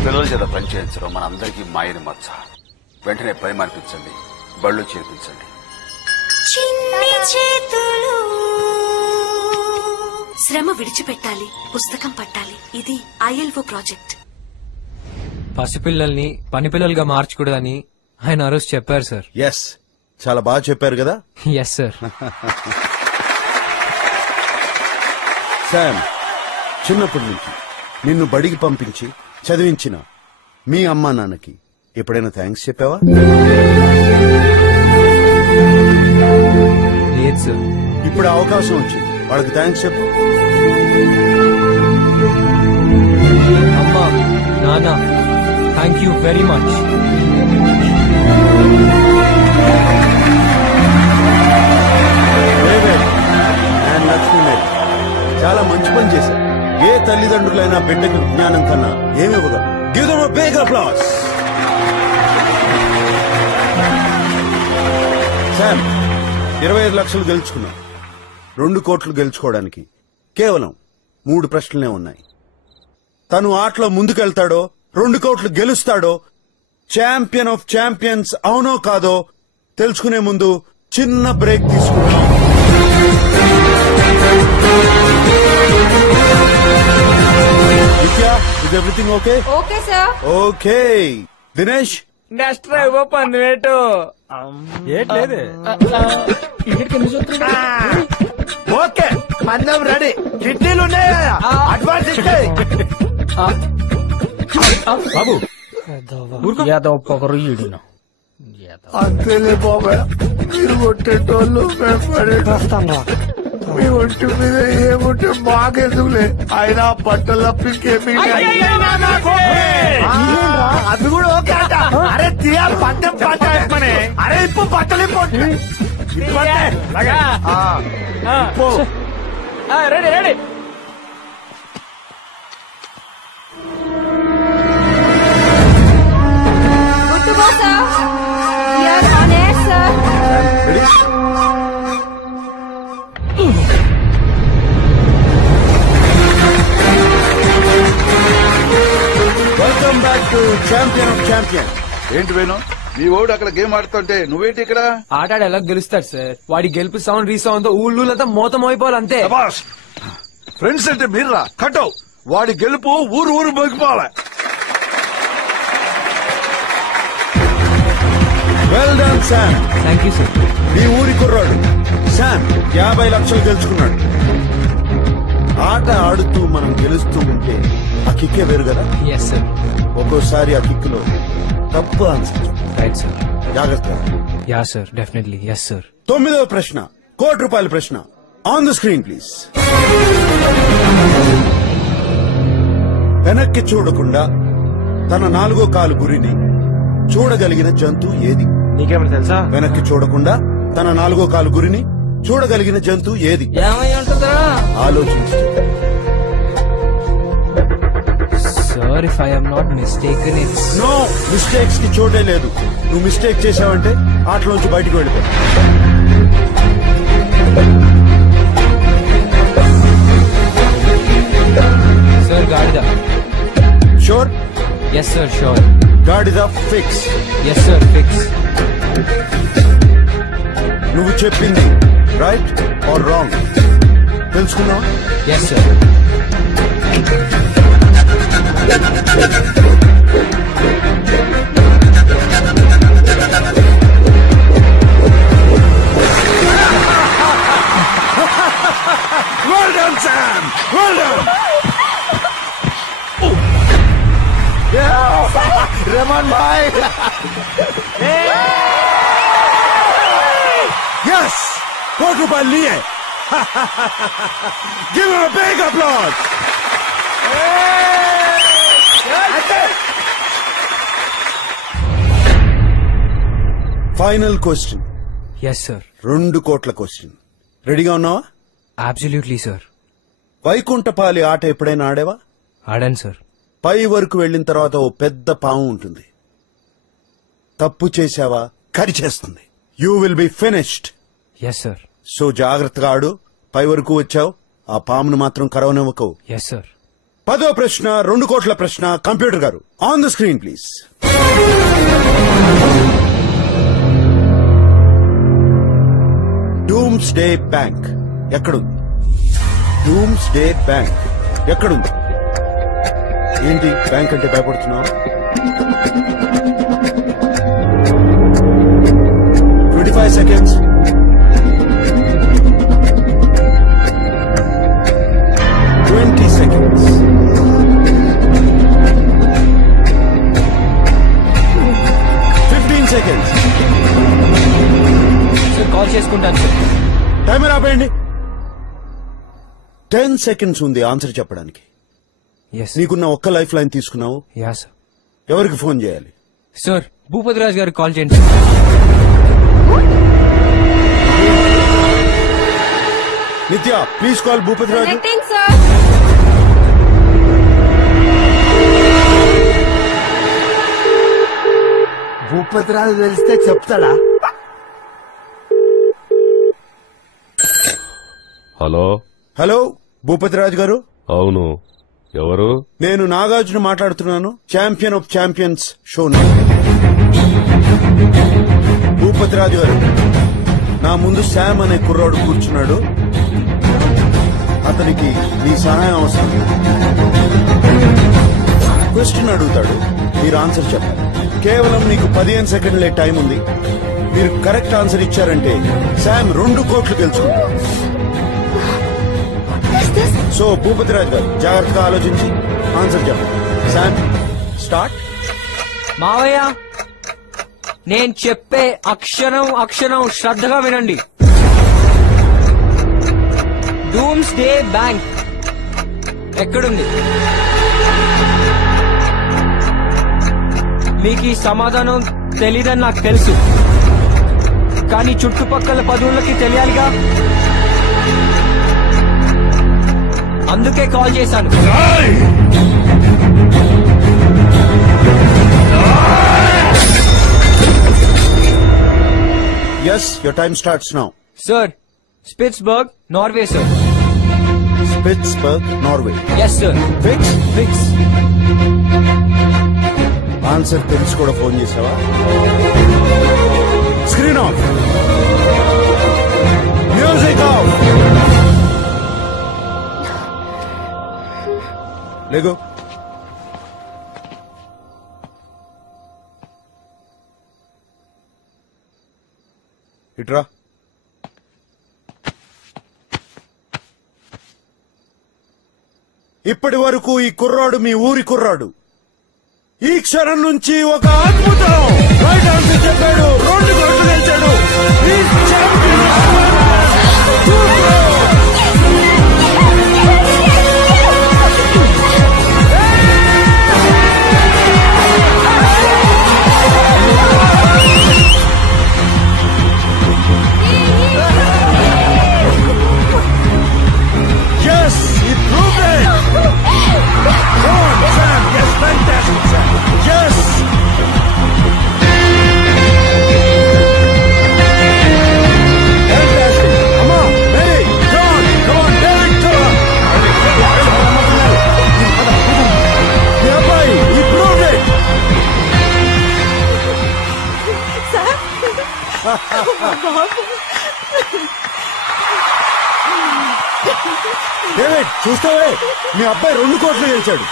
పిల్లల చేత పనిచేయించడం మన అందరికీ మాయని మచ్చ. వెంటనే పని మార్పించండి, బళ్ళు చేర్పించండి. చిన్ని చేతులు శ్రమ విడిచిపెట్టాలి, పుస్తకం పట్టాలి. ఇది ILO ప్రాజెక్ట్. పసిపిల్లల్ని పని పిల్లలుగా మార్చకూడదని ఆయన ఆ రోజు చెప్పారు సార్. ఎస్, చాలా బాగా చెప్పారు కదా. Yes sir. శామ్, చిన్నప్పటి నుంచి నిన్ను బడికి పంపించి చదివించిన మీ అమ్మా నాన్నకి ఎప్పుడైనా థ్యాంక్స్ చెప్పావా? లేదు సార్. ఇప్పుడు అవకాశం వచ్చింది, వాళ్ళకి థ్యాంక్స్ చెప్పు. అమ్మా, నాన్న, thank you very much. And Lakshmi Mary, చాలా మంచి పని చేశారు. ఏ తల్లిదండ్రులైనా బిడ్డకి జ్ఞానం కన్నా ఏమి ఇవ్వగలరు? Give them a big applause. Sam, 25 లక్షలు గెలుచుకున్నాం. 2 కోట్లు గెలుచుకోవడానికి కేవలం 3 ప్రశ్నలే ఉన్నాయి. తను ఆటలో ముందుకెళ్తాడో 2 కోట్లు గెలుస్తాడో, ఛాంపియన్ ఆఫ్ ఛాంపియన్స్ అవునో కాదో తెలుసుకునే ముందు చిన్న బ్రేక్ తీసుకుందాం. Vidya, is everything okay? Okay sir. Okay Dinesh, next drive పందివేటు ఏట్లేదు. ఓకే, పందెం రెడీ. చిట్టీలు ఉన్నాయా? అడ్వాన్స్ ఇచ్చాయి బాబు. యాదవ్ పొగరు ఈడిన అంతేలే బాబాయ్, మీరు కొట్టేటోళ్ళు మేము పడేటోళ్ళు. మీ ఒంటి మీద ఏముంటే మాకెందుకులే. అయినా బట్టలు ఇంకేమి అది కూడా ఓకే అంట. అరే తీయాలి పందెం పంట. అరే ఇప్పుడు బట్టలు ready ready. Good to go, sir. We are on air, sir. Champion of champion. ఏంటి వేణు, మీ ఓడు అక్కడ గేమ్ ఆడుతుంటే నువ్వేంటి ఇక్కడ? ఆటాడు ఎలా గెలుస్తాడు సార్? వాడి గెలుపు సౌండ్ రీసౌండ్ తో ఊళ్ళూలంతా మోతం అయిపోవాలి అంతే. ఫ్రెండ్స్ అంటే మీర్రా కట్టవు. వాడి గెలుపు ఊరు ఊరు మోగిపోవాలి. Well done Sam. Thank you sir. మీ ఊరి కుర్రాడు శామ్ 50 లక్షలు గెలుచుకున్నాడు. ఆట ఆడుతూ మనం గెలుస్తూ ఉంటే ఆ కిక్కే వేరు కదా. Yes sir. ఒక్కోసారి ఆ కిక్ లో తప్పు ఆన్సర్. Right sir. జాగ్రత్త. Yeah sir, definitely. Yes sir. 9వ ప్రశ్న, ₹1,00,00,000 ప్రశ్న. On the screen please. వెనక్కి చూడకుండా తన 4వ కాలు గురిని చూడగలిగిన జంతువు ఏది? నీకేమైనా తెలుసా? వెనక్కి చూడకుండా తన 4వ కాలు గురిని చూడగలిగిన జంతువు ఏది? ఆలోచించి sir, if I am not mistaken it's no. Mistakes కి చోటే లేదు. నువ్వు మిస్టేక్ చేసావంటే ఆటలోంచి బయటకు వెళ్ళిపో. సార్, గాడిద. షూర్? Yes sir, sure. గాడిద ఫిక్స్. Yes sir, fix. నువ్వు చెప్పింది రైట్ ఆర్ రాంగ్ తెలుసుకున్నావా? Yes sir. Well done, Sam. Well done. रेमन भाई. Yes, ₹1,00,00,000 लिए. Give him a big applause. Final question. Yes sir. ₹2,00,00,000 question. రెడీగా ఉన్నావా? Absolutely sir. వైకుంఠపాలి ఆట ఎప్పుడైనా ఆడేవా? ఆడాను సార్. పై వరకు వెళ్లిన తర్వాత ఓ పెద్ద పాము ఉంటుంది. తప్పు చేశావా కరిచేస్తుంది. You will be finished. Yes sir. So జాగ్రత్తగా ఆడు. పై వరకు వచ్చావు, ఆ పామును మాత్రం కరవనివ్వకు. Yes sir. 10వ ప్రశ్న, ₹2,00,00,000 ప్రశ్న. కంప్యూటర్ గారు on the screen please. Doomsday bank ఎక్కడుంది? డూమ్స్డే బ్యాంక్ ఎక్కడుంది? ఏంటి బ్యాంక్ అంటే భయపడుతున్నావు? 25 seconds. 20 seconds. 15 seconds. Sir, call చేసుకుంటాను సార్. టైమర్ ఆపేయండి. 10 seconds ఉంది ఆన్సర్ చెప్పడానికి. నీకున్న ఒక్క లైఫ్ లైన్ తీసుకున్నావు. Yeah sir. ఎవరికి ఫోన్ చేయాలి? సార్, భూపతిరాజు గారికి కాల్ చేయండి. నిత్య, ప్లీజ్ కాల్ భూపతిరాజు. భూపతిరాజు తెలిస్తే చెప్తాడా? హలో. హలో, భూపతిరాజు గారు. అవును, ఎవరు? నేను నాగార్జున మాట్లాడుతున్నాను, champion of champions show. Bhupathiraju గారు, నా ముందు శామ్ అనే కుర్రాడు కూర్చున్నాడు. అతనికి మీ సహాయం అవసరం. క్వశ్చన్ అడుగుతాడు, మీరు ఆన్సర్ చెప్పాలి. కేవలం మీకు 15 సెకండ్లే టైం ఉంది. మీరు కరెక్ట్ ఆన్సర్ ఇచ్చారంటే శామ్ 2 కోట్లు గెలుచుకుంటాడు. సో భూపతిరాజు గారు జాగ్రత్తగా ఆలోచించి ఆన్సర్ చెప్పండి. Sam, start. మావయ్య, నేను చెప్పే అక్షరం అక్షరం శ్రద్ధగా వినండి. డూమ్స్డే బ్యాంక్ ఎక్కడుంది? మీకు ఈ సమాధానం తెలీదని నాకు తెలుసు, కానీ చుట్టుపక్కల 10 ఊళ్ళకి తెలియాలిగా. అందుకే కాల్ చేశాను. Yes, your time starts now. Sir, Spitsberg, Norway, sir. Spitsberg, Norway. Yes, sir. Fix? Fix. Answer తెలిసి కూడా ఫోన్ చేసావా? Screen off, music off. లేగో. ఇట్రా. ఇప్పటి వరకు ఈ కుర్రాడు మీ ఊరి కుర్రాడు. ఈ క్షణం నుంచి ఒక అద్భుతం. రైట్ ఆన్సర్ చెప్పాడు, 2 గంటలు గెలిచాడు. Yes, he proved it. Come on, Sam. Yes, fantastic, Sam. Yes. Fantastic. Come on, ready. Come on, David. Come on. Yeah, boy, he proved it. David, చూస్తావే, మీ అబ్బాయి 2 కోట్లు గెలిచాడు.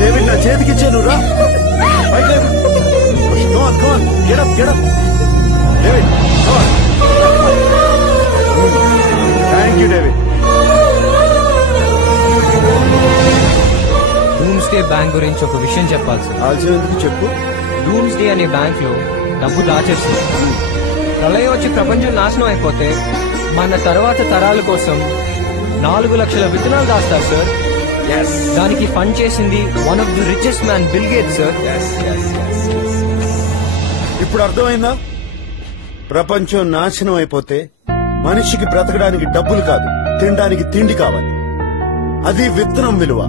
డేవిడ్, నా చేతికి ఇచ్చాను. రా, get up David. Thank you David. Doomsday bank గురించి ఒక విషయం చెప్పాలి సార్. ఆల్సో చెప్పు. డూమ్స్డే అనే బ్యాంక్ లో డబ్బు దాచేస్తుంది. ప్రళయం వచ్చి ప్రపంచం నాశనం అయిపోతే మన తర్వాత తరాల కోసం 4 లక్షల విత్తనాలు దాస్తారు సార్. దానికి ఫండ్ చేసింది one of the richest man, bill gates sir. ఇప్పుడు అర్థమైందా? ప్రపంచం నాశనం అయిపోతే మనిషికి బ్రతకడానికి డబ్బులు కాదు, తినడానికి తిండి కావాలి. అది విత్తనం విలువ,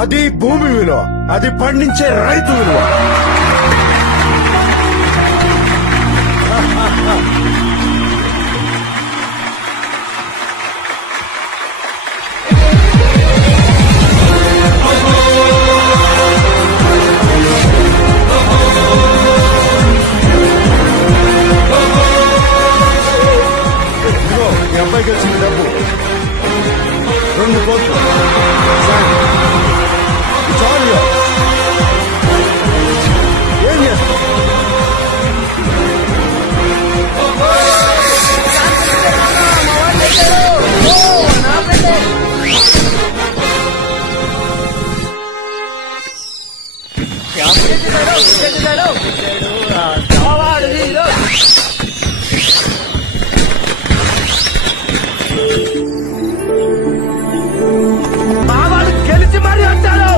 అది భూమి విలువ, అది పండించే రైతు విలువ. మీ అబ్బాయికి వచ్చిన డబ్బు 2 కోట్లు. చాలు, ఏం చేస్తా? మావాడు గెలిచి మరీ వచ్చాడు.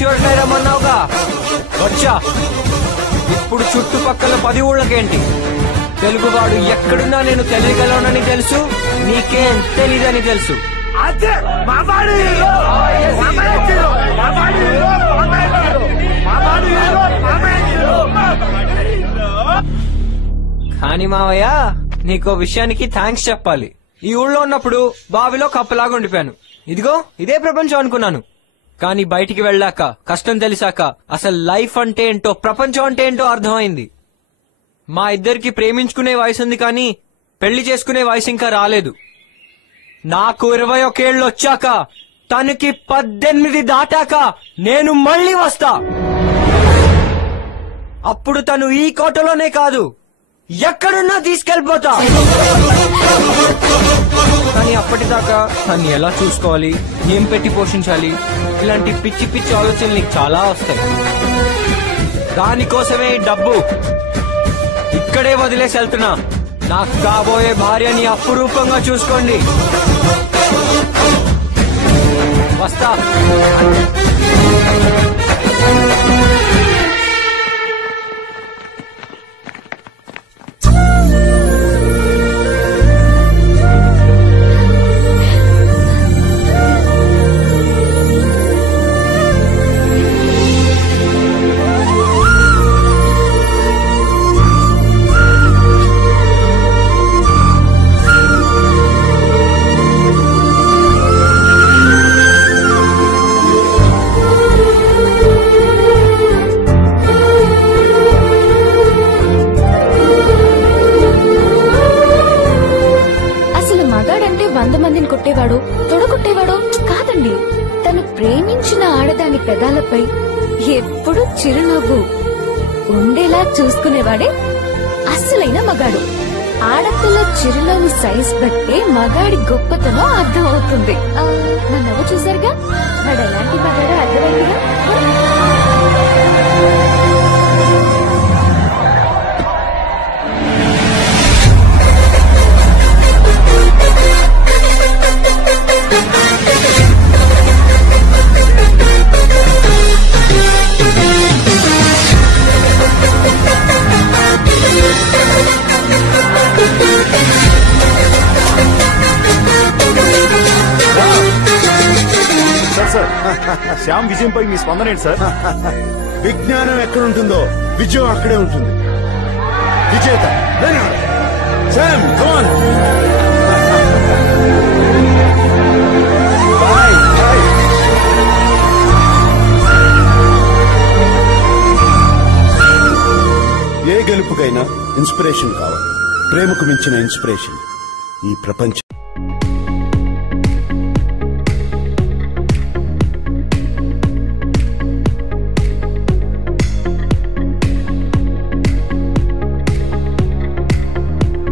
క్యాషియర్ రమ్మన్నావుగా, వచ్చా. ఇప్పుడు చుట్టుపక్కల 10 ఊళ్ళకేంటి, తెలుగువాడు ఎక్కడున్నా నేను తెలియగలనని తెలుసు, నీకేం తెలీదని తెలుసు. కానీ మావయ్య, నీకో విషయానికి థ్యాంక్స్ చెప్పాలి. ఈ ఊళ్ళో ఉన్నప్పుడు బావిలో కప్పలాగా ఉండిపోయాను. ఇదిగో ఇదే ప్రపంచం అనుకున్నాను. కానీ బయటికి వెళ్ళాక, కష్టం తెలిసాక అసలు లైఫ్ అంటే ఏంటో, ప్రపంచం అంటే ఏంటో అర్థమైంది. మా ఇద్దరికి ప్రేమించుకునే వయసు ఉంది, కానీ పెళ్లి చేసుకునే వయసు ఇంకా రాలేదు. నాకు 21 ఏళ్ళు వచ్చాక, తనకి 18 దాటాక నేను మళ్ళీ వస్తా. అప్పుడు తను ఈ కోటలోనే కాదు, ఎక్కడున్నా తీసుకెళ్లిపోతా. కానీ అప్పటిదాకా తన్ని ఎలా చూసుకోవాలి, ఏం పెట్టి పోషించాలి, ఇలాంటి పిచ్చి పిచ్చి ఆలోచనలు నీకు చాలా వస్తాయి. దానికోసమే డబ్బు ఇక్కడే వదిలేసి వెళ్తున్నా. నాకు కాబోయే భార్యని అపురూపంగా చూసుకోండి. వస్తా. కొట్టేవాడు, తొడగొట్టేవాడు కాదండి. తను ప్రేమించిన ఆడదాని పెదాలపై ఎప్పుడు చిరునవ్వు ఉండేలా చూసుకునేవాడే అస్సలైన మగాడు. ఆడపిల్ల చిరునవ్వు సైజ్ బట్టే మగాడి గొప్పతనం అర్థం అవుతుంది. నా నవ్వు చూసారుగా, వాడు ఎలాంటి మగాడో అర్థమైందిగా. శ్యామ్ విజయంపై మీ స్పందన ఏంటి సార్? విజ్ఞానం ఎక్కడుంటుందో విజయం అక్కడే ఉంటుంది. విజేత శ్యామ్, కమ్ ఆన్. ఏ గెలుపుకైనా ఇన్స్పిరేషన్ కావాలి. ప్రేమకు మించిన ఇన్స్పిరేషన్ ఈ ప్రపంచం.